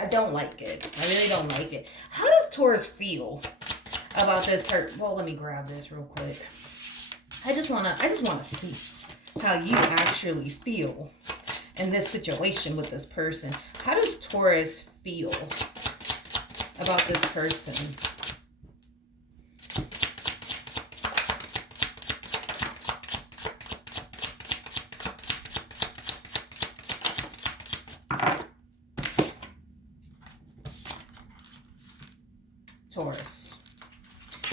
I don't like it. I really don't like it. How does Taurus feel about this part? Well, let me grab this real quick. I just wanna see how you actually feel in this situation with this person. How does Taurus feel about this person? Taurus.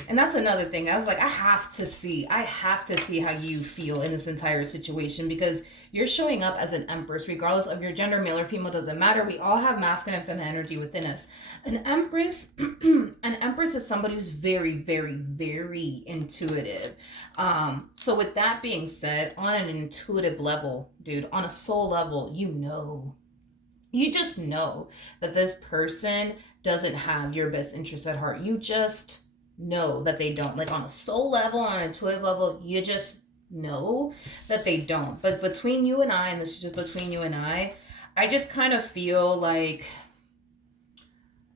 And that's another thing. I was like, I have to see how you feel in this entire situation, because you're showing up as an Empress, regardless of your gender, male or female, doesn't matter. We all have masculine and feminine energy within us. An Empress is somebody who's very, very, very intuitive. So with that being said, on an intuitive level, dude, on a soul level, you just know that this person doesn't have your best interest at heart. You just know that they don't. Like on a soul level, on an intuitive level, you just know that they don't. But between you and I, and this is just between you and I just kind of feel like,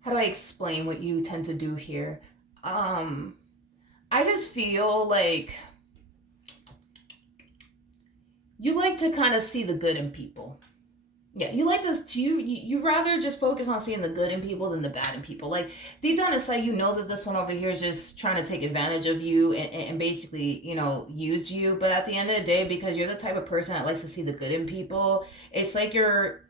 how do I explain what you tend to do here? I just feel like you like to kind of see the good in people. Yeah, you like to you rather just focus on seeing the good in people than the bad in people. Like deep down inside, you know that this one over here is just trying to take advantage of you and basically, use you. But at the end of the day, because you're the type of person that likes to see the good in people, it's like you're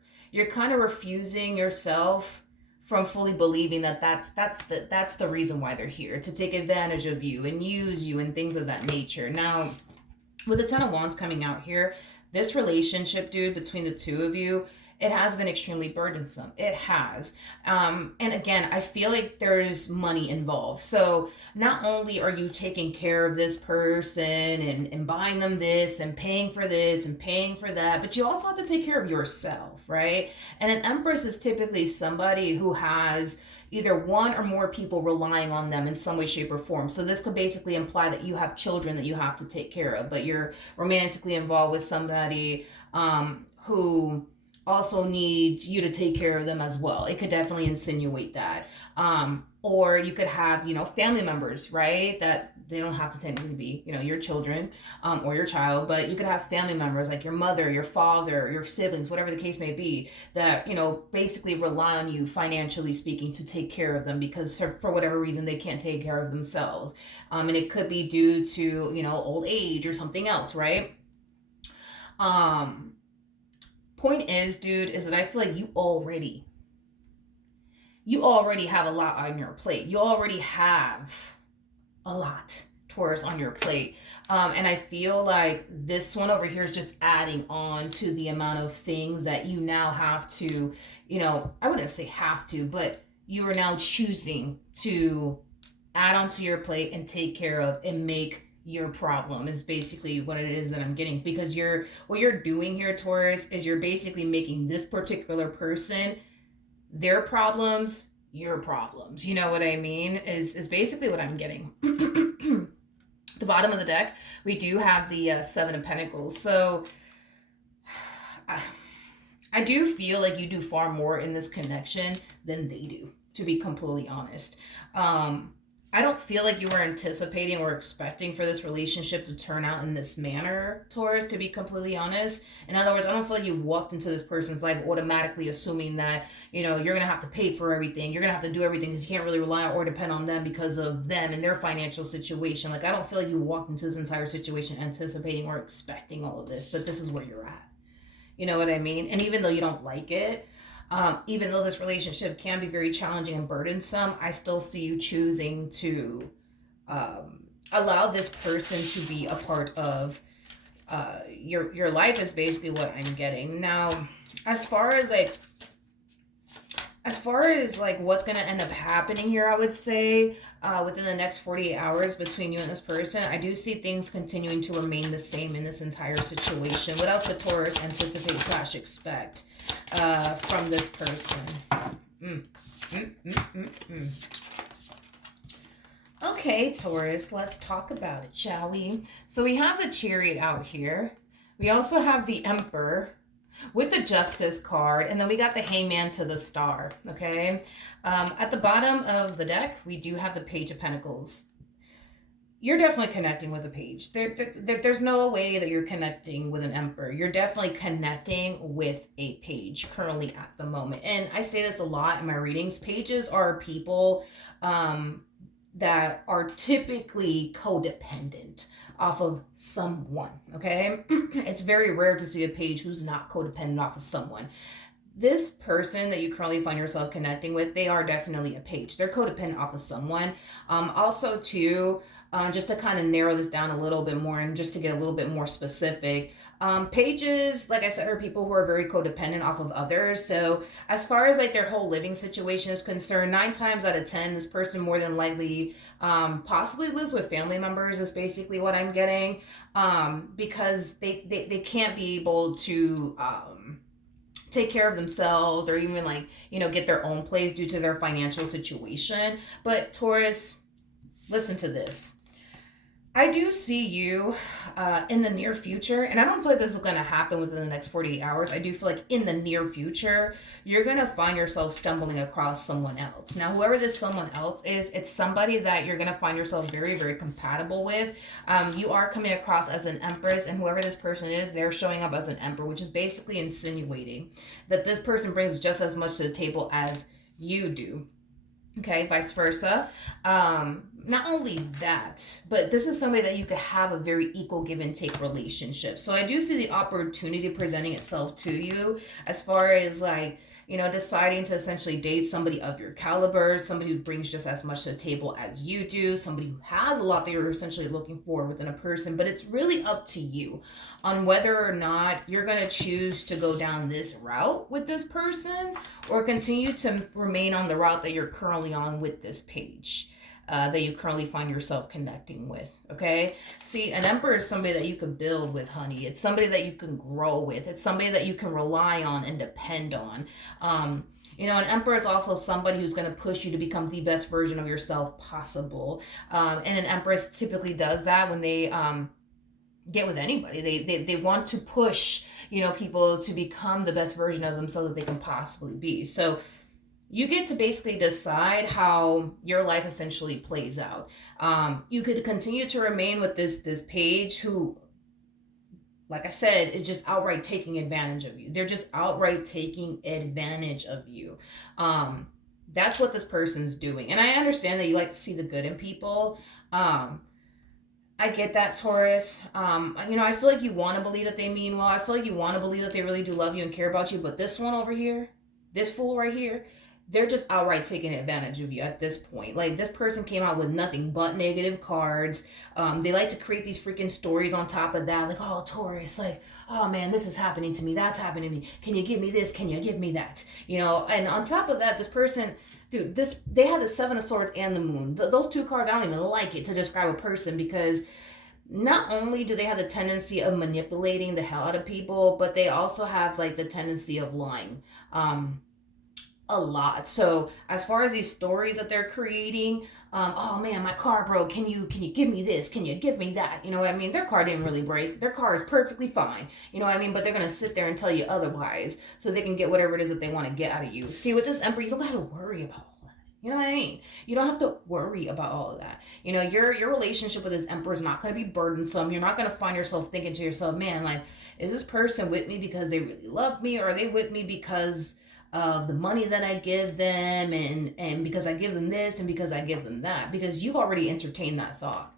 kind of refusing yourself from fully believing that that's the reason why they're here, to take advantage of you and use you and things of that nature. Now, with the Ten of Wands coming out here, this relationship, dude, between the two of you, it has been extremely burdensome. It has. And again, I feel like there's money involved. So not only are you taking care of this person and buying them this and paying for this and paying for that, but you also have to take care of yourself, right? And an Empress is typically somebody who has either one or more people relying on them in some way, shape, or form. So this could basically imply that you have children that you have to take care of, but you're romantically involved with somebody who also needs you to take care of them as well. It could definitely insinuate that. Or you could have, family members, right? That they don't have to technically be, your children or your child, but you could have family members like your mother, your father, your siblings, whatever the case may be, that, basically rely on you financially speaking to take care of them because for whatever reason they can't take care of themselves. And it could be due to, old age or something else, right? Point is, dude, is that I feel like you already have a lot on your plate. You already have a lot, Taurus, on your plate. And I feel like this one over here is just adding on to the amount of things that you now have to, I wouldn't say have to, but you are now choosing to add onto your plate and take care of and make your problem, is basically what it is that I'm getting. Because what you're doing here, Taurus, is you're basically making this particular person, their problems, your problems. You know what I mean? Is basically what I'm getting. The bottom of the deck, we do have the Seven of Pentacles. So I do feel like you do far more in this connection than they do, to be completely honest. I don't feel like you were anticipating or expecting for this relationship to turn out in this manner, Taurus, to be completely honest. In other words, I don't feel like you walked into this person's life automatically assuming that, you're going to have to pay for everything. You're going to have to do everything because you can't really rely or depend on them because of them and their financial situation. Like, I don't feel like you walked into this entire situation anticipating or expecting all of this, but this is where you're at. You know what I mean? And even though you don't like it, even though this relationship can be very challenging and burdensome, I still see you choosing to allow this person to be a part of your life, is basically what I'm getting. Now, as far as what's going to end up happening here, I would say within the next 48 hours between you and this person, I do see things continuing to remain the same in this entire situation. What else would Taurus anticipate / expect from this person? Okay, Taurus, let's talk about it, shall we? So we have the Chariot out here. We also have the Emperor with the Justice card, and then we got the Hangman to the Star, okay? At the bottom of the deck, we do have the Page of Pentacles. You're definitely connecting with a page. There's no way that you're connecting with an Emperor. You're definitely connecting with a page currently at the moment. And I say this a lot in my readings. Pages are people that are typically codependent off of someone, okay? It's very rare to see a page who's not codependent off of someone. This person that you currently find yourself connecting with, they are definitely a page. They're codependent off of someone. Also, too, just to kind of narrow this down a little bit more and just to get a little bit more specific, pages, like I said, are people who are very codependent off of others. So as far as like their whole living situation is concerned, 9 times out of 10, this person more than likely possibly lives with family members, is basically what I'm getting, because they can't be able to take care of themselves or even like, get their own place due to their financial situation. But Taurus, listen to this. I do see you in the near future, and I don't feel like this is going to happen within the next 48 hours. I do feel like in the near future, you're going to find yourself stumbling across someone else. Now, whoever this someone else is, it's somebody that you're going to find yourself very, very compatible with. You are coming across as an empress, and whoever this person is, they're showing up as an emperor, which is basically insinuating that this person brings just as much to the table as you do. Okay, vice versa. Not only that, but this is somebody that you could have a very equal give and take relationship. So I do see the opportunity presenting itself to you as far as like, you know, deciding to essentially date somebody of your caliber, somebody who brings just as much to the table as you do, somebody who has a lot that you're essentially looking for within a person. But it's really up to you on whether or not you're going to choose to go down this route with this person or continue to remain on the route that you're currently on with this page. That you currently find yourself connecting with. Okay, see, an emperor is somebody that you could build with, honey. It's somebody that you can grow with. It's somebody that you can rely on and depend on. You know, an emperor is also somebody who's going to push you to become the best version of yourself possible. And an empress typically does that when they get with anybody. They want to push, you know, people to become the best version of themselves that they can possibly be. So you get to basically decide how your life essentially plays out. You could continue to remain with this page who, like I said, is just outright taking advantage of you. They're just outright taking advantage of you. That's what this person's doing. And I understand that you like to see the good in people. I get that, Taurus. You know, I feel like you want to believe that they mean well. I feel like you want to believe that they really do love you and care about you. But this one over here, this fool right here, they're just outright taking advantage of you at this point. Like, this person came out with nothing but negative cards. They like to create these freaking stories on top of that. Like, oh, Taurus, like, oh man, this is happening to me. That's happening to me. Can you give me this? Can you give me that? You know, and on top of that, this person, dude, they had the Seven of Swords and the Moon. Those two cards, I don't even like it to describe a person, because not only do they have the tendency of manipulating the hell out of people, but they also have like the tendency of lying. A lot. So as far as these stories that they're creating, oh man, my car broke. Can you give me this? Can you give me that? You know what I mean? Their car didn't really break. Their car is perfectly fine. You know what I mean? But they're gonna sit there and tell you otherwise, so they can get whatever it is that they want to get out of you. See, with this Emperor, you don't have to worry about all that. You know what I mean? You don't have to worry about all of that. You know, your relationship with this Emperor is not going to be burdensome. You're not going to find yourself thinking to yourself, man, like, is this person with me because they really love me, or are they with me because of the money that I give them, and because I give them this and because I give them that? Because you've already entertained that thought.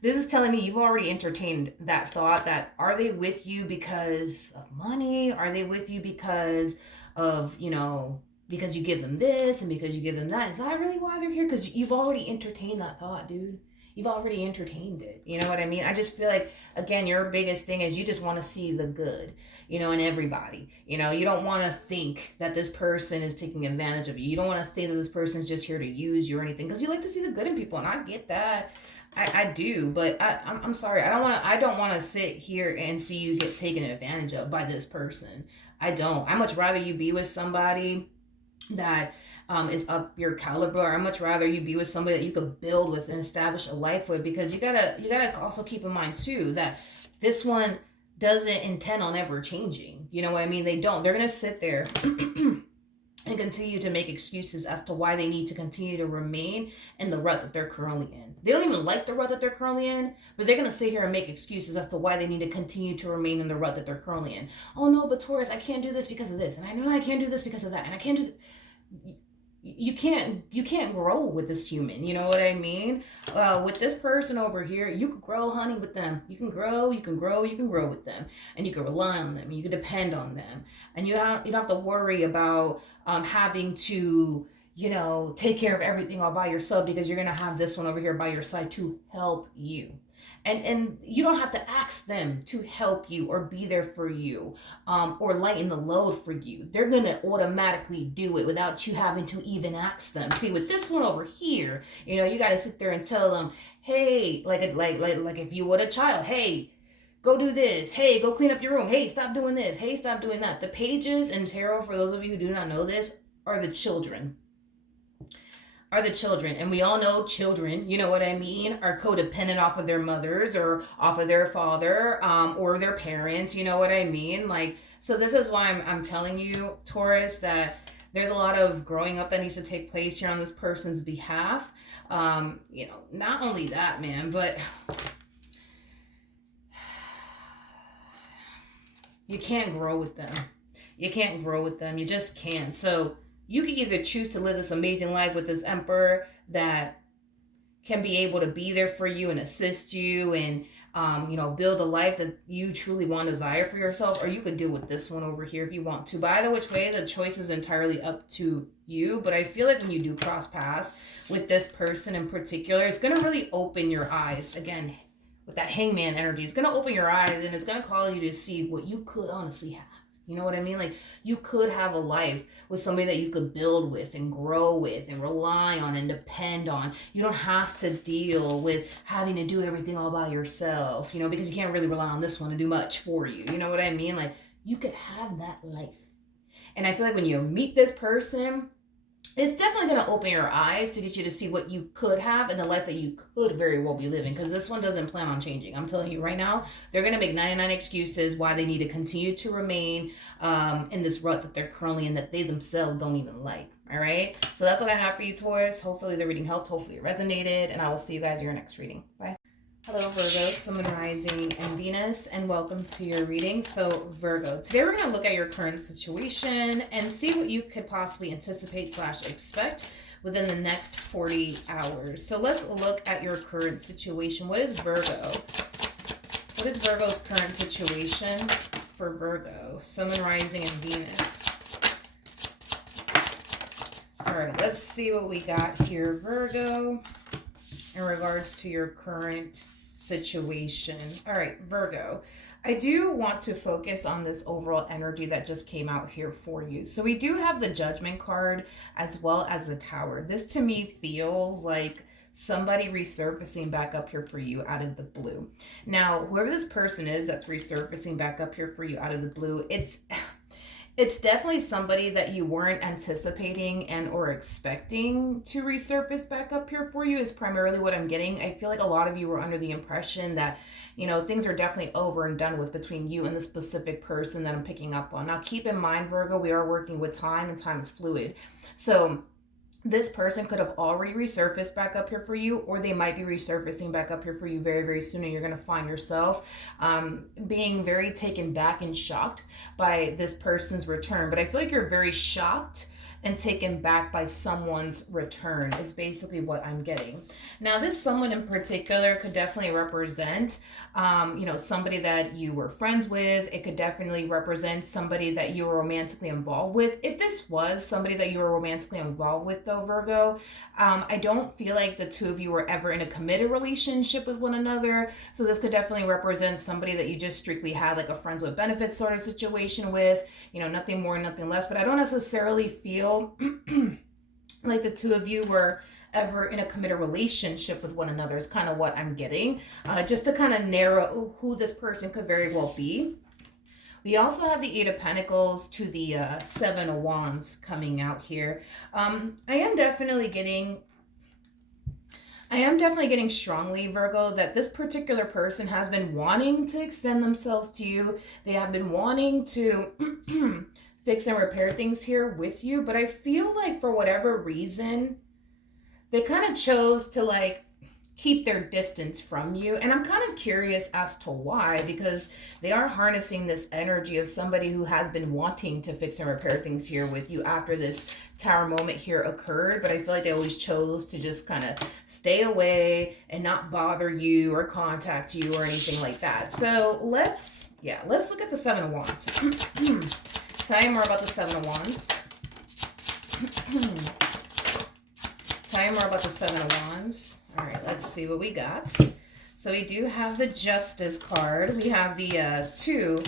This is telling me you've already entertained that thought, that are they with you because of money? Are they with you because of, you know, because you give them this and because you give them that? Is that really why they're here? Because you've already entertained that thought, dude. You've already entertained it. You know what I mean? I just feel like, again, your biggest thing is you just want to see the good, you know, in everybody. You know, you don't want to think that this person is taking advantage of you. You don't want to think that this person is just here to use you or anything, because you like to see the good in people, and I get that. I do, but I'm sorry. I don't want to sit here and see you get taken advantage of by this person. I don't. I much rather you be with somebody that is of your caliber. I'd much rather you be with somebody that you could build with and establish a life with, because you gotta also keep in mind too that this one doesn't intend on ever changing. You know what I mean? They don't. They're gonna sit there and continue to make excuses as to why they need to continue to remain in the rut that they're currently in. They don't even like the rut that they're currently in, but they're going to sit here and make excuses as to why they need to continue to remain in the rut that they're currently in. Oh no, but Taurus, I can't do this because of this, and I know I can't do this because of that, and I can't do you can't grow with this human. You know what I mean? With this person over here, you can grow, honey, with them. You can grow with them, and you can rely on them. You can depend on them, and you don't have to worry about having to, you know, take care of everything all by yourself, because you're gonna have this one over here by your side to help you. And you don't have to ask them to help you or be there for you, or lighten the load for you. They're going to automatically do it without you having to even ask them. See, with this one over here, you know, you got to sit there and tell them, hey, like if you were a child, hey, go do this. Hey, go clean up your room. Hey, stop doing this. Hey, stop doing that. The pages in tarot, for those of you who do not know this, are the children. are the children. And we all know children, you know what I mean, are codependent off of their mothers or off of their father, or their parents, you know what I mean? Like, so this is why I'm telling you, Taurus, that there's a lot of growing up that needs to take place here on this person's behalf. You know, not only that, man, but you can't grow with them. You can't grow with them. You just can't. So you can either choose to live this amazing life with this emperor that can be able to be there for you and assist you and, you know, build a life that you truly want to desire for yourself, or you could deal with this one over here if you want to. But either which way, the choice is entirely up to you. But I feel like when you do cross paths with this person in particular, it's going to really open your eyes. Again, with that hangman energy, it's going to open your eyes and it's going to call you to see what you could honestly have. You know what I mean? Like, you could have a life with somebody that you could build with and grow with and rely on and depend on. You don't have to deal with having to do everything all by yourself, you know, because you can't really rely on this one to do much for you. You know what I mean? Like, you could have that life. And I feel like when you meet this person, it's definitely going to open your eyes to get you to see what you could have in the life that you could very well be living, because this one doesn't plan on changing. I'm telling you right now, they're going to make 99 excuses why they need to continue to remain in this rut that they're currently in, that they themselves don't even like. All right, so that's what I have for you, Taurus. Hopefully the reading helped, hopefully it resonated, and I will see you guys in your next reading. Bye. Hello, Virgo, Sun, Rising, and Venus, and welcome to your reading. So, Virgo, today we're going to look at your current situation and see what you could possibly anticipate / expect within the next 40 hours. So, let's look at your current situation. What is Virgo? What is Virgo's current situation for Virgo, Sun, Rising, and Venus? All right, let's see what we got here, Virgo, in regards to your current situation. All right, Virgo, I do want to focus on this overall energy that just came out here for you. So we do have the Judgment card as well as the Tower. This to me feels like somebody resurfacing back up here for you out of the blue. Now, whoever this person is that's resurfacing back up here for you out of the blue, it's definitely somebody that you weren't anticipating and or expecting to resurface back up here for you is primarily what I'm getting. I feel like a lot of you were under the impression that, you know, things are definitely over and done with between you and the specific person that I'm picking up on. Now, keep in mind, Virgo, we are working with time and time is fluid. So this person could have already resurfaced back up here for you, or they might be resurfacing back up here for you very, very soon, and you're going to find yourself being very taken back and shocked by this person's return. But I feel like you're very shocked and taken back by someone's return is basically what I'm getting. Now, this someone in particular could definitely represent, you know, somebody that you were friends with. It could definitely represent somebody that you were romantically involved with. If this was somebody that you were romantically involved with, though, Virgo, I don't feel like the two of you were ever in a committed relationship with one another. So this could definitely represent somebody that you just strictly had like a friends with benefits sort of situation with, you know, nothing more, nothing less. But I don't necessarily feel like the two of you were ever in a committed relationship with one another is kind of what I'm getting, just to kind of narrow who this person could very well be. We also have the Eight of Pentacles to the Seven of Wands coming out here. I am definitely getting strongly, Virgo, that this particular person has been wanting to extend themselves to you. They have been wanting to fix and repair things here with you, but I feel like for whatever reason, they kind of chose to like keep their distance from you. And I'm kind of curious as to why, because they are harnessing this energy of somebody who has been wanting to fix and repair things here with you after this Tower moment here occurred, but I feel like they always chose to just kind of stay away and not bother you or contact you or anything like that. So let's look at the Seven of Wands. Tell you more about the Seven of Wands. Tell you more about the Seven of Wands. All right, let's see what we got. So we do have the Justice card. We have the Two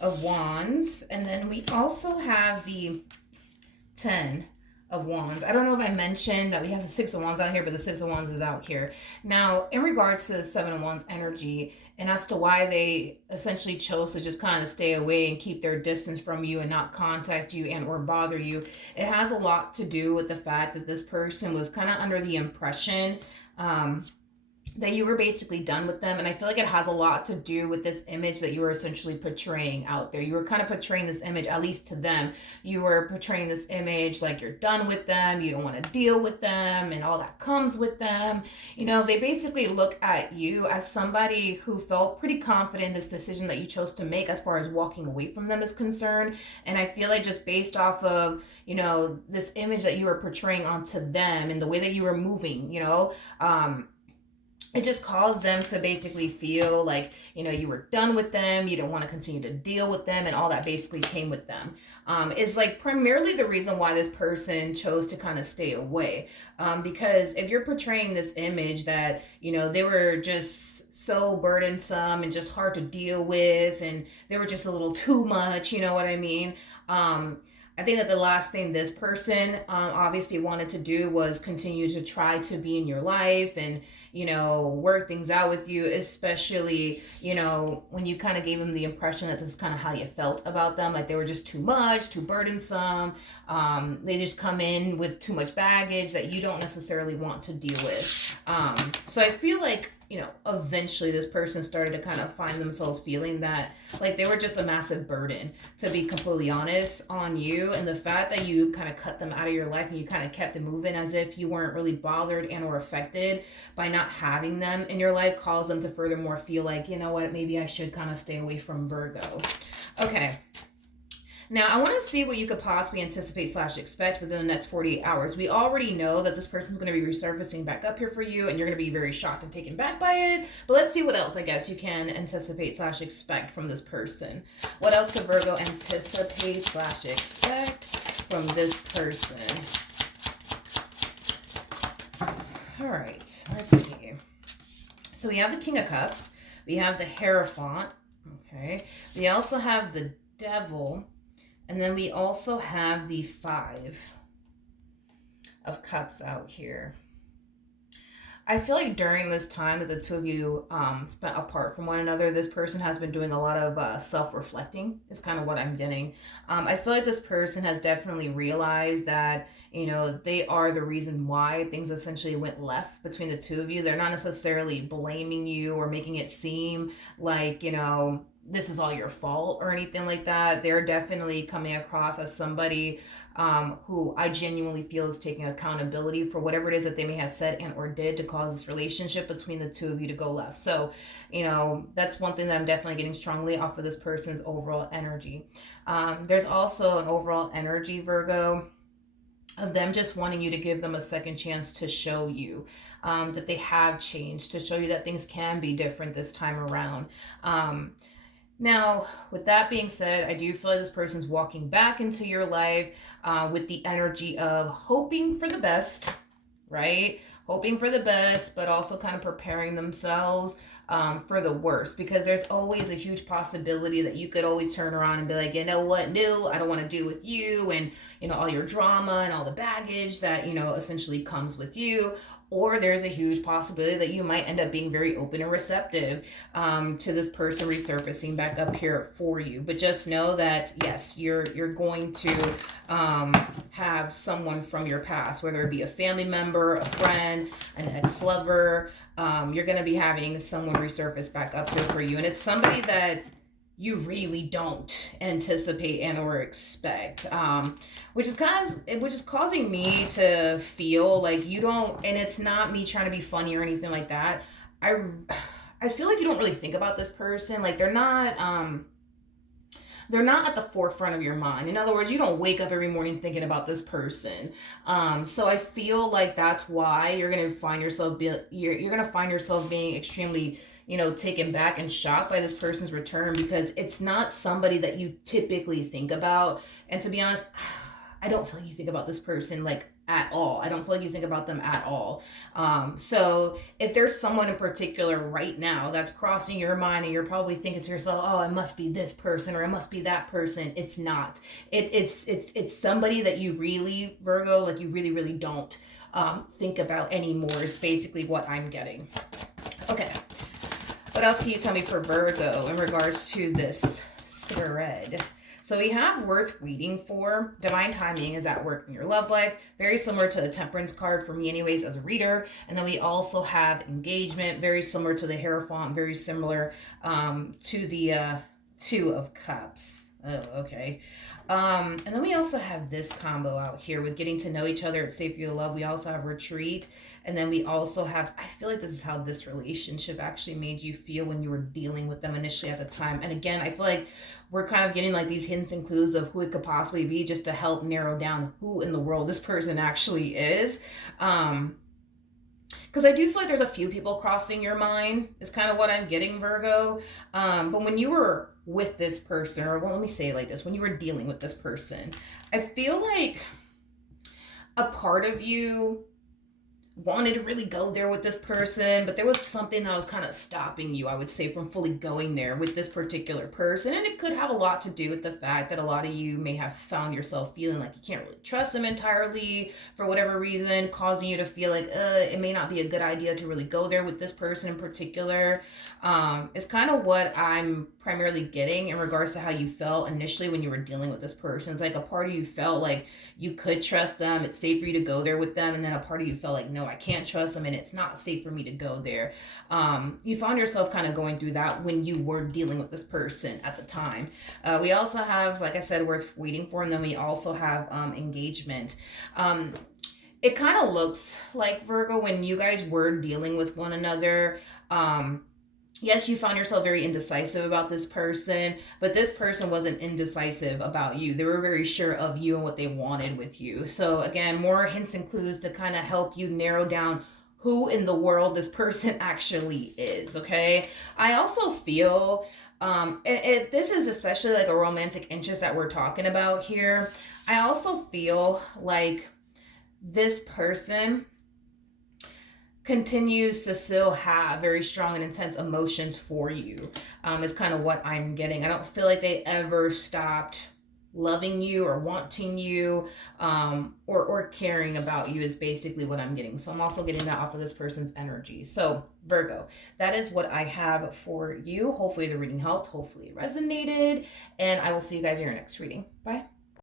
of Wands. And then we also have the Ten of Wands. I don't know if I mentioned that we have the Six of Wands out here, but the Six of Wands is out here. Now, in regards to the Seven of Wands energy, and as to why they essentially chose to just kind of stay away and keep their distance from you and not contact you and or bother you, it has a lot to do with the fact that this person was kind of under the impression that you were basically done with them. And I feel like it has a lot to do with this image that you were essentially portraying out there. You were kind of portraying this image, at least to them. You were portraying this image like you're done with them, you don't want to deal with them, and all that comes with them. You know, they basically look at you as somebody who felt pretty confident in this decision that you chose to make as far as walking away from them is concerned. And I feel like just based off of, you know, this image that you were portraying onto them and the way that you were moving, you know, it just caused them to basically feel like, you know, you were done with them, you don't want to continue to deal with them, and all that basically came with them. Is like primarily the reason why this person chose to kind of stay away. Because if you're portraying this image that, you know, they were just so burdensome and just hard to deal with, and they were just a little too much, you know what I mean? I think that the last thing this person obviously wanted to do was continue to try to be in your life and, you know, work things out with you, especially, you know, when you kind of gave them the impression that this is kind of how you felt about them, like they were just too much, too burdensome. They just come in with too much baggage that you don't necessarily want to deal with. So I feel like, you know, eventually this person started to kind of find themselves feeling that like they were just a massive burden, to be completely honest, on you. And the fact that you kind of cut them out of your life and you kind of kept it moving as if you weren't really bothered and or affected by not having them in your life caused them to furthermore feel like, you know what, maybe I should kind of stay away from Virgo. Okay. Now, I want to see what you could possibly anticipate / expect within the next 48 hours. We already know that this person's going to be resurfacing back up here for you, and you're going to be very shocked and taken back by it. But let's see what else, I guess, you can anticipate / expect from this person. What else could Virgo anticipate / expect from this person? All right, let's see. So we have the King of Cups. We have the Hierophant. Okay. We also have the Devil. And then we also have the 5 of Cups out here. I feel like during this time that the two of you spent apart from one another, this person has been doing a lot of self-reflecting is kind of what I'm getting. I feel like this person has definitely realized that, you know, they are the reason why things essentially went left between the two of you. They're not necessarily blaming you or making it seem like, you know, this is all your fault or anything like that. They're definitely coming across as somebody who I genuinely feel is taking accountability for whatever it is that they may have said and or did to cause this relationship between the two of you to go left. So, you know, that's one thing that I'm definitely getting strongly off of this person's overall energy. There's also an overall energy, Virgo, of them just wanting you to give them a second chance to show you that they have changed, to show you that things can be different this time around. Now, with that being said, I do feel like this person's walking back into your life with the energy of hoping for the best, right? Hoping for the best, but also kind of preparing themselves for the worst, because there's always a huge possibility that you could always turn around and be like, you know what, no, I don't want to deal with you, and, you know, all your drama and all the baggage that, you know, essentially comes with you. Or there's a huge possibility that you might end up being very open and receptive to this person resurfacing back up here for you. But just know that, yes, you're going to have someone from your past, whether it be a family member, a friend, an ex-lover. You're going to be having someone resurface back up here for you. And it's somebody that you really don't anticipate and or expect, which is causing me to feel like you don't, and it's not me trying to be funny or anything like that. I feel like you don't really think about this person. Like they're not at the forefront of your mind. In other words, you don't wake up every morning thinking about this person. So I feel like that's why you're gonna find yourself being extremely, you know, taken back and shocked by this person's return, because it's not somebody that you typically think about. And to be honest, I don't feel like you think about this person like at all. I don't feel like you think about them at all. So if there's someone in particular right now that's crossing your mind and you're probably thinking to yourself, oh, it must be this person or it must be that person. It's not. It's somebody that you really, Virgo, like you really, really don't think about anymore is basically what I'm getting. Okay. What else can you tell me for Virgo in regards to this cigarette? So we have worth waiting for. Divine timing is at work in your love life. Very similar to the Temperance card for me anyways as a reader. And then we also have engagement, very similar to the Hierophant, very similar to the Two of Cups. Oh, okay. And then we also have this combo out here with getting to know each other. It's safe for you to love. We also have retreat. And then we also have, I feel like this is how this relationship actually made you feel when you were dealing with them initially at the time. And again, I feel like we're kind of getting like these hints and clues of who it could possibly be just to help narrow down who in the world this person actually is. Because I do feel like there's a few people crossing your mind is kind of what I'm getting, Virgo. But when you were with this person, or well, let me say it like this, when you were dealing with this person, I feel like a part of you wanted to really go there with this person, but there was something that was kind of stopping you, I would say, from fully going there with this particular person. And it could have a lot to do with the fact that a lot of you may have found yourself feeling like you can't really trust them entirely for whatever reason, causing you to feel like it may not be a good idea to really go there with this person in particular. It's kind of what I'm primarily getting in regards to how you felt initially when you were dealing with this person. It's like a part of you felt like you could trust them, it's safe for you to go there with them, and then a part of you felt like, no, I can't trust them and it's not safe for me to go there. You found yourself kind of going through that when you were dealing with this person at the time. We also have, like I said, worth waiting for, and then we also have engagement. It kind of looks like, Virgo, when you guys were dealing with one another, yes, you found yourself very indecisive about this person, but this person wasn't indecisive about you. They were very sure of you and what they wanted with you. So again, more hints and clues to kind of help you narrow down who in the world this person actually is, okay? I also feel, if this is especially like a romantic interest that we're talking about here, I also feel like this person continues to still have very strong and intense emotions for you, is kind of what I'm getting. I don't feel like they ever stopped loving you or wanting you, or caring about you is basically what I'm getting. So I'm also getting that off of this person's energy. So Virgo, that is what I have for you. Hopefully the reading helped. Hopefully it resonated. And I will see you guys in your next reading. Bye.